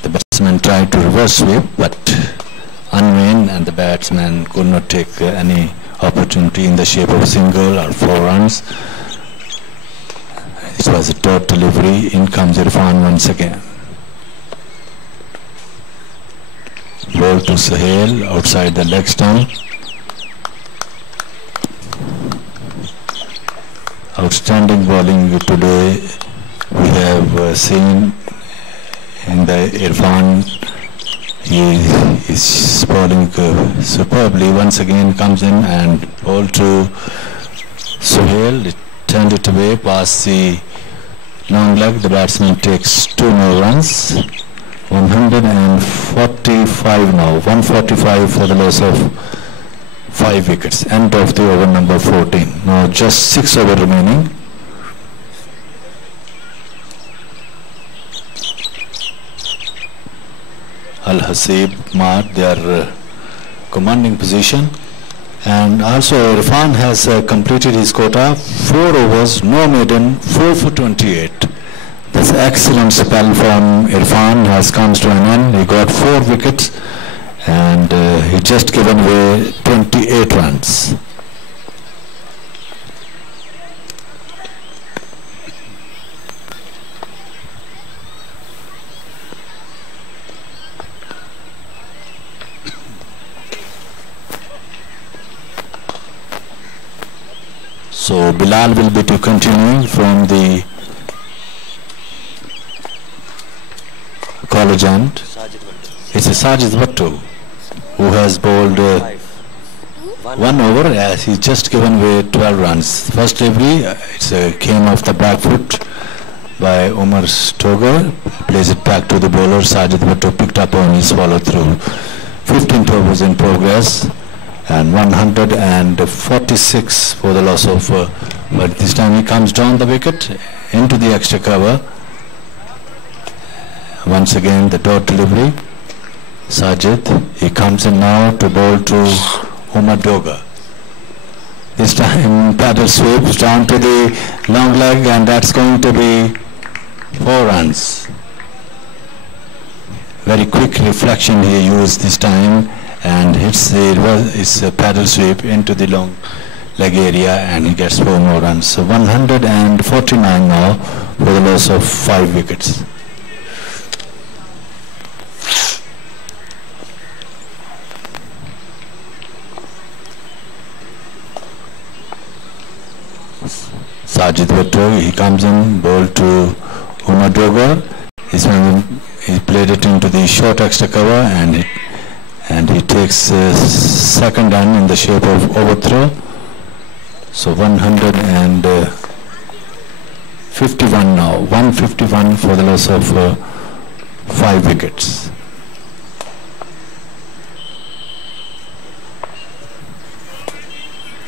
the batsman tried to reverse sweep, but unvain, and the batsman could not take any opportunity in the shape of single or 4 runs. It was a dot delivery. In comes Irfan once again. Ball to Sahel outside the leg stump. Outstanding bowling today we have seen in the Irfan. He is bowling superbly. Once again comes in and ball to Suhail. It turned it away past the long leg. The batsman takes 2 more runs. 145 now. 145 for the loss of 5 wickets. End of the over number 14. Now just 6 over remaining. HASEB, MART, they are commanding position. And also Irfan has completed his quota. 4 overs, no maiden, 4 for 28. This excellent spell from Irfan has come to an end. He got 4 wickets. And he just given away 28 runs. So Bilal will be to continue from the college end. It's a Sajid Bhattu who has bowled 1 over as he's just given away 12 runs. First delivery, came off the back foot by Umar Stoger, plays it back to the bowler. Sajid Bhattu picked up on his follow through. 15th overs in progress, and 146 for the loss of, but this time he comes down the wicket into the extra cover. Once again the dot delivery. Sajid, he comes in now to bowl to Umar Doga. This time paddle sweeps down to the long leg, and that's going to be 4 runs. Very quick reflection he used this time and hits the paddle sweep into the long leg area, and he gets 4 more runs. So 149 now for the loss of 5 wickets. Sajid Bhattu, he comes in, ball to Umar Doga. He played it into the short extra cover, and he takes second run in the shape of overthrow. So 151 now. 151 for the loss of 5 wickets.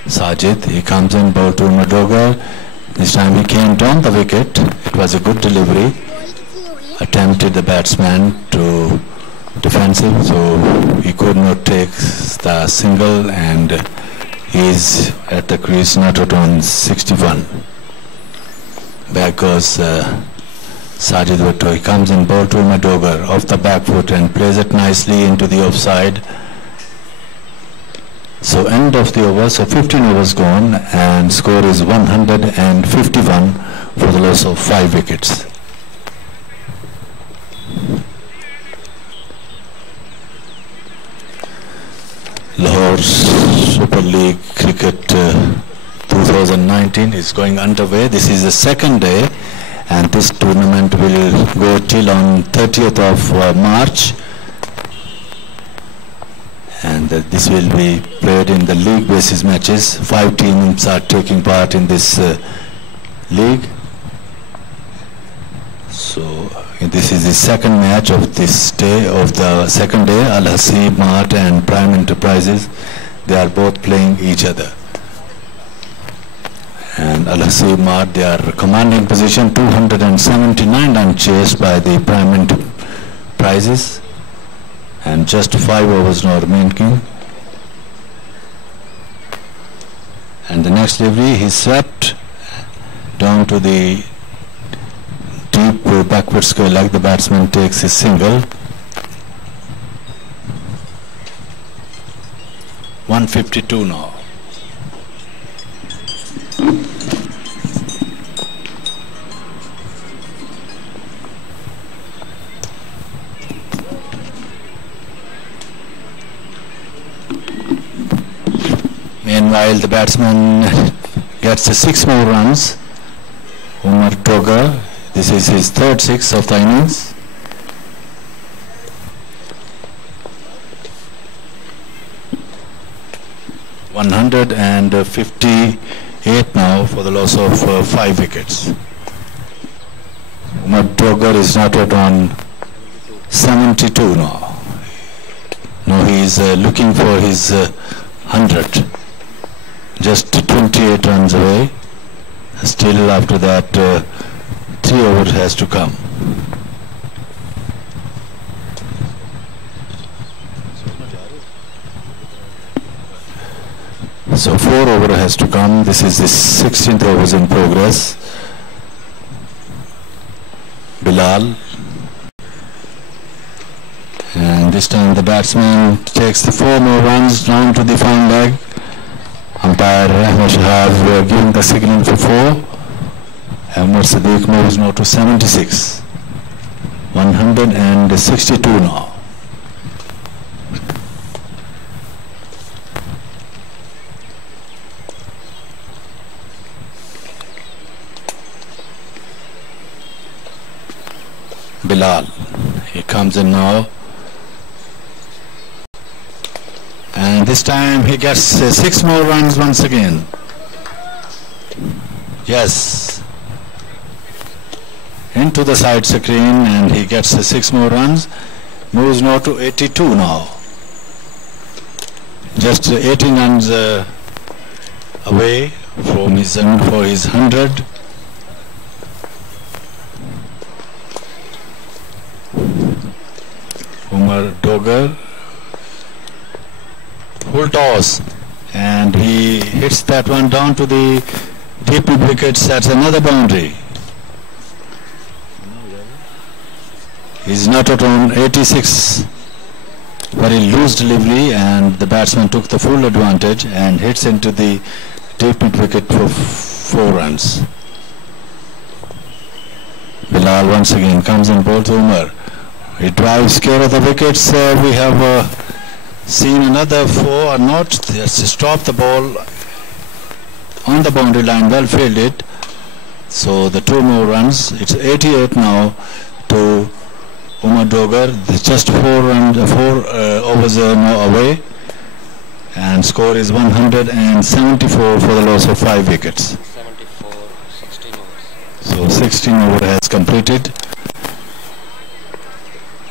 Sajid, he comes in, ball to Umar Doga. This time he came down the wicket. It was a good delivery. Attempted the batsman to defensive, so he could not take the single, and he is at the crease not out on 61. Back goes Sajid Bhattu. He comes in, ball to Umar Doga off the back foot and plays it nicely into the offside. So end of the over, so 15 overs gone, and score is 151 for the loss of 5 wickets. Lahore Super League Cricket 2019 is going underway. This is the second day, and this tournament will go till on 30th of March. And this will be played in the league basis matches. 5 teams are taking part in this league. So this is the second match of this day, of the second day. HASEB, MART and Prime Enterprises, they are both playing each other. And HASEB, MART, they are commanding position 279 and chased by the Prime Enterprises. And just 5 overs now remaining. And the next delivery, he swept down to the deep backward square leg. The batsman takes his single. 152 now. Meanwhile, the batsman gets 6 more runs. Umar Toga, this is his third 6 of the innings. $158 now for the loss of 5 wickets. Umar Toga is not out on 72 now. Now he is looking for his 100. Just 28 runs away. Still after that 3 overs has to come. So 4 overs has to come. This is the 16th overs in progress. Bilal. And this time the batsman takes the 4 more runs down to the fine leg. Umpire Ahmed Shahab giving the signal for 4. Ahmed Sadiq moves now to 76. 162 now. Bilal, he comes in now. And this time he gets 6 more runs once again. Yes. Into the side screen, and he gets 6 more runs. Moves now to 82 now. Just 18 runs away from his for his 100. Umar Dogar. Full toss, and he hits that one down to the deep wickets. That's another boundary. He's not out on 86. Very loose delivery, and the batsman took the full advantage and hits into the deep wicket for 4 runs. Bilal once again comes on board to Umar. He drives care of the wickets. We have seen another 4 or not. Stop the ball on the boundary line, well fielded. So the 2 more runs. It's 88 now to Umar Dogar. Just 4 overs now away, and score is 174 for the loss of 5 wickets. 74, 16 overs. So 16 over has completed.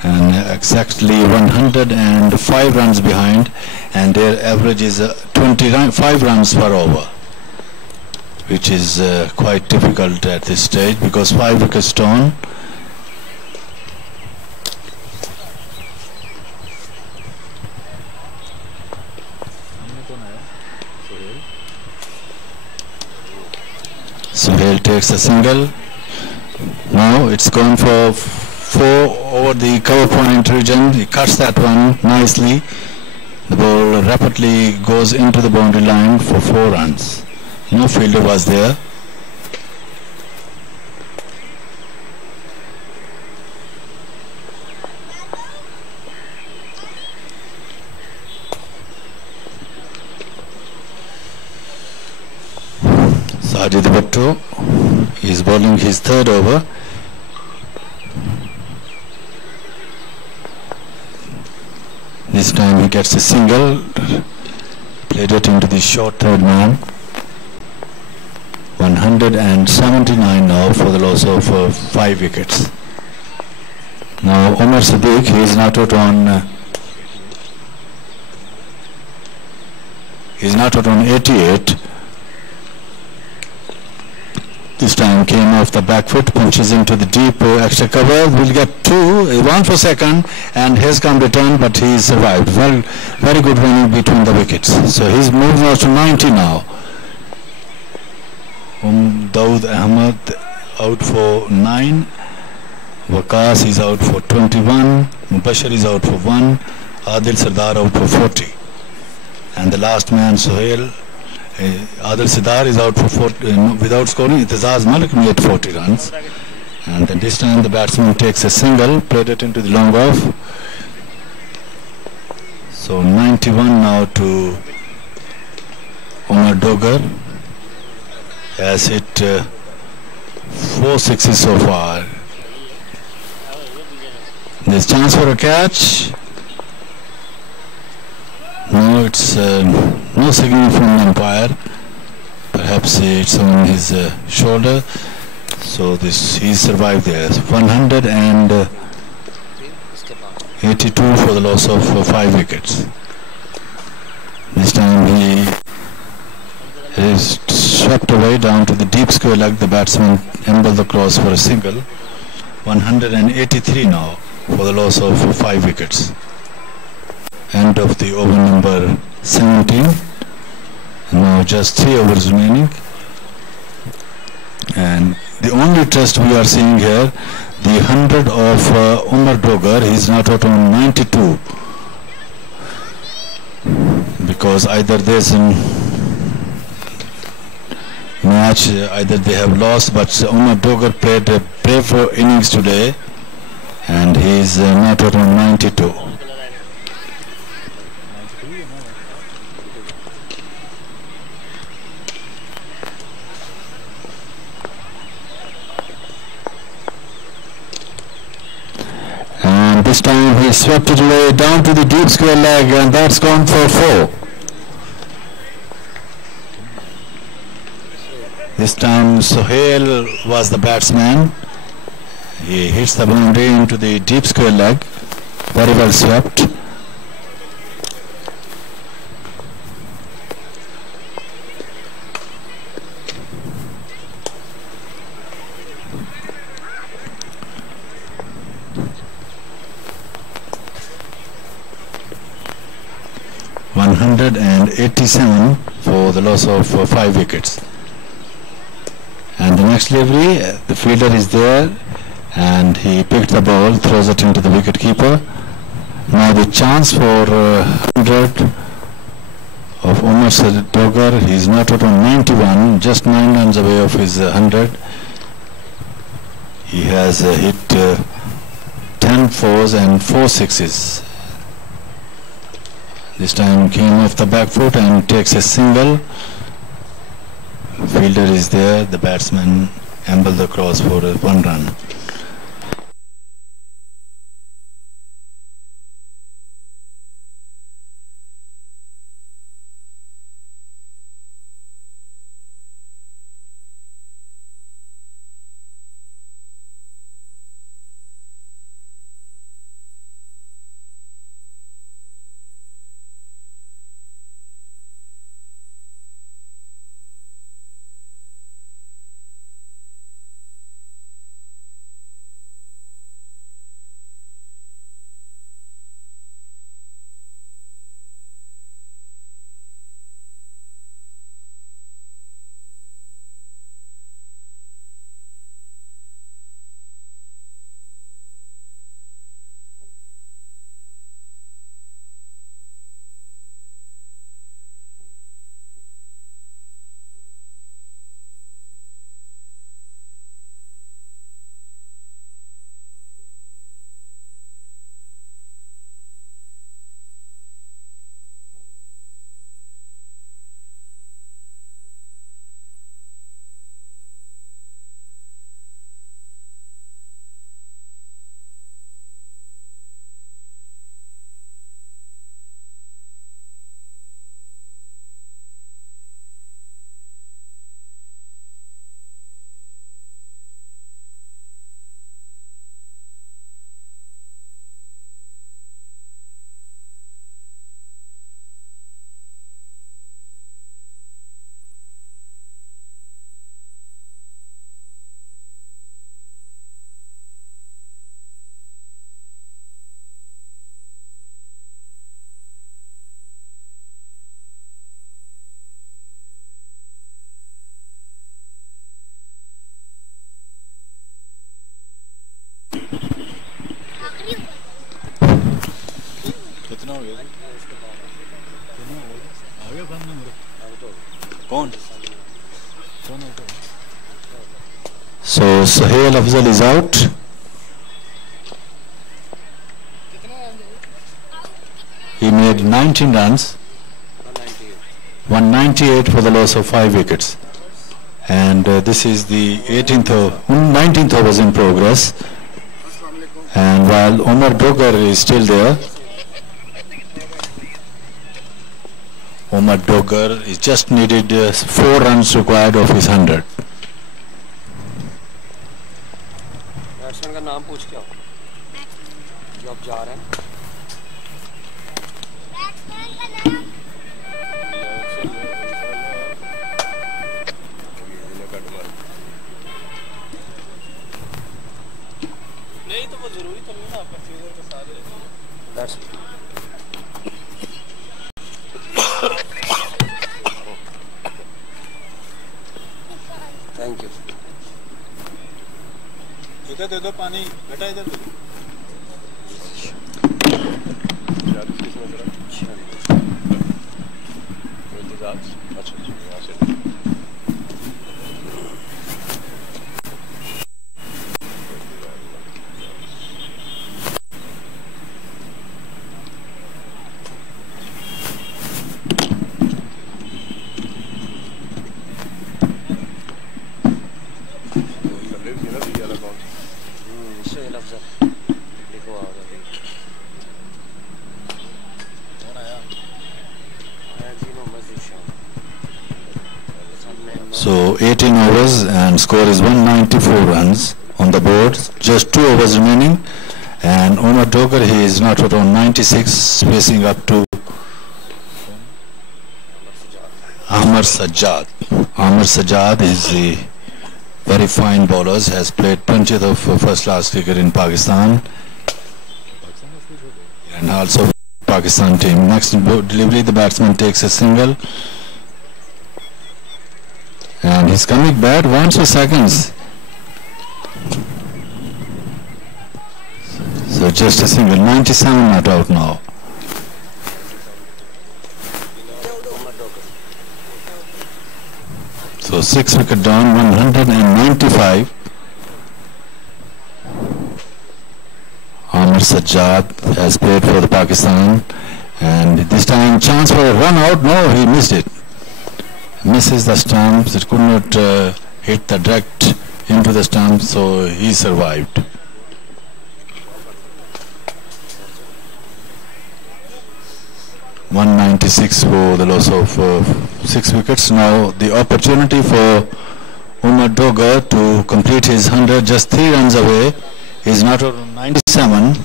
And exactly 105 runs behind, and their average is 25 runs per over, which is quite difficult at this stage because 5 wickets down. Suhail takes a single. Now it's gone for 4 over the cover point region. He cuts that one nicely. The ball rapidly goes into the boundary line for 4 runs. No fielder was there. Sajid Bhutto is bowling his 3rd over. This time he gets a single, played it into the short 3rd man. 179 now for the loss of 5 wickets. Now Omar Sadiq, he is not out on 88. This time came off the back foot, punches into the deep extra cover. Will get two, one for second, and has come return, but he survived. Well, very good running between the wickets. So he's moving out to 90 now. Dawood Ahmed out for 9. Waqas is out for 21. Mubashir is out for 1. Adil Sardar out for 40. And the last man, Sohail, Adil Sardar is out for 40, without scoring. Itazaz Malik made 40 runs. And then this time the batsman takes a single, played it into the long off. So 91 now to Omar Dogar. Has hit 4 sixes so far. There's chance for a catch. No, it's no signal from the umpire. Perhaps it's on his shoulder. So he survived there. 182 for the loss of 5 wickets. This time he is swept away down to the deep square leg. The batsman ambled the cross for a single. 183 now for the loss of 5 wickets. End of the over number 17. Now just 3 overs remaining. And the only test we are seeing here, the 100 of Omar Dogar. He is not out on 92. Because either there's a match, either they have lost, but Omar Dogar played a brave innings today, and he is not out on 92. And this time he swept it away down to the deep square leg, and that's gone for 4. This time Sohail was the batsman. He hits the boundary into the deep square leg. Very well swept. $187 for the loss of 5 wickets. And the next delivery, the fielder is there, and he picked the ball, throws it into the wicket keeper. Now the chance for 100 of Omar Dogar. He is not out on 91, just 9 runs away of his 100. He has hit 10 fours and 4 sixes. This time came off the back foot and takes a single. Fielder is there, the batsman ambled the cross for 1 run. कितना हो गया? आ गया fun number कौन? So Sohail Afzal is out. He made 19 runs, 198 for the loss of 5 wickets. And this is the 19th overs in progress. And while Omar Doggar is still there, Omar Doggar is just needed 4 runs required of his 100. Batsman का नाम पूछ के आओ जो अब जा रहे हैं। नहीं तो वो जरूरी तो नहीं ना आपका फ्यूचर के सारे थैंक यू। इधर दे दो पानी बेटा इधर दे दो। So 18 overs and score is 194 runs on the board. Just 2 overs remaining. And Omar Doggar, he is not out on 96, facing up to Amar Sajjad. Amar Sajjad is a very fine bowler, has played plenty of first-class cricket in Pakistan and also Pakistan team. Next delivery, the batsman takes a single. And he's coming back once for seconds. So just a single, 97 not out now. So 6 wicket down, 195. Amar Sajjad has played for the Pakistan, and this time chance for a run out. No, he missed it. Misses the stumps. It could not hit the direct into the stump, so he survived. .196 for the loss of 6 wickets. Now the opportunity for Omar Doggar to complete his 100, just 3 runs away. He's not on 97.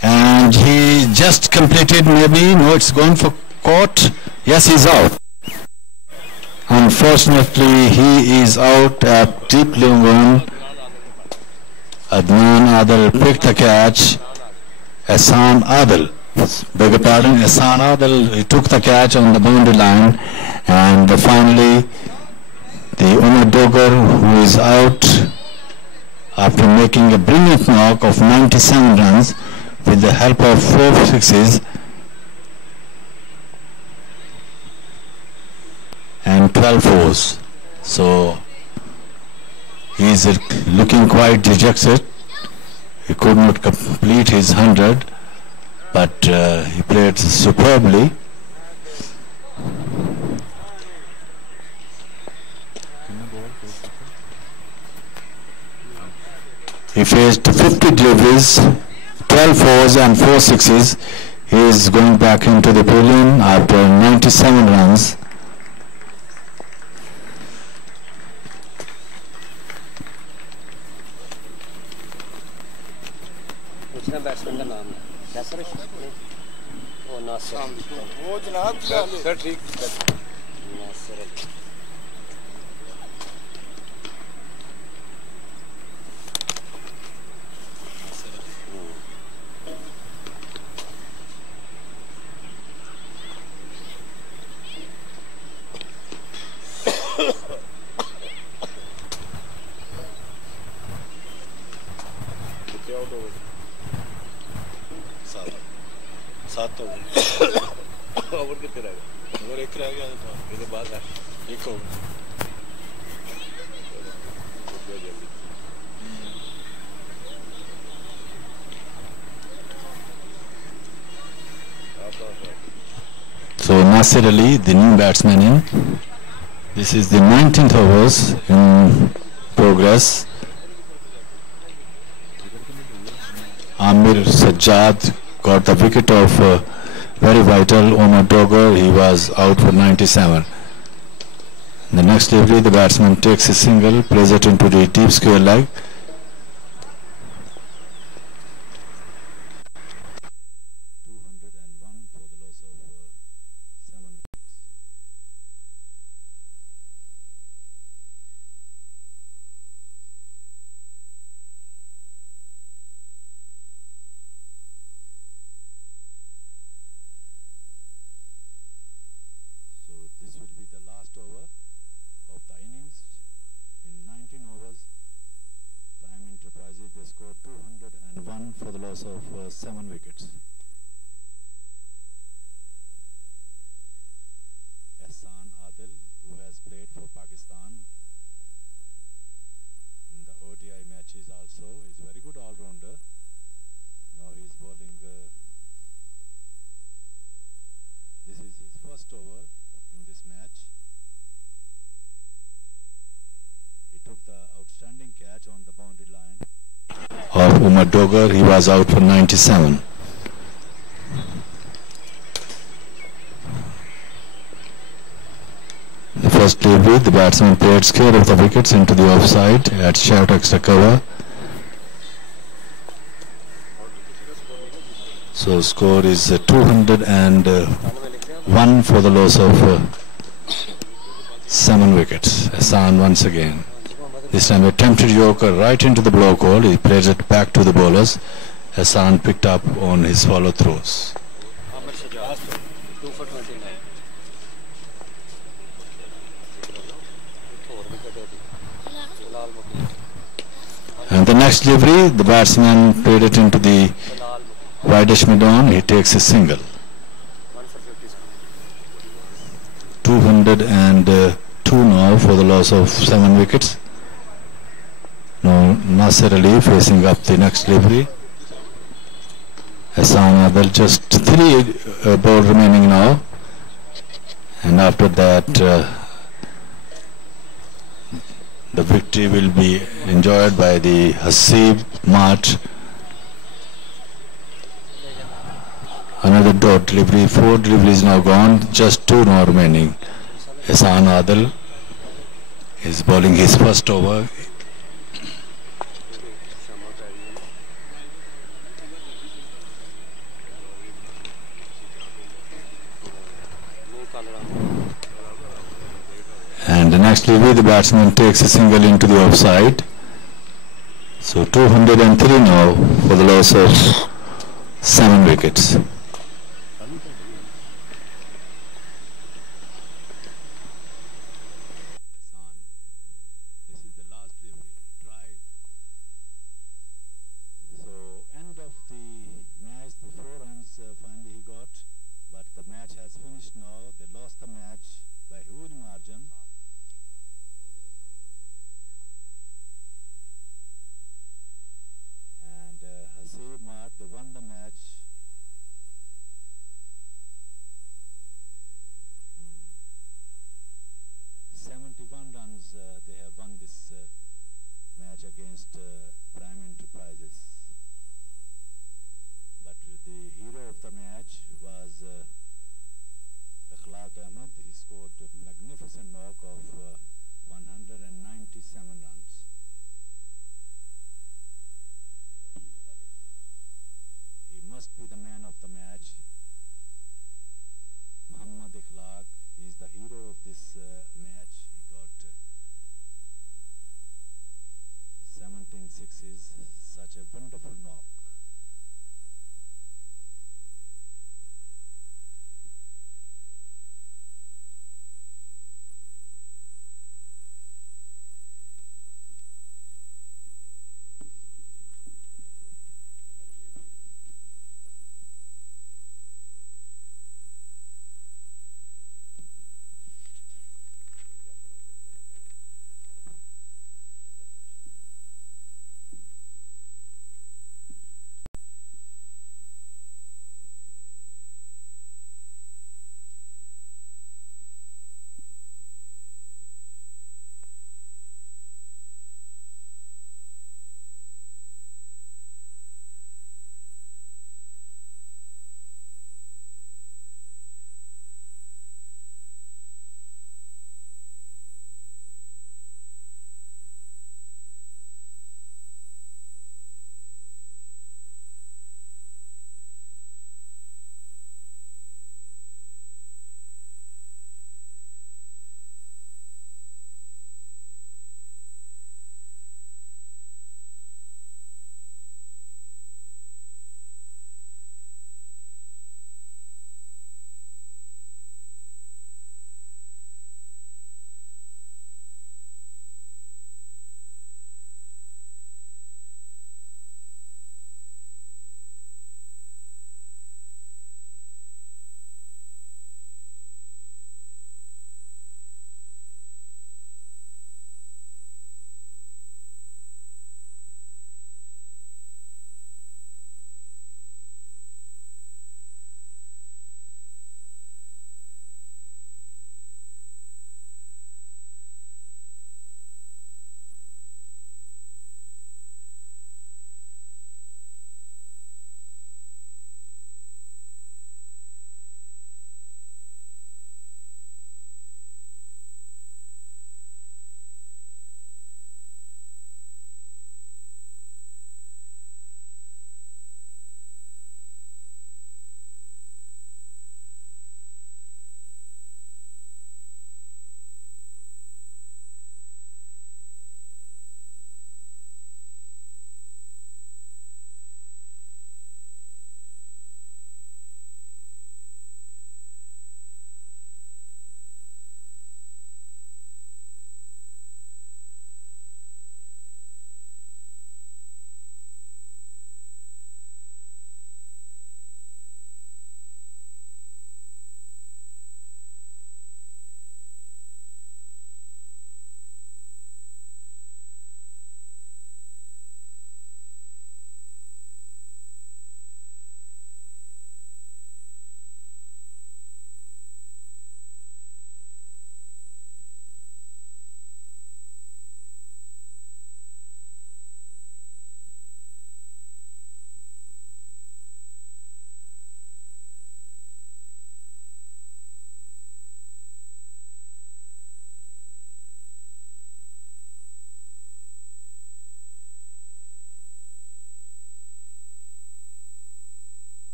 And he just completed, maybe, no, it's gone for caught. Yes, he's out. Unfortunately, he is out at deep long on. Adnan Adil picked the catch. Ehsan Adil, beg your pardon, Ehsan Adil, he took the catch on the boundary line. And finally, the Omar Doggar, who is out after making a brilliant knock of 97 runs, with the help of 4 sixes and 12 fours. So he is looking quite dejected. He could not complete his 100, but he played superbly. He faced 50 deliveries, 12 fours and 4 sixes. He is going back into the pavilion after 97 runs. पूछना batsman का नाम है क्या sir? वो नासिर। वो जनाब sir ठीक नासिर। सात ओवर कितने रह गए? ओवर एक रह गया था, इसके बाद एक over. So Nasir Ali, the new batsman in. This is the 19th overs in progress. Amir Sajjad got the wicket of very vital Omar Dogger. He was out for 97. The next delivery, the batsman takes a single, plays it into the deep square leg. For the loss of 7 wickets. Ehsan Adil, who has played for Pakistan in the ODI matches also, is a very good all-rounder. Now he is bowling. This is his first over in this match. He took the outstanding catch on the boundary line of Umar Dogger. He was out for 97. The first delivery, the batsman played square of the wickets into the offside at short extra cover. So score is 201 for the loss of 7 wickets. Hassan once again. This time attempted Yorker right into the block hole. He plays it back to the bowlers. Hassan picked up on his follow throws. And the next delivery, the batsman played it into the widest mid-on. He takes a single. 202 now for the loss of 7 wickets. Now Nasir Ali facing up the next delivery. Hassan Adil, just 3 balls remaining now, and after that the victory will be enjoyed by the HASEB MART. Another dot delivery, 4 deliveries now gone, just 2 now remaining. Hassan Adil is bowling his first over. And the next delivery, the batsman takes a single into the offside. So 203 now for the loss of 7 wickets. This is the last delivery, drive. So end of the match, the 4 runs finally he got, but the match has finished now. They lost the match by huge margin. And HASEB MART, they won the match. 71 runs they have won this match against Prime Enterprises. But the hero of the match was Akhlaq Ahmed. He scored a magnificent knock of 197 runs. He must be the man of the match. Muhammad Akhlaq, he is the hero of this match. He got 17 sixes, such a wonderful knock.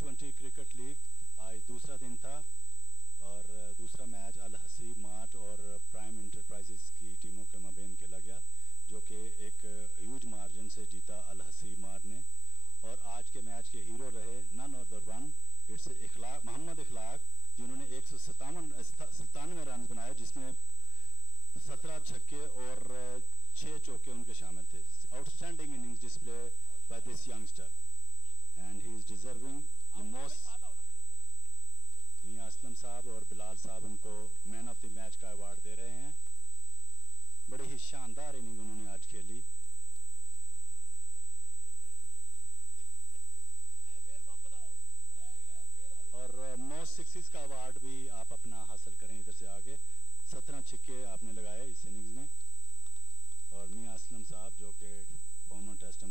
T20 cricket league आज दूसरा दिन था और दूसरा match अल Haseeb mart और prime enterprises की टीमों के माबेन खेला गया, जो कि एक ह्यूज मार्जिन से जीता अल हसीब मार्ट ने। और आज के मैच के हीरो रहे none other one it's Mohammad Ikhlaq, जिन्होंने 197 रन बनाए, जिसमें 17 छक्के और 6 चौके उनके शामिल थे। Outstanding innings display by this youngster and he is deserving the most. मियां असलम साहब और बिलाल साहब उनको मैन ऑफ द मैच का अवार्ड दे रहे हैं। बड़ी ही शानदार इनिंग उन्होंने आज खेली। और 9 सिक्सेस का अवार्ड भी आप अपना हासिल करें इधर से आगे। 17 छक्के आपने लगाए इस इनिंग्स में। और मियां असलम साहब जो कि फॉर्मर टेस्ट